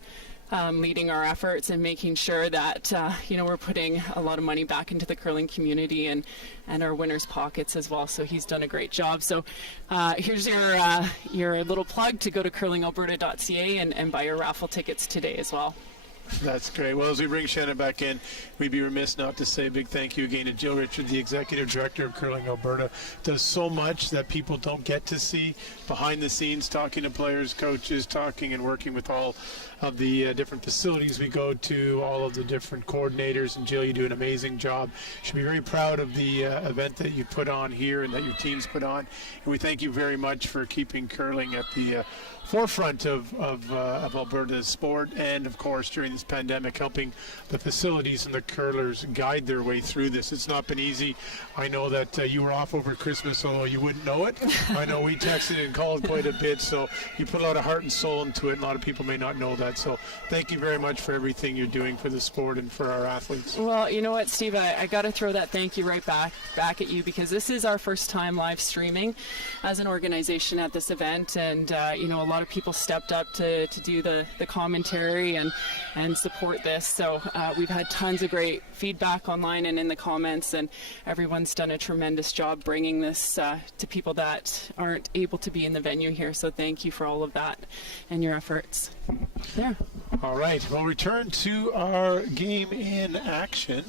leading our efforts and making sure that we're putting a lot of money back into the curling community and our winners' pockets as well. So he's done a great job. So here's your little plug to go to curlingalberta.ca and buy your raffle tickets today as well. That's great. Well, as we bring Shannon back in, we'd be remiss not to say a big thank you again to Jill Richard, the Executive Director of Curling Alberta. Does so much that people don't get to see behind the scenes, talking to players, coaches, talking and working with all of the different facilities we go to, all of the different coordinators. And Jill, you do an amazing job. You should be very proud of the event that you put on here and that your teams put on. And we thank you very much for keeping curling at the forefront of Alberta's sport, and of course during this pandemic helping the facilities and the curlers guide their way through this. It's not been easy. I know that you were off over Christmas, although you wouldn't know it. I know we texted and called quite a bit, so you put a lot of heart and soul into it, and a lot of people may not know that. So thank you very much for everything you're doing for the sport and for our athletes. Well, you know what, Steve, I got to throw that thank you right back at you, because this is our first time live streaming as an organization at this event, and a lot of people stepped up to do the commentary and support this. So we've had tons of great feedback online and in the comments, and everyone's done a tremendous job bringing this to people that aren't able to be in the venue here. So thank you for all of that and your efforts. Yeah. All right. We'll return to our game in action.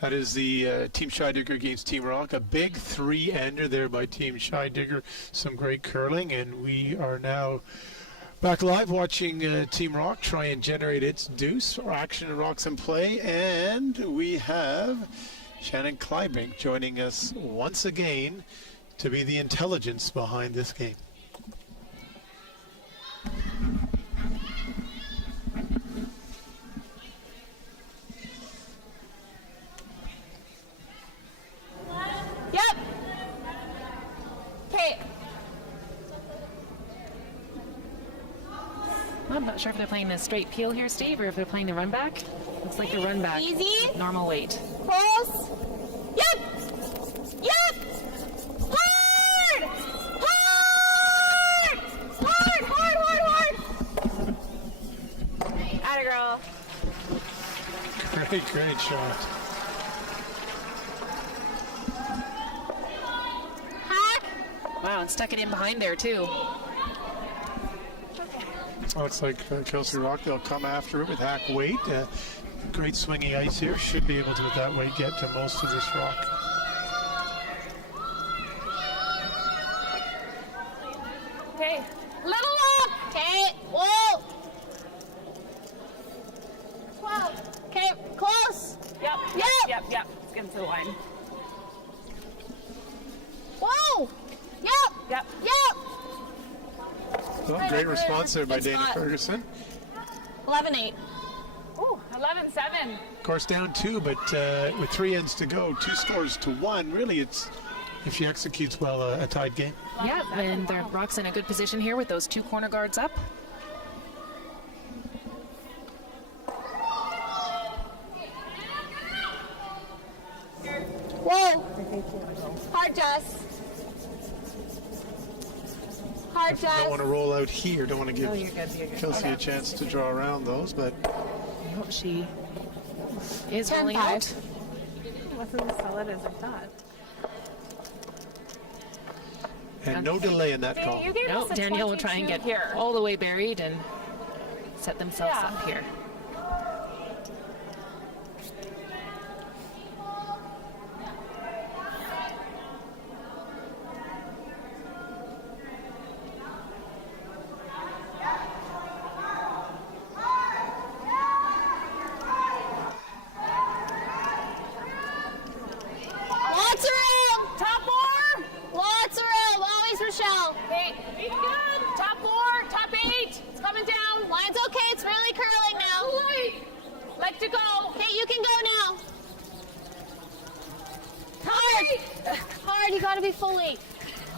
That is the Team Scheidegger against Team Rocque. A big 3-ender there by Team Scheidegger. Some great curling, and we are now back live watching Team Rocque try and generate its deuce or action in Rocks and play. And we have Shannon Kleinbink joining us once again to be the intelligence behind this game. I'm not sure if they're playing a straight peel here, Steve, or if they're playing the run back. Looks like the run back. Easy. Normal weight. Close. Yep. Yep. Hard. Hard. Hard, hard, hard, hard. Atta girl. Great shot. Hack. Wow, and stuck it in behind there, too. Looks like Kelsey Rock, they'll come after it with hack weight. Great swinging ice here. Should be able to, with that weight, get to most of this rock. Okay. Little up. Okay. Whoa. 12. Okay. Close. Yep. Yep. Yep. Yep. Let's get into the line. Whoa. Yep. Yep. Yep. Well, great response there by Good Dana spot. Ferguson. 11-8. Ooh, 11-7. Of course, down 2, but with 3 ends to go, 2 scores to 1. Really, it's, if she executes well, a tied game. Yeah, and the Rock's in a good position here with those 2 corner guards up. Whoa. Hard, Jess. Hard, Jess. Don't want to roll out here. Don't want to give Oh, you're good, you're good. Kelsey a chance to draw around those, but Oh, she is 10-5. rolling out. Wasn't as solid as I thought. and no delay in that call. You gave No, us a Danielle will try and 22 get here. all the way buried and set themselves Yeah. up here. Lots of room. Top 4. Lots of room. Always Rochelle. Hey, be good. Top 4, top 8. It's coming down. Line's okay. It's really curling now. Like to go. Okay, you can go now. Hard. Hard. You gotta be fully.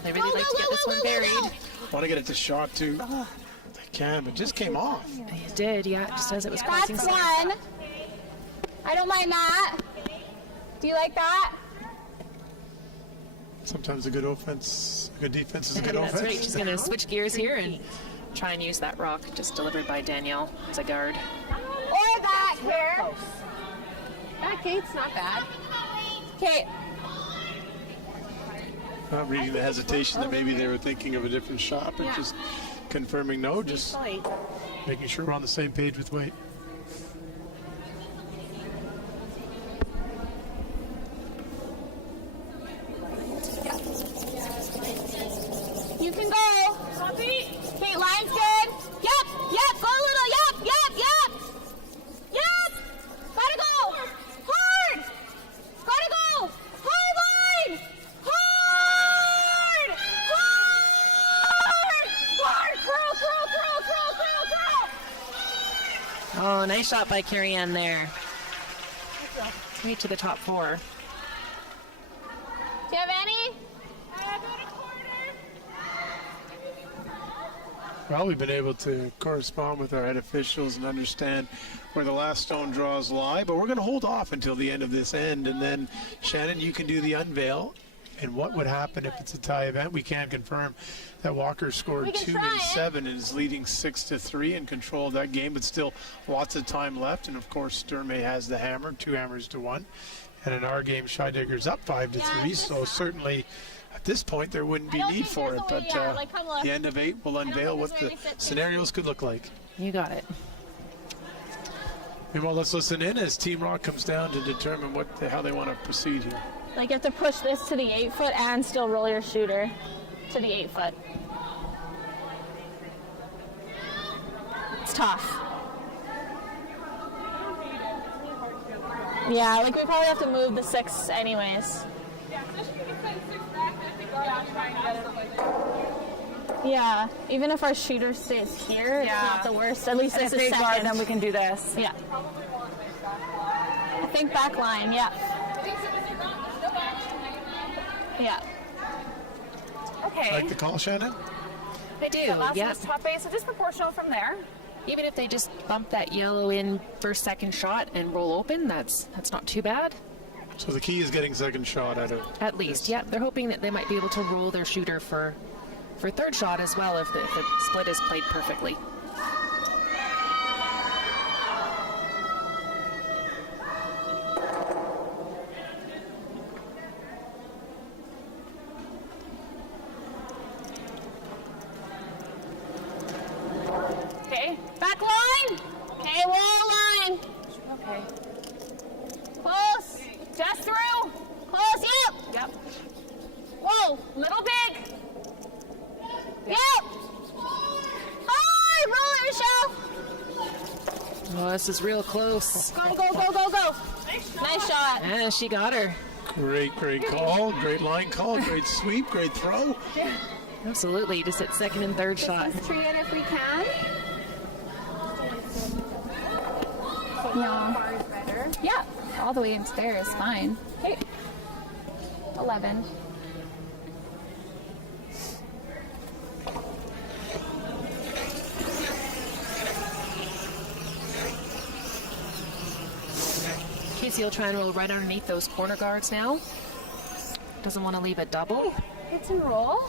They really like to get this one buried. Want to get it to shot too. They can, but just came off. They did, yeah, just as it was crossing. That's one. I don't mind that. Do you like that? Sometimes a good offense, a good defense is a good That's offense. right. She's going to switch gears here and try and use that rock just delivered by Danielle Taggart. Or that here. That gate's not bad. Okay. Not reading the hesitation that maybe they were thinking of a different shot, but just confirming no, just making sure we're on the same page with weight. You can go. Okay, line's good. Yep, yep, go a little. Yep, yep, yep. Yep. Gotta go. Hard. Gotta go. Hard line. Hard. Hard. Hard. Curl. Oh, nice shot by Carrie Ann there. Straight to the top 4. Do you have any? Well, we've been able to correspond with our head officials and understand where the last stone draws lie, but we're going to hold off until the end of this end, and then, Shannon, you can do the unveil. And what would happen if it's a tie event? We can confirm that Walker scored 2 in 7 and is leading 6-3 in control of that game, but still lots of time left. And of course, Sturmey has the hammer, 2 hammers to 1. And in our game, Scheidegger's up 5-3. So certainly at this point, there wouldn't be need for it. But the end of 8 will unveil what the scenarios could look like. You got it. Meanwhile, let's listen in as Team Rock comes down to determine how they want to proceed here. Like you have to push this to the 8-foot and still roll your shooter to the 8-foot. It's tough. Yeah, like we probably have to move the 6 anyways. Yeah, even if our shooter stays here, it's not the worst. At least And it's if a they guard, second. then we can do this. Yeah. I think back line, yeah. Yeah. Okay. Like the call, Shannon? I do, Last yeah. was top 8, so just proportional from there. even if they just bump that yellow in first, second shot and roll open, that's not too bad. So the key is getting second shot out of. At least, yeah. They're hoping that they might be able to roll their shooter for third shot as well if the split is played perfectly. Okay, back line. Okay, wall line. Okay. Close. Just through. Close. Yep. Yep. Whoa, little big. Yep. Hi, roll it, Michelle. Oh, this is real close. Go, go, go, go, go. Nice shot. And she got her. Great call, great line call, great sweep, great throw. Absolutely, just at second and third shot. Let's tree it if we can. No. Yeah, all the way into there is fine. Okay. 11. Casey will try and roll right underneath those corner guards now. Doesn't want to leave a double. Hit and roll.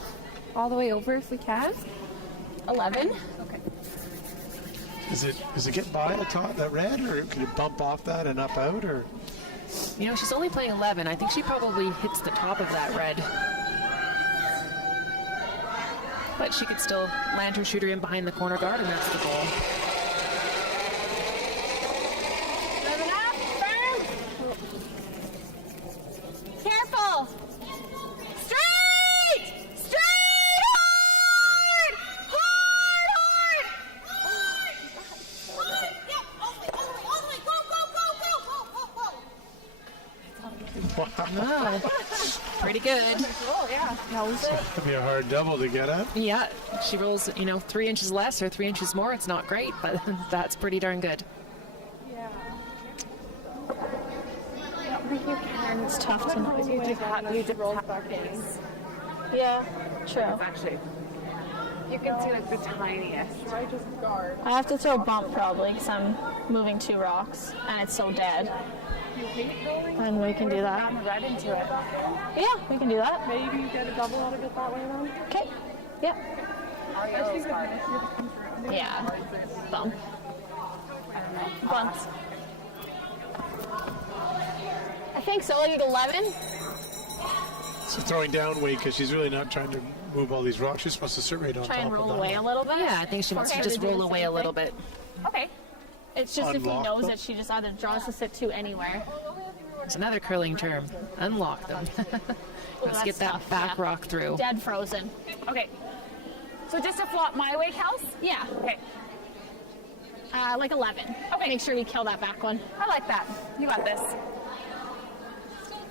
All the way over if we can. 11. Okay. Does it get by the top that red, or can it bump off that and up out, or? You know, she's only playing 11. I think she probably hits the top of that red. But she could still land her shooter in behind the corner guard, and that's the goal. Moving up, firm. Careful. Straight. Straight. Hard. Hard. Hard. Hard. Yep. All the way. Go, go, go, go, go, go, go. Wow. Pretty good. Oh, yeah. That'd be a hard double to get at. Yeah, she rolls, 3 inches less or 3 inches more. It's not great, but that's pretty darn good. Yeah. I don't think you can. It's tough to know. You just roll back in. Yeah, true. Actually, you can see like the tiniest. I have to throw a bump probably because I'm moving 2 rocks and it's so dead. And we can do that. I'm right into it. Yeah, we can do that. Maybe you get a double out of it that way then? Okay. Yeah. Yeah. Bump. I don't know. Bumps. I think so. Like 11. So throwing down weight because she's really not trying to move all these rocks. She's supposed to sit right on Try top and of roll that. away a little bit. Yeah, I think she wants to just roll away a little bit. Okay. It's just if he Unlock knows them. it, she just either draws to sit 2 anywhere. It's another curling term. Unlock them. Let's get that tough, back yeah. rock through. Dead frozen. Okay. So just to flop my way, Kels? Yeah. Okay. Like 11. Okay. Make sure you kill that back one. I like that. You got this.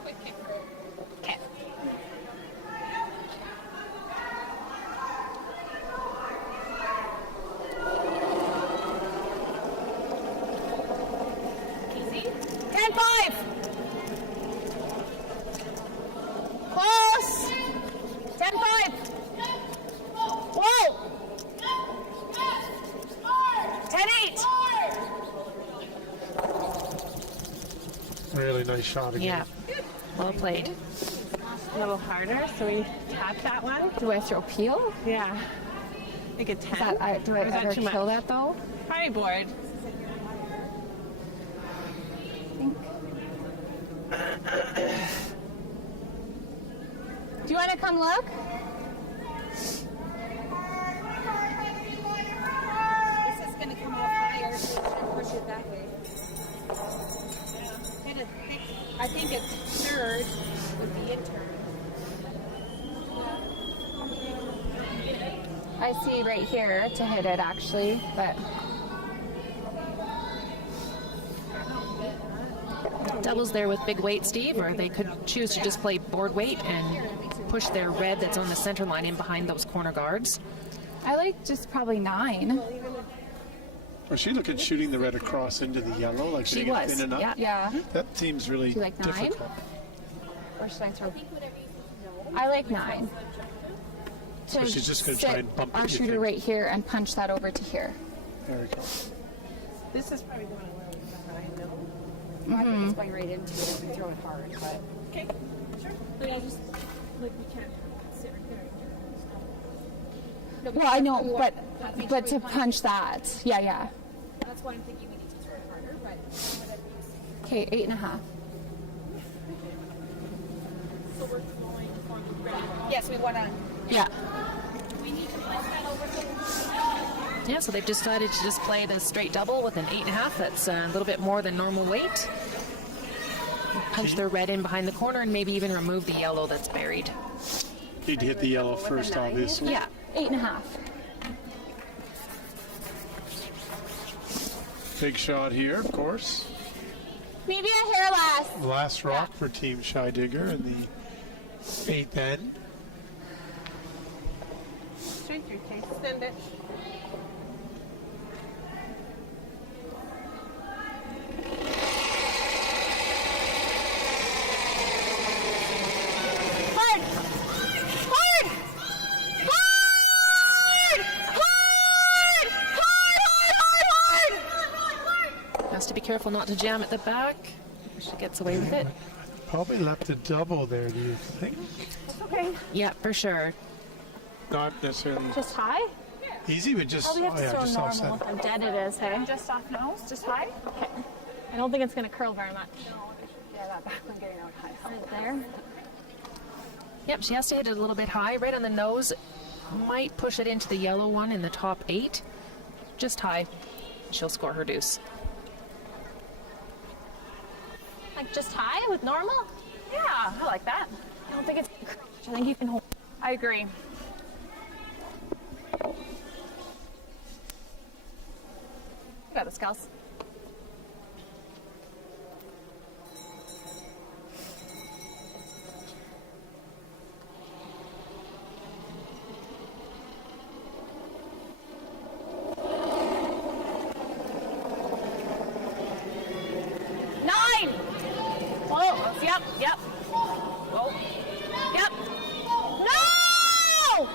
Okay. Casey? 10-5. Close. 10-5. Whoa. 10-8. Really nice shot again. Yeah. Well played. A little harder, so we tap that one. Do I throw peel? Yeah. Like a 10. Do I Or is that ever too much? kill that though? Probably bored. Do you want to come look? This is going to come off higher, so you should push it that way. Yeah. I think a third would be a turn. I see right here to hit it actually, but Doubles there with big weight, Steve, or they could choose to just play board weight and push their red that's on the center line in behind those corner guards. I like just probably 9. Was she looking at shooting the red across into the yellow? Like She getting it was, in and up? yeah. Yeah. That seems really Do you like 9? difficult. Or should I throw? I like 9. So she's just going to try and bump it, our you shooter think? right here and punch that over to here. There we go. This is probably the one where I know. I think it's going right into it if we throw it hard, but. Okay, sure. But I just, like, we can't sit right there. Well, I know, but to punch that, yeah. That's why I'm thinking we need to throw it harder, but whatever you Okay, 8.5. So we're throwing for the ready. Yes, we want to. Yeah. We need to punch that over to. Yeah, so they've decided to just play the straight double with an 8.5. That's a little bit more than normal weight. Punch their red in behind the corner and maybe even remove the yellow that's buried. You'd hit the yellow first, obviously. Yeah, 8.5. Big shot here, of course. Maybe a hair less. Last rock for Team Scheidegger in the 8th end. Straight through, Kate. Send it. Hard! Hard! Hard! Has to be careful not to jam at the back. She gets away with it. Probably left a double there, do you think? Okay. Yeah, for sure. Not necessarily Just high? easy, but just, Oh, we have to throw just normal offset. with how dead it is, hey? Just off nose? Just high? Okay. I don't think it's going to curl very much. Yeah, that back one getting out high. Right there. Yep, she has to hit it a little bit high, right on the nose. Might push it into the yellow one in the top 8. Just high. She'll score her deuce. Like just high with normal? Yeah, I like that. I don't think it's. I think you can hold. I agree. You got this, Kels. Yep. Oh. Yep. No!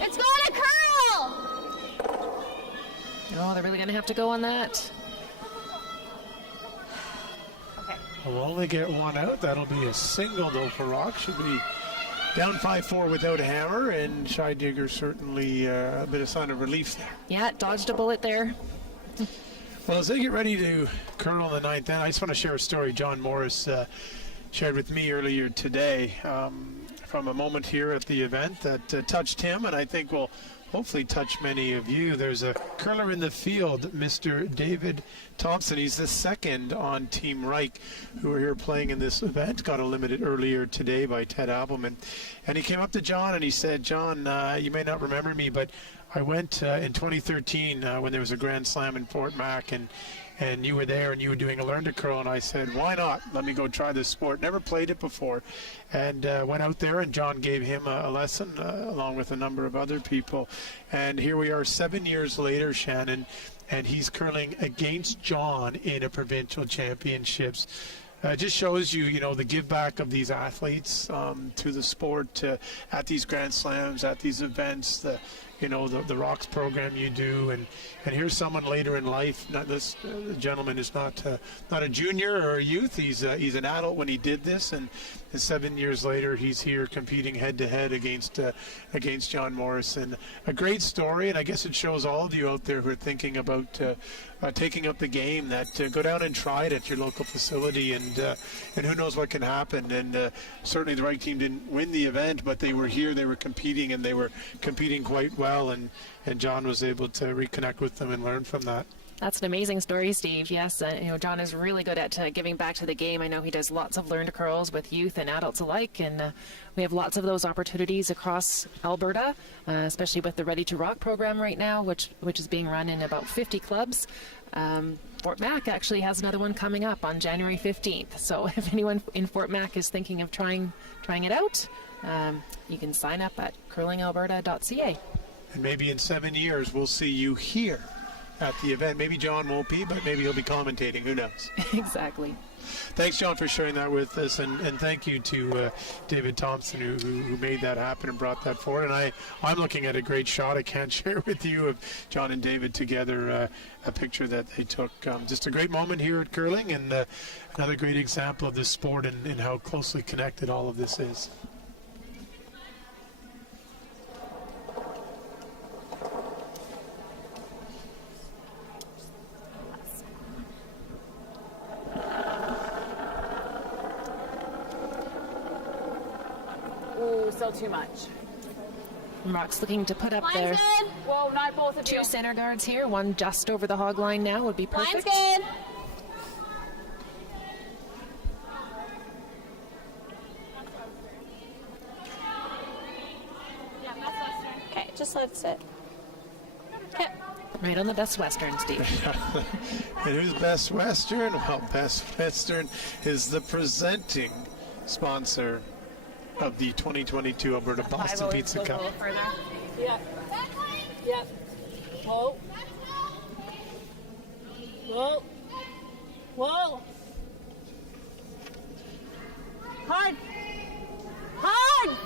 It's going to curl! Oh, they're really going to have to go on that. Okay. We'll only get one out. That'll be a single, though, for Rocque. Should be down 5-4 without a hammer, and Scheidegger certainly a bit of sign of relief there. Yeah, dodged a bullet there. Well, as they get ready to curl in the 9th end, I just want to share a story John Morris shared with me earlier today from a moment here at the event that touched him, and I think will hopefully touch many of you. There's a curler in the field, Mr. David Thompson. He's the second on Team Reich who are here playing in this event. Got eliminated earlier today by Ted Appelman. And he came up to John and he said, John, you may not remember me, but I went in 2013 when there was a Grand Slam in Fort Mac, and you were there and you were doing a learn to curl, and I said, why not? Let me go try this sport. Never played it before. And went out there, and John gave him a lesson along with a number of other people. And here we are 7 years later, Shannon, and he's curling against John in a provincial championships. Just shows you, the give back of these athletes to the sport at these Grand Slams, at these events, the Rocks program you do, and here's someone later in life. This gentleman is not a junior or a youth. He's an adult when he did this, and 7 years later he's here competing head to head against John Morris. And a great story, and I guess it shows all of you out there who are thinking about taking up the game that go down and try it at your local facility, and who knows what can happen. And certainly the right team didn't win the event, but they were here, they were competing, and they were competing quite well, and John was able to reconnect with them and learn from that. That's an amazing story, Steve. Yes, John is really good at giving back to the game. I know he does lots of learn to curls with youth and adults alike, and we have lots of those opportunities across Alberta, especially with the Ready to Rock program right now, which is being run in about 50 clubs. Fort Mac actually has another one coming up on January 15th. So if anyone in Fort Mac is thinking of trying it out, you can sign up at curlingalberta.ca. And maybe in 7 years we'll see you here at the event. Maybe John won't be, but maybe he'll be commentating. Who knows? Exactly. Thanks, John, for sharing that with us, and thank you to David Thompson who made that happen and brought that forward. And I'm looking at a great shot I can't share with you of John and David together, a picture that they took. Just a great moment here at curling, and another great example of this sport and how closely connected all of this is. Ooh, still too much. Rocque's looking to put up Line's their good. Whoa, not both of you. 2 center guards here. One just over the hog line now would be perfect. Line's good. Okay, just let it sit. Okay. Right on the Best Western, Steve. And who's Best Western? Well, Best Western is the presenting sponsor of the 2022 Alberta Boston Pizza Cup. Yep. Yep. Whoa. Whoa. Whoa. Hard. Hard.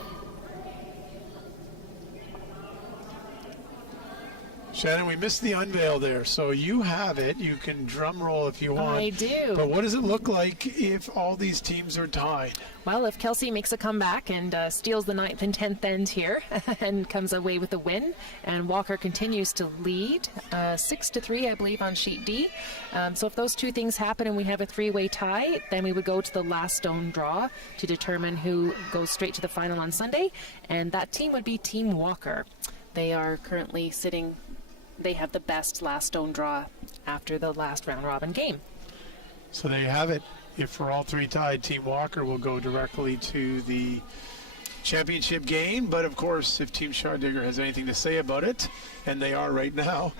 Shannon, we missed the unveil there, so you have it. You can drum roll if you want. I do. But what does it look like if all these teams are tied? Well, if Kelsey makes a comeback and steals the 9th and 10th end here and comes away with a win, and Walker continues to lead 6-3, I believe, on sheet D. So if those two things happen and we have a 3-way tie, then we would go to the last stone draw to determine who goes straight to the final on Sunday, and that team would be Team Walker. They are currently sitting. They have the best last stone draw after the last round robin game. So there you have it. If we're all three tied, Team Walker will go directly to the championship game. But of course, if Team Scheidegger has anything to say about it, and they are right now,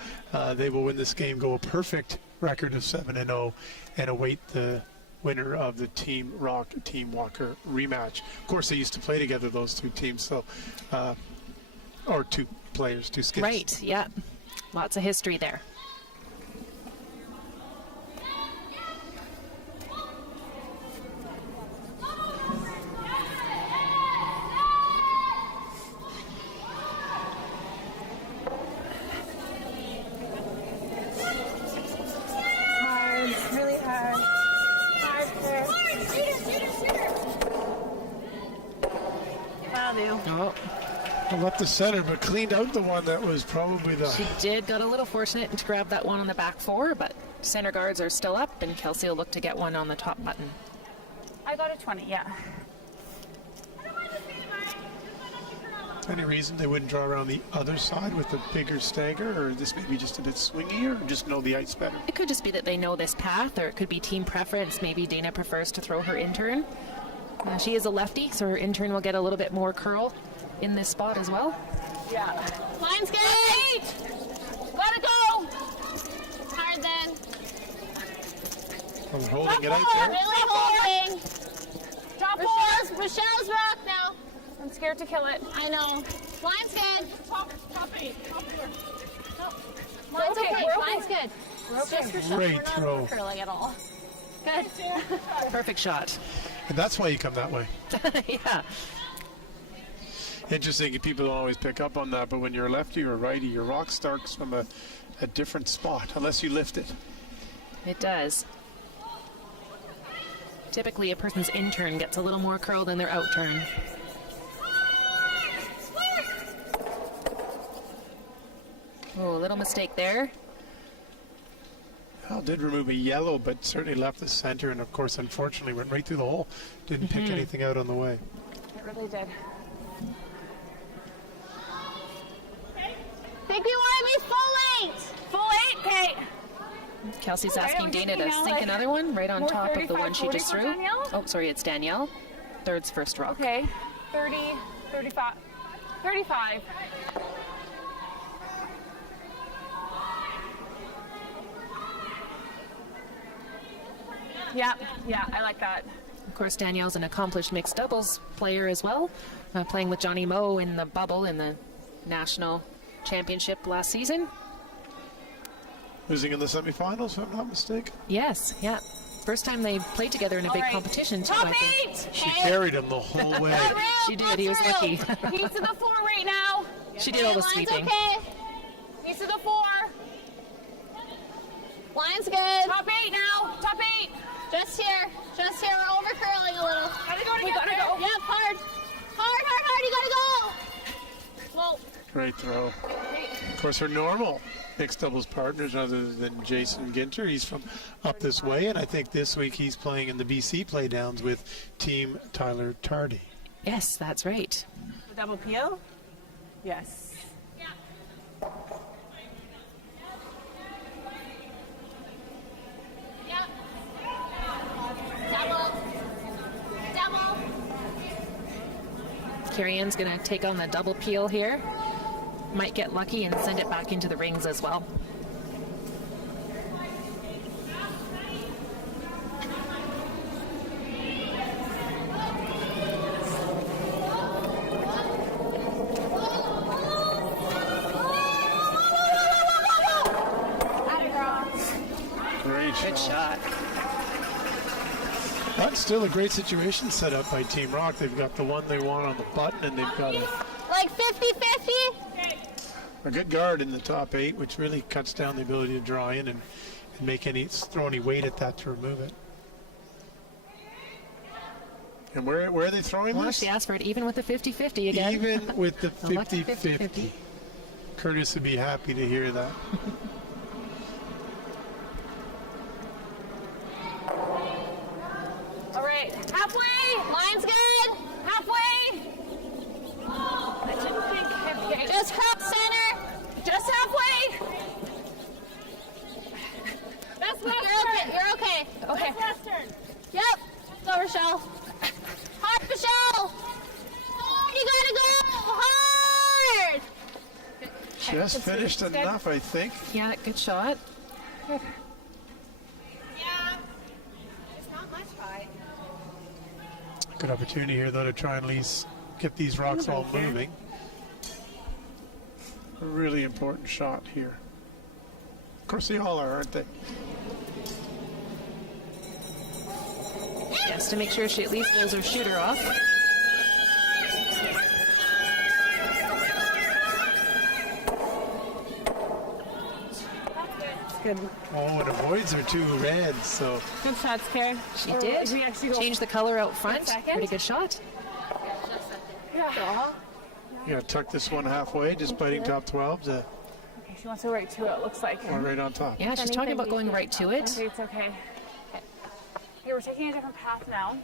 they will win this game, go a perfect record of 7-0, and await the winner of the Team Rocque, Team Walker rematch. Of course, they used to play together, those two teams, so or two players, two skids. Right, yeah. Lots of history there. Hard, really hard. Hard, That'll do. Oh. I left the center, but cleaned out the one that was probably the... She did, got a little fortunate to grab that one on the back 4, but center guards are still up, and Kelsey will look to get one on the top button. I got a 20, yeah. Any reason they wouldn't draw around the other side with a bigger stagger, or this may be just a bit swingier, or just know the ice better? It could just be that they know this path, or it could be team preference. Maybe Dana prefers to throw her intern. She is a lefty, so her intern will get a little bit more curl in this spot as well. Yeah. Line's good. Gotta go. Hard then. I'm holding it out there. Really holding. Drop Rochelle's rock now. I'm scared to kill it. I know. Line's good. Top 8. Top 4. Line's okay. We're Line's okay. good. It's just Rochelle. Great We're not throw. curling at all. Good. Perfect shot. And that's why you come that way. Yeah. Interesting, people don't always pick up on that, but when you're a lefty or a righty, your rock starts from a different spot, unless you lift it. It does. Typically, a person's intern gets a little more curl than their out turn. Oh, a little mistake there. Hal did remove a yellow, but certainly left the center, and of course, unfortunately, went right through the hole. Didn't pick anything out on the way. It really did. Think we want to be full 8. Full 8, Kate. Kelsey's All right, asking we're Dana to thinking now, sink like, another one right on more top of the 35, one she 40 just for threw. Danielle? Oh, sorry, it's Danielle. Third's first rock. Okay, 30, 35. 35. Yeah, I like that. Of course, Danielle's an accomplished mixed doubles player as well, playing with Johnny Moe in the bubble in the national championship last season. losing in the semifinals, if I'm not mistaken. Yes, yeah. First time they played together in a big competition, too, I think. She carried him the whole way. She did. He was lucky. He's to the 4 right now. She did all the Line's sweeping. okay. He's to the 4. Line's good. Top 8 now. Top 8. Just here. Just here. We're over curling a little. Gotta go We gotta go. Yep, hard. Hard, hard, hard. You gotta go. Whoa. Great throw. Of course, her normal mixed doubles partners other than Jason Ginter. He's from up this way, and I think this week he's playing in the BC Playdowns with Team Tyler Tardy. Yes, that's right. Double peel? Yes. Carrie Ann's going to take on the double peel here. Might get lucky and send it back into the rings as well. Great shot. But still a great situation set up by Team Rocque. They've got the one they want on the button, and they've got Like 50-50? a good guard in the top 8, which really cuts down the ability to draw in and make throw any weight at that to remove it. And where are they throwing Well, this? she asked for it even with the 50-50 again. Even with the The lucky 50-50. Curtis would be happy to hear that. All right, halfway. Line's good. Halfway. I didn't think heavy. Just cross center. Just halfway. That's You're okay. You're okay. Okay. That's Western. Yep. Go, Rochelle. Hard, Rochelle. You gotta go hard. Just finished enough, I think. Yeah, good shot. Yeah. It's not much fight. Good opportunity here, though, to try and at least get these rocks all moving. A really important shot here. Of course, they all are, aren't they? Yes, to make sure she at least knows her shooter off. Good. Oh, and avoids her 2 reds, so. Good shots, Carrie. She did. We actually go Change the color out front. second? Pretty good shot. Yeah. Yeah, tuck this one halfway, just biting top 12 to Okay, she wants to go right to it, looks like. or right on top. Yeah, she's talking about going right to it. Okay, it's okay. Okay, we're taking a different path now.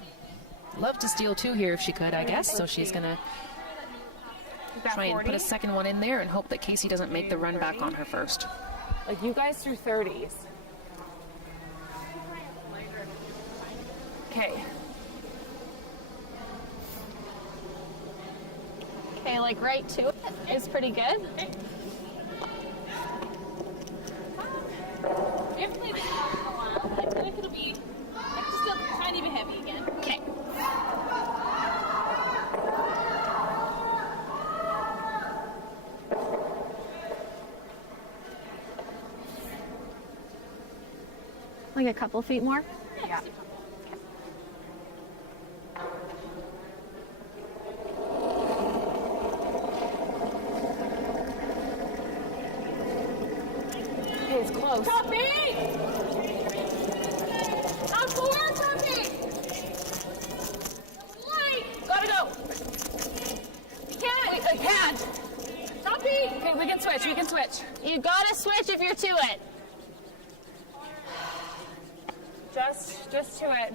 Love to steal 2 here if she could, I guess. So she's going to We've got try and 40. put a second one in there and hope that Casey doesn't make the run back on her first. Like you guys threw 30s. Okay. Okay, like right to it is pretty good. We have to play this song for a while. I feel like it'll be like still a tiny bit heavy again. Okay. Like a couple feet more? Yeah. Okay, it's close. Top 8! Top 4, top 8! Light! Gotta go. You can't! I can't. Top 8! Okay, we can switch. We can switch. You gotta switch if you're to it. Just to it.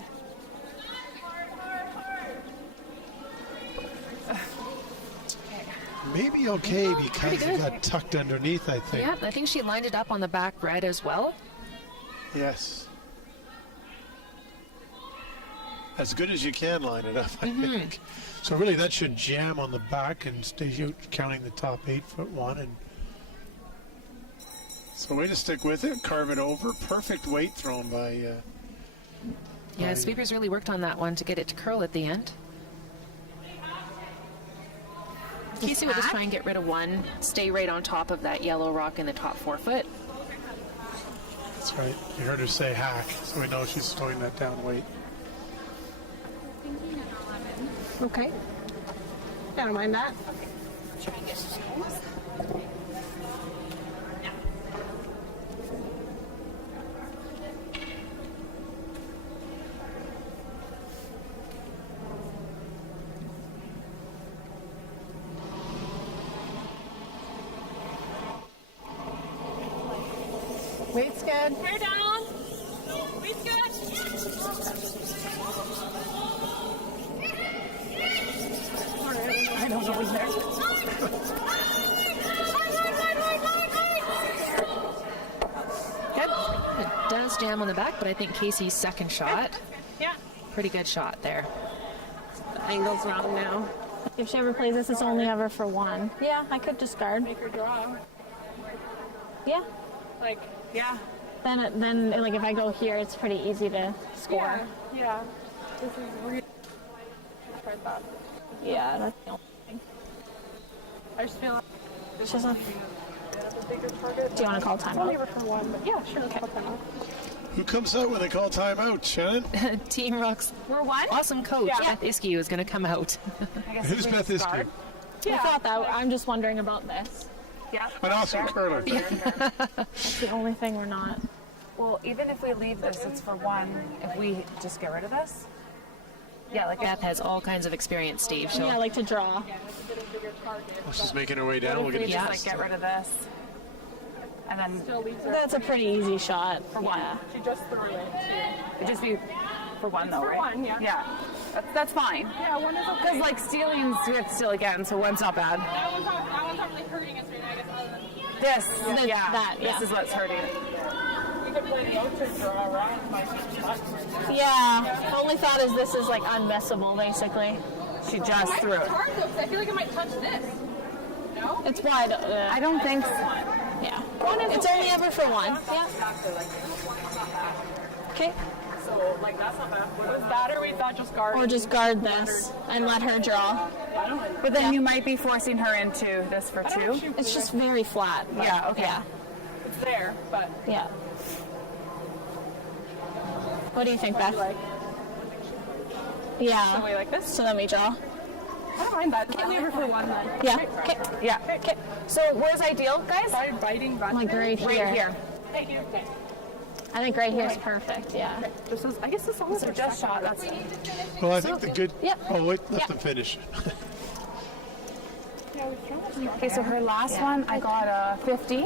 Maybe okay because it got tucked underneath, I think. Yeah, I think she lined it up on the back red as well. Yes. As good as you can line it up, I think. So really that should jam on the back and stay out counting the top 8-foot one. And so way to stick with it, carve it over. Perfect weight thrown by... Yeah, Sweepers really worked on that one to get it to curl at the end. Casey will just try and get rid of one, stay right on top of that yellow rock in the top 4 foot. That's right. You heard her say hack, so we know she's throwing that down weight. Okay. I don't mind that. Weight's good. Hair down. Weight's good. I don't know who's there. Good. It does jam on the back, but I think Casey's second shot. Yeah. Pretty good shot there. The angle's wrong now. If she ever plays this, it's only ever for one. Yeah, I could discard. Make her draw. Yeah. Like, yeah. Then like if I go here, it's pretty easy to score. Yeah. Yeah. This is really. Yeah, that's the only thing. I just feel like. She doesn't. Do you want to call timeout? Only ever for one, but yeah, sure. Okay. Who comes out when they call timeout, Shannon? Team Rock's We're one? awesome coach, Yeah. Beth Iskey, is going to come out. Who's Beth Iskey? I thought that. I'm just wondering about this. Yeah. An awesome curler. It's the only thing we're not. Well, even if we leave this, it's for one. If we just get rid of this. Yeah, like Beth has all kinds of experience, Steve. So Yeah, I like to draw. Oh, she's making her way down. We'll get we a just chance. like get rid of this, and then That's a pretty easy shot. for one. She just threw it too. It'd just be for one though, for right? one, yeah. Yeah. That's fine. Yeah, one is okay. Because like stealings, we have to steal again, so one's not bad. That one's not really hurting us right now, I guess, other than This, yeah. this is what's hurting. we could play the outer draw around my shot. Yeah. The only thought is this is like unmissable, basically. She just threw it. It's hard though, 'cause I feel like it might touch this. No? It's wide. I don't think so. Yeah. It's only ever for one. Yeah. Okay. So, like, that's not bad. Was that or we thought just guard? Or just guard this and let her draw. But then you might be forcing her into this for two. It's just very flat. but Yeah, okay. Yeah. It's there, but Yeah. What do you think, Beth? like, Yeah. so we like this? So then we draw. I don't mind that. Can't we ever for one then? Yeah. Okay. Yeah. Okay. So where's ideal, guys? By biting button. Like right here. Right here. Right here. Okay. I think right here is perfect. Yeah. This is, I guess this is So just shot. That's Well, I think the good. Yep. Oh, wait, let Yep. them finish. okay. So her last one, I got a 50,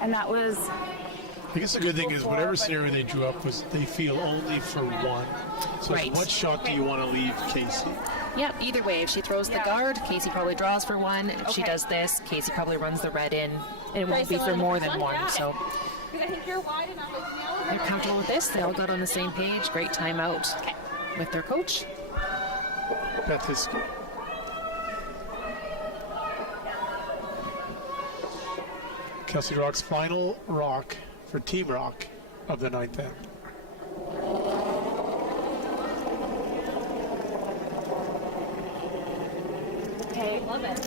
and that was I guess the good thing is whatever scenario they drew up was they feel only for one. So Right. what shot do you want to leave Casey? Yep, either way, if she throws the guard, Casey probably draws for one. If she Okay. does this, Casey probably runs the red in. And it Very won't be similar for to more this than one, one. yeah. So Because I think you're wide and I'm like, no. they're comfortable with this. They all got on the same page. Great timeout with their coach. Beth Iskey. Kelsey Rock's final rock for Team Rock of the ninth end. Okay. Love it.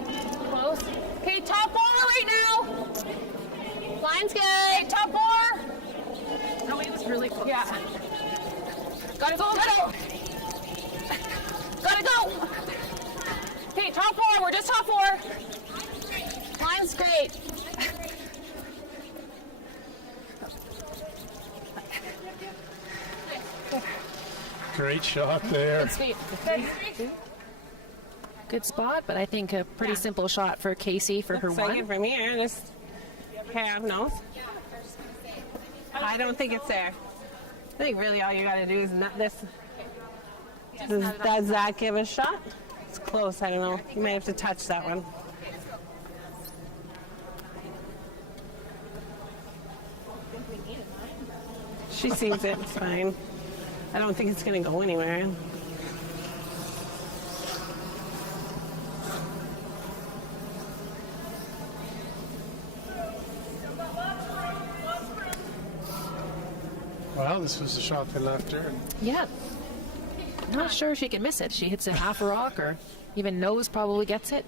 Close. Okay, top four right now. Line's good. Okay, top four. No, it was really close. Yeah. Gotta go, gotta go. Gotta go. Okay, top four. We're just top four. Line's great. Great shot there. Sweet. Good spot, but I think a pretty simple shot for Casey for her one. Second from here, just have nose. I don't think it's there. I think really all you gotta do is nut this. Does that give a shot? It's close, I don't know. You might have to touch that one. She sees it, it's fine. I don't think it's gonna go anywhere. Well, this was the shot they left her. Yeah. Not sure she can miss it. She hits a half a rock or even nose probably gets it.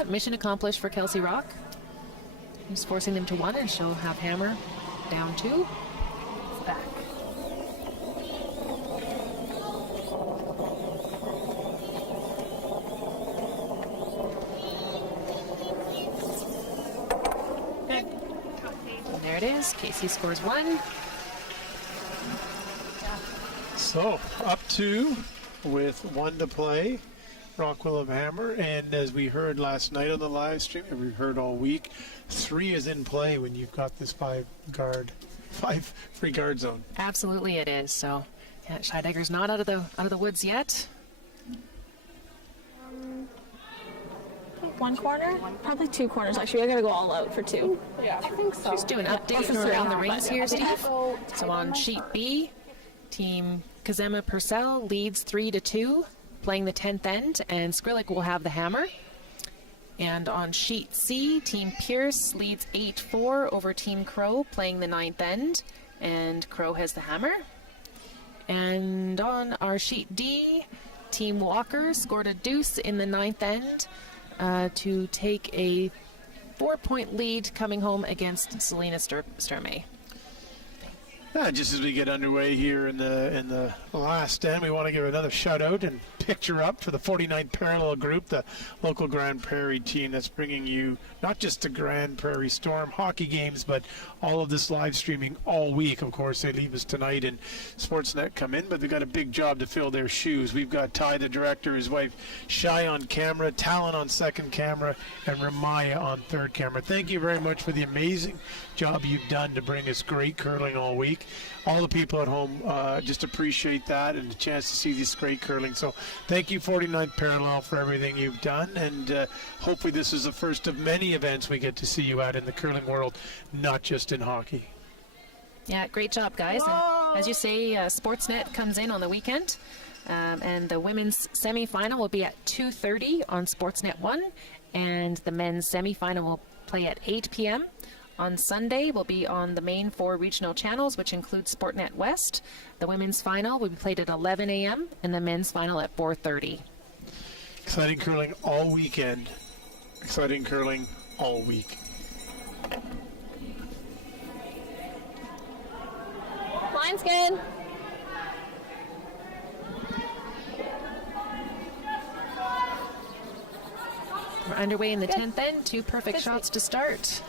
But mission accomplished for Kelsey Rock. He's forcing them to 1, and she'll have hammer down 2. It's back. And there it is. Casey scores 1. So, up 2 with 1 to play. Rocque will have hammer, and as we heard last night on the live stream, and we've heard all week, 3 is in play when you've got this 5 free guard zone. Absolutely, it is. So, yeah, Scheidegger's not out of the woods yet. 1 corner? Probably 2 corners. Actually, I gotta go all out for 2. Yeah, I think so. She's doing updates around the rings here, Steve. So on sheet B, Team Kazema Purcell leads 3-2, playing the 10th end, and Scarlett will have the hammer. And on sheet C, Team Pierce leads 8-4 over Team Crow, playing the 9th end, and Crow has the hammer. And on our sheet D, Team Walker scored a deuce in the 9th end to take a 4-point lead coming home against Selena Sturmey. Just as we get underway here in the last end, we want to give another shout out and picture up for the 49th Parallel Group, the local Grand Prairie team that's bringing you not just the Grand Prairie Storm hockey games, but all of this live streaming all week. Of course, they leave us tonight and Sportsnet come in, but they've got a big job to fill their shoes. We've got Ty, the director, his wife Shai on camera, Talon on second camera, and Ramaya on third camera. Thank you very much for the amazing job you've done to bring us great curling all week. All the people at home just appreciate that and the chance to see this great curling. So thank you, 49th Parallel, for everything you've done, and hopefully this is the first of many events we get to see you at in the curling world, not just in hockey. Yeah, great job, guys. And as you say, Sportsnet comes in on the weekend, and the women's semifinal will be at 2:30 on Sportsnet 1, and the men's semifinal will play at 8 p.m. On Sunday, will be on the main 4 regional channels, which include Sportnet West. The women's final will be played at 11 a.m. and the men's final at 4:30. Exciting curling all weekend. Exciting curling all week. Line's good. We're underway in the 10th end. 2 perfect shots to start.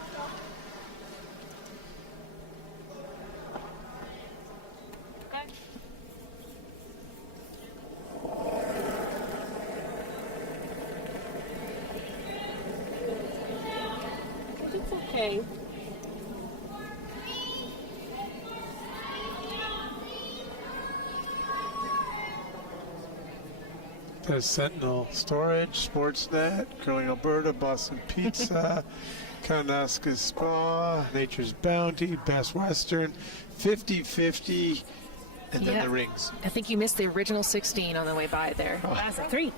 It's okay. There's Sentinel Storage, Sportsnet, Curling Alberta, Boston Pizza, Kanaska Spa, Nature's Bounty, Best Western, 50-50, and then the rings. I think you missed the original 16 on the way by there. Oh. That's a 3.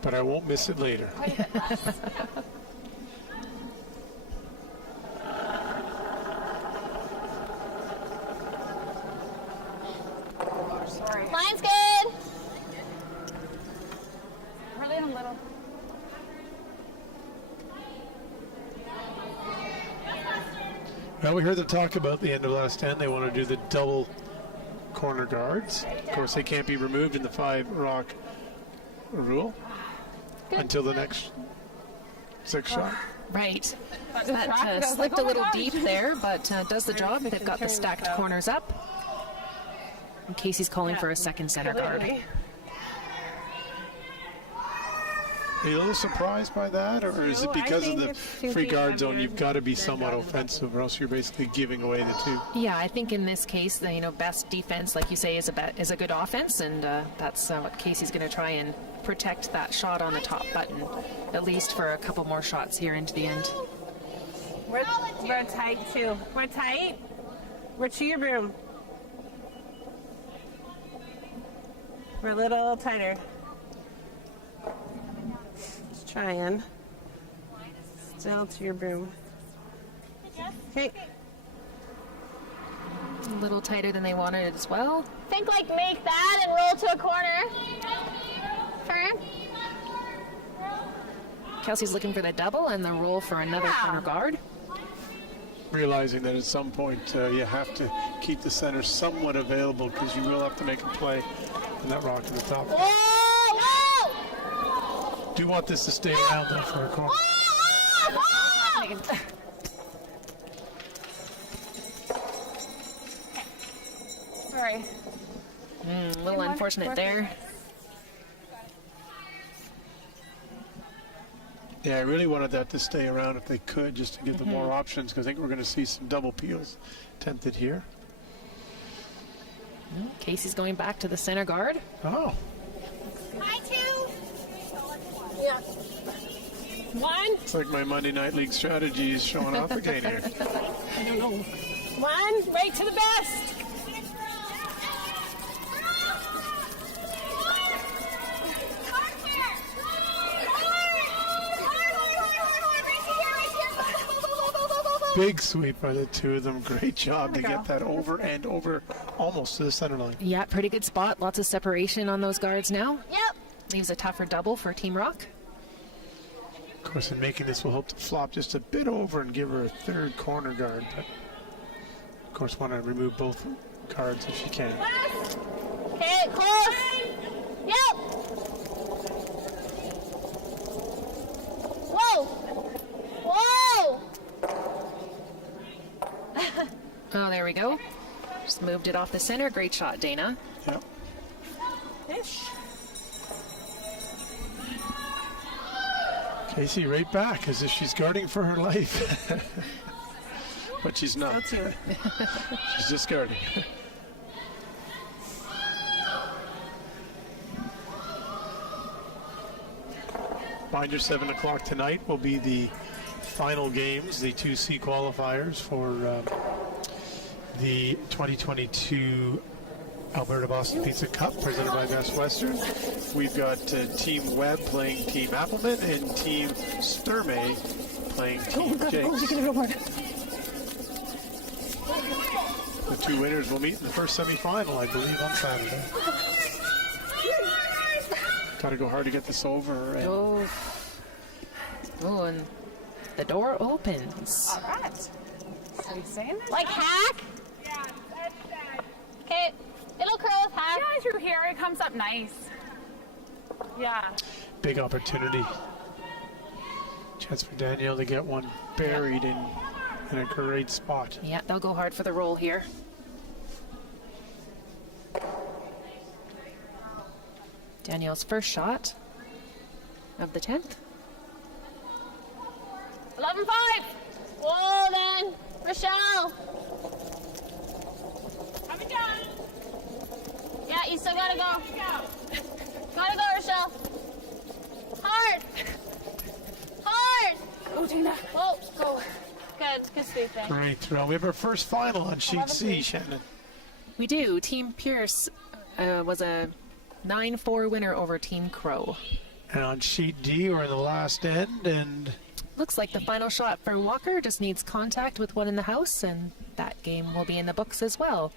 But I won't miss it later. Line's good. Really in a little. Well, we heard them talk about the end of last end. They want to do the double corner guards. Of course, they can't be removed in the 5 Rocque rule until the next 6 shot. Right. That slipped a little deep there, but does the job. They've got the stacked corners up. And Casey's calling for a second center guard. Are you a little surprised by that, or is it because of the free guard zone you've got to be somewhat offensive, or else you're basically giving away the 2? Yeah, I think in this case, best defense, like you say, is a good offense, and that's what Casey's going to try and protect that shot on the top button, at least for a couple more shots here into the end. We're tight too. We're tight. We're to your broom. We're a little tighter. Just trying. Still to your broom. Okay. little tighter than they wanted as well. Think like make that and roll to a corner. Turn. Kelsey's looking for the double and the roll for another corner guard. Realizing that at some point you have to keep the center somewhat available because you will have to make a play in that rock in the top. Whoa, whoa! Do you want this to stay around though for a corner? Whoa, whoa, whoa! Sorry. A little unfortunate there. Yeah, I really wanted that to stay around if they could, just to give them more options, because I think we're going to see some double peels attempted here. Casey's going back to the center guard. Oh. Hi, two. Yeah. One. It's like my Monday Night League strategy is showing off again here. I don't know. One. Right to the best. Big sweep by the two of them. Great job to get that over and over almost to the center line. Yeah, pretty good spot. Lots of separation on those guards now. Yep. Leaves a tougher double for Team Rocque. Of course, in making this, we'll hope to flop just a bit over and give her a third corner guard. But of course, want to remove both guards if you can. Okay, close. Yep. Whoa. Whoa. Oh, there we go. Just moved it off the center. Great shot, Dana. Yep. Ish. Casey right back as if she's guarding for her life. But she's not. She's just guarding. Mind you, 7 o'clock tonight will be the final games, the 2C qualifiers for the 2022 Alberta Boston Pizza Cup presented by Best Western. We've got Team Webb playing Team Appleman and Team Sturmey playing Team Jakes. The two winners will meet in the first semifinal, I believe, on Saturday. Got to go hard to get this over. And Oh, and the door opens. All right. Are you saying this? Like hack? Yeah, that's that. Okay. It'll curl with hack. Yeah, through here it comes up nice. Yeah. big opportunity. Chance for Danielle to get one buried in a great spot. Yeah, they'll go hard for the roll here. Danielle's first shot of the 10th. 11-5. Whoa, then. Rochelle. Coming down. Yeah, you still gotta go. Gotta go, Rochelle. Hard. Hard. Oh, Dina. Whoa, go. Good sweeping. Great throw. We have our first final on sheet C, Shannon. We do. Team Pierce was a 9-4 winner over Team Crow. And on sheet D, we're in the last end, and looks like the final shot for Walker just needs contact with one in the house, and that game will be in the books as well.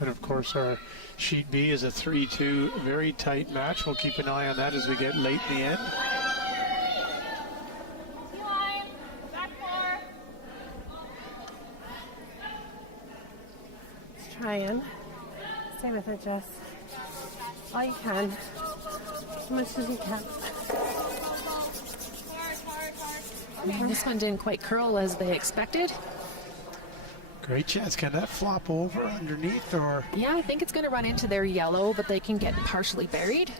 And of course, our sheet B is a 3-2, very tight match. We'll keep an eye on that as we get late in the end. Try and stay with it, Jess. All you can. As much as you can. This one didn't quite curl as they expected. Great chance. Can that flop over underneath, or? Yeah, I think it's going to run into their yellow, but they can get partially buried.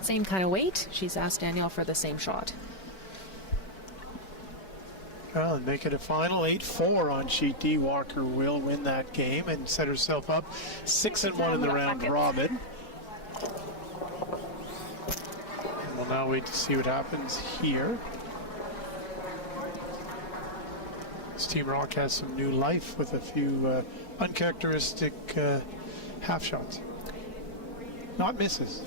Same kind of weight. She's asked Danielle for the same shot. Well, and make it a final 8-4 on sheet D. Walker will win that game and set herself up 6-1 in the round robin. And we'll now wait to see what happens here. This Team Rocque has some new life with a few uncharacteristic half shots. Not misses.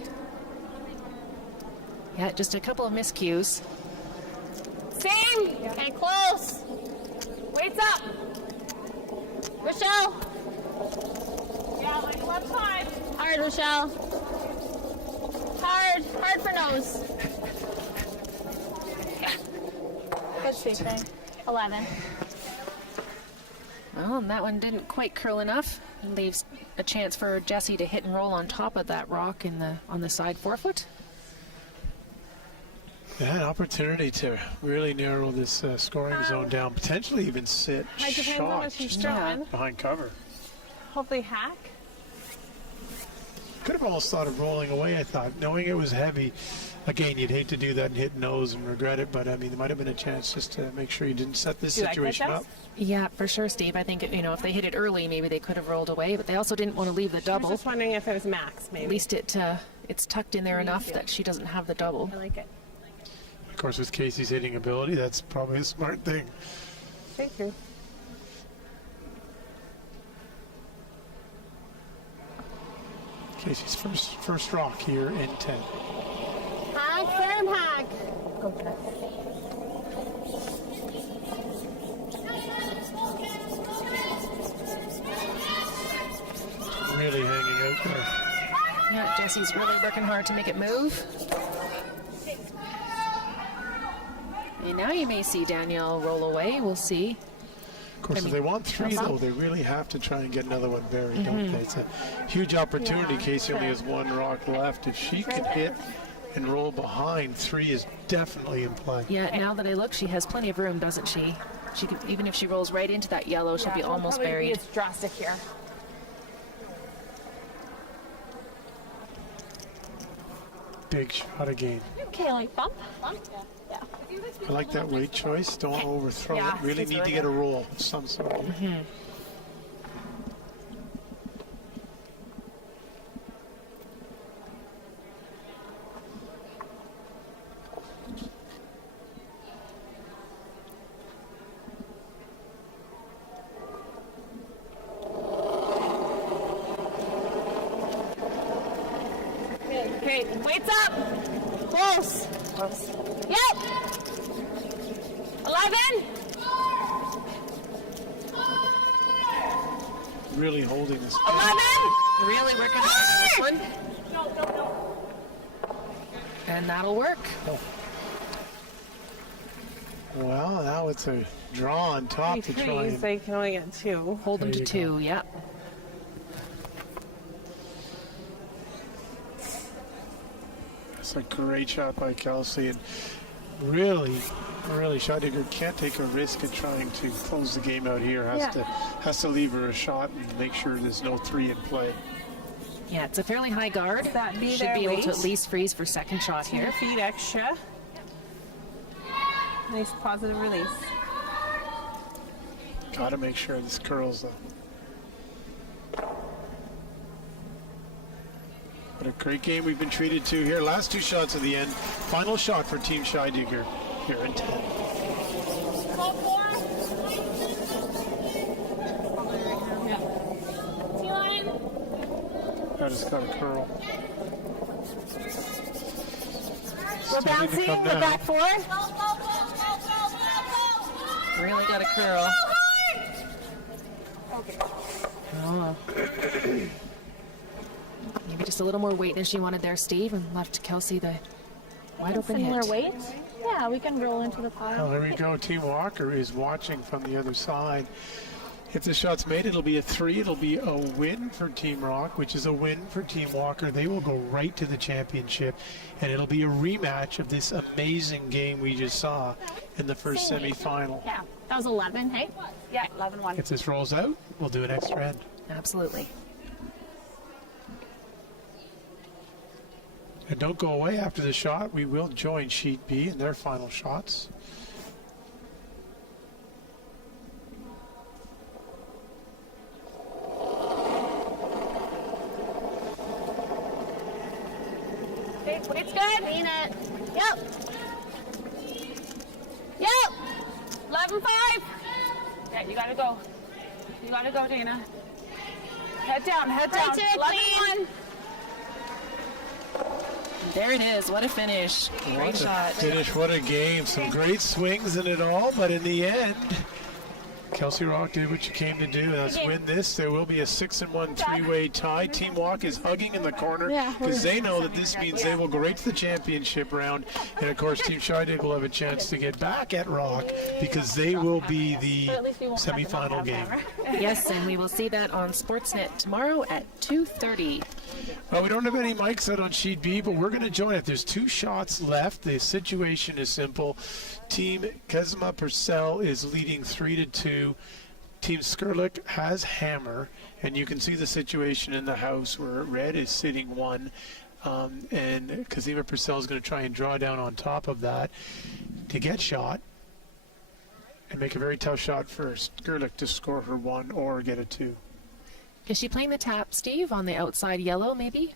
Yeah, just a couple of miscues. Same. Okay, close. Weights up. Rochelle. Yeah, like left side. Hard, Rochelle. Hard for nose. Good sweeping. 11. Well, and that one didn't quite curl enough. It leaves a chance for Jessie to hit and roll on top of that rock on the side forefoot. Yeah, an opportunity to really narrow this scoring zone down, potentially even sit It depends on what shot she's just throwing. behind cover. Hopefully hack. Could have almost thought of rolling away, I thought. Knowing it was heavy, again, you'd hate to do that and hit nose and regret it, but I mean, there might have been a chance just to make sure you didn't set this situation up. Yeah, for sure, Steve. I think, if they hit it early, maybe they could have rolled away, but they also didn't want to leave the double. I was just wondering if it was max, maybe. At least it's tucked in there enough that she doesn't have the double. I like it. Of course, with Casey's hitting ability, that's probably a smart thing. Thank you. Casey's first rock here in 10. Hack, firm hack. Go for Really hanging out there. Yeah, Jessie's really working hard to make it move. And now you may see Danielle roll away. We'll see. Of course, if they want 3, though, they really have to try and get another one buried, don't they? It's a huge opportunity. Casey only has 1 rock left. If she can hit and roll behind, 3 is definitely in play. Yeah, now that I look, she has plenty of room, doesn't she? She could, even if she rolls right into that yellow, she'll be almost buried. It's drastic here. Big shot again. Okay, like bump. Yeah. I like that weight choice. Don't overthrow Yeah, it. Really it's need really to get a roll of some sort. Okay, weights up. Close. Close. Yep. 11. Really holding this. 11. Really working hard on this one. And that'll work. Well, now it's a draw on top to try and... They can only get 2. Hold them to 2, yeah. It's a great shot by Kelsey, and really, Scheidegger can't take a risk in trying to close the game out here. Has to leave her a shot and make sure there's no 3 in play. Yeah, it's a fairly high guard. That be Should their be able to weight? at least freeze for second shot 2 here. feet extra. Nice positive release. Got to make sure this curls though. What a great game we've been treated to here. Last 2 shots of the end. Final shot for Team Scheidegger here in 10. That just got a curl. We're bouncing. We're back 4. Really got a curl. Oh. Maybe just a little more weight than she wanted there, Steve, and left Kelsey the wide open Similar hit. weight. Yeah, we can roll into the pile. Well, there we go. Team Walker is watching from the other side. If the shot's made, it'll be a 3. It'll be a win for Team Rocque, which is a win for Team Walker. They will go right to the championship, and it'll be a rematch of this amazing game we just saw in the first semifinal. Yeah, that was 11, hey? Yeah, 11-1. If this rolls out, we'll do an extra end. Absolutely. And don't go away after the shot. We will join Sheet B in their final shots. It's good. Mean it. Yep. Yep. 11-5. Yeah, you gotta go. You gotta go, Dana. Head down, head down. Right to it, 11-1. There it is. What a finish. Great shot. Finish, what a game. Some great swings in it all, but in the end, Kelsey Rock did what you came to do, and that's win this. There will be a 6-1 three-way tie. Team Walk is hugging in the corner because they know that this means they will go right to the championship round. And, of course, Team Scheidegger will have a chance to get back at Rocque because they will be the semifinal game. Yes, and we will see that on Sportsnet tomorrow at 2:30. Well, we don't have any mics out on Sheet B, but we're going to join it. There's 2 shots left. The situation is simple. Team Kezma Purcell is leading 3-2. Team Scarlett has hammer, and you can see the situation in the house where red is sitting 1, and Kezma Purcell is going to try and draw down on top of that to get shot and make a very tough shot for Scarlett to score her 1 or get a 2. Is she playing the tap, Steve, on the outside yellow, maybe?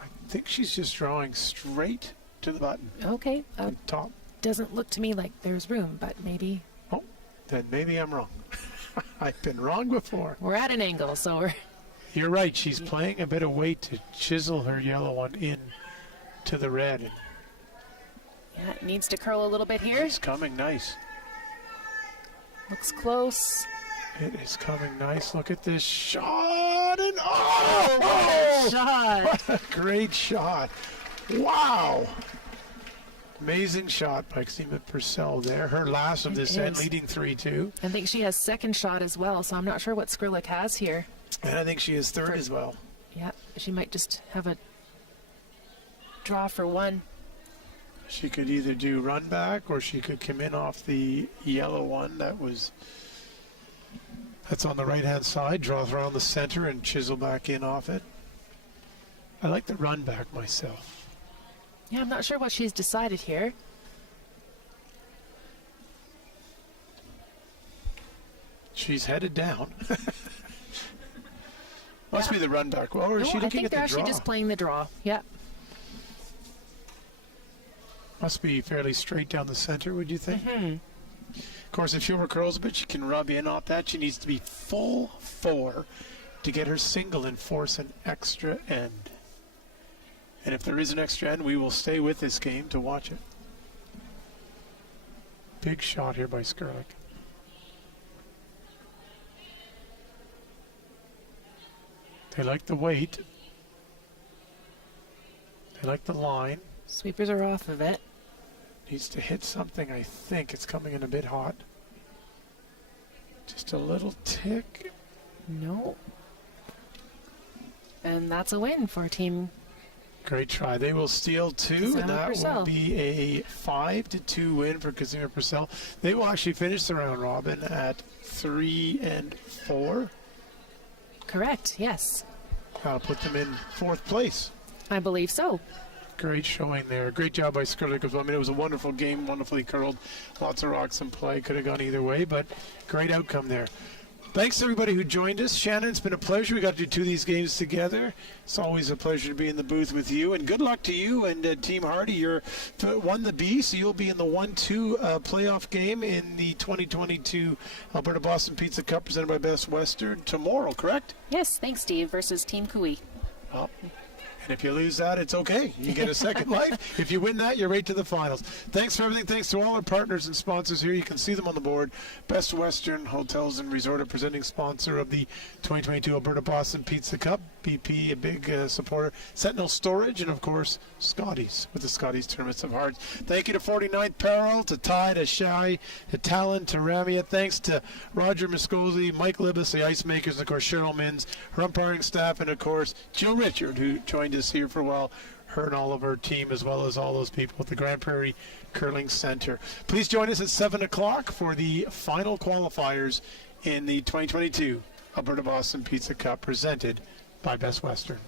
I think she's just drawing straight to the button. Okay. Top. Doesn't look to me like there's room, but maybe. Oh, then maybe I'm wrong. I've been wrong before. We're at an angle, so we're... You're right. She's playing a bit of weight to chisel her yellow one in to the red. Yeah, it needs to curl a little bit here. It's coming nice. Looks close. It is coming nice. Look at this shot. And what a shot. What a great shot. Wow. Amazing shot by Kezma Purcell there. Her last of this end, leading 3-2. I think she has second shot as well, so I'm not sure what Scarlett has here. And I think she is third as well. Yeah, she might just have a draw for 1. She could either do run back or she could come in off the yellow one that's on the right-hand side, draws around the center and chisel back in off it. I like the run back myself. Yeah, I'm not sure what she's decided here. She's headed down. Must be the run back. Well, or is she looking at the draw? I think they're actually just playing the draw. Yep. Must be fairly straight down the center, would you think? Mm-hmm. Of course, if she overcurls a bit, she can rub in off that. She needs to be full 4 to get her single and force an extra end. And if there is an extra end, we will stay with this game to watch it. Big shot here by Scarlett. They like the weight. They like the line. Sweepers are off of it. Needs to hit something, I think. It's coming in a bit hot. Just a little tick. No. And that's a win for Team. Great try. They will steal 2, and that will be a 5-2 win for Kezma Purcell. They will actually finish the round robin at 3-4. Correct, yes. That'll put them in 4th place. I believe so. Great showing there. Great job by Scarlett. I mean, it was a wonderful game, wonderfully curled. Lots of rocks in play. Could have gone either way, but great outcome there. Thanks to everybody who joined us. Shannon, it's been a pleasure. We got to do 2 of these games together. It's always a pleasure to be in the booth with you. And good luck to you and Team Hardy. You're won the B, so you'll be in the 1-2 playoff game in the 2022 Alberta Boston Pizza Cup presented by Best Western tomorrow, correct? Yes, thanks, Steve, versus Team Kui. Oh. And if you lose that, it's okay. You get a second life. If you win that, you're right to the finals. Thanks for everything. Thanks to all our partners and sponsors here. You can see them on the board. Best Western Hotels and Resort, a presenting sponsor of the 2022 Alberta Boston Pizza Cup. BP, a big supporter. Sentinel Storage, and, of course, Scotties with the Scotties Tournaments of Hearts. Thank you to 49th Peril, to Ty, to Shai, to Talon, to Ramia. Thanks to Roger Muscosi, Mike Libas, the Ice Makers, and, of course, Cheryl Mins, her umpiring staff, and, of course, Jill Richard, who joined us here for a while, her and all of her team, as well as all those people at the Grand Prairie Curling Center. Please join us at 7 o'clock for the final qualifiers in the 2022 Alberta Boston Pizza Cup presented by Best Western.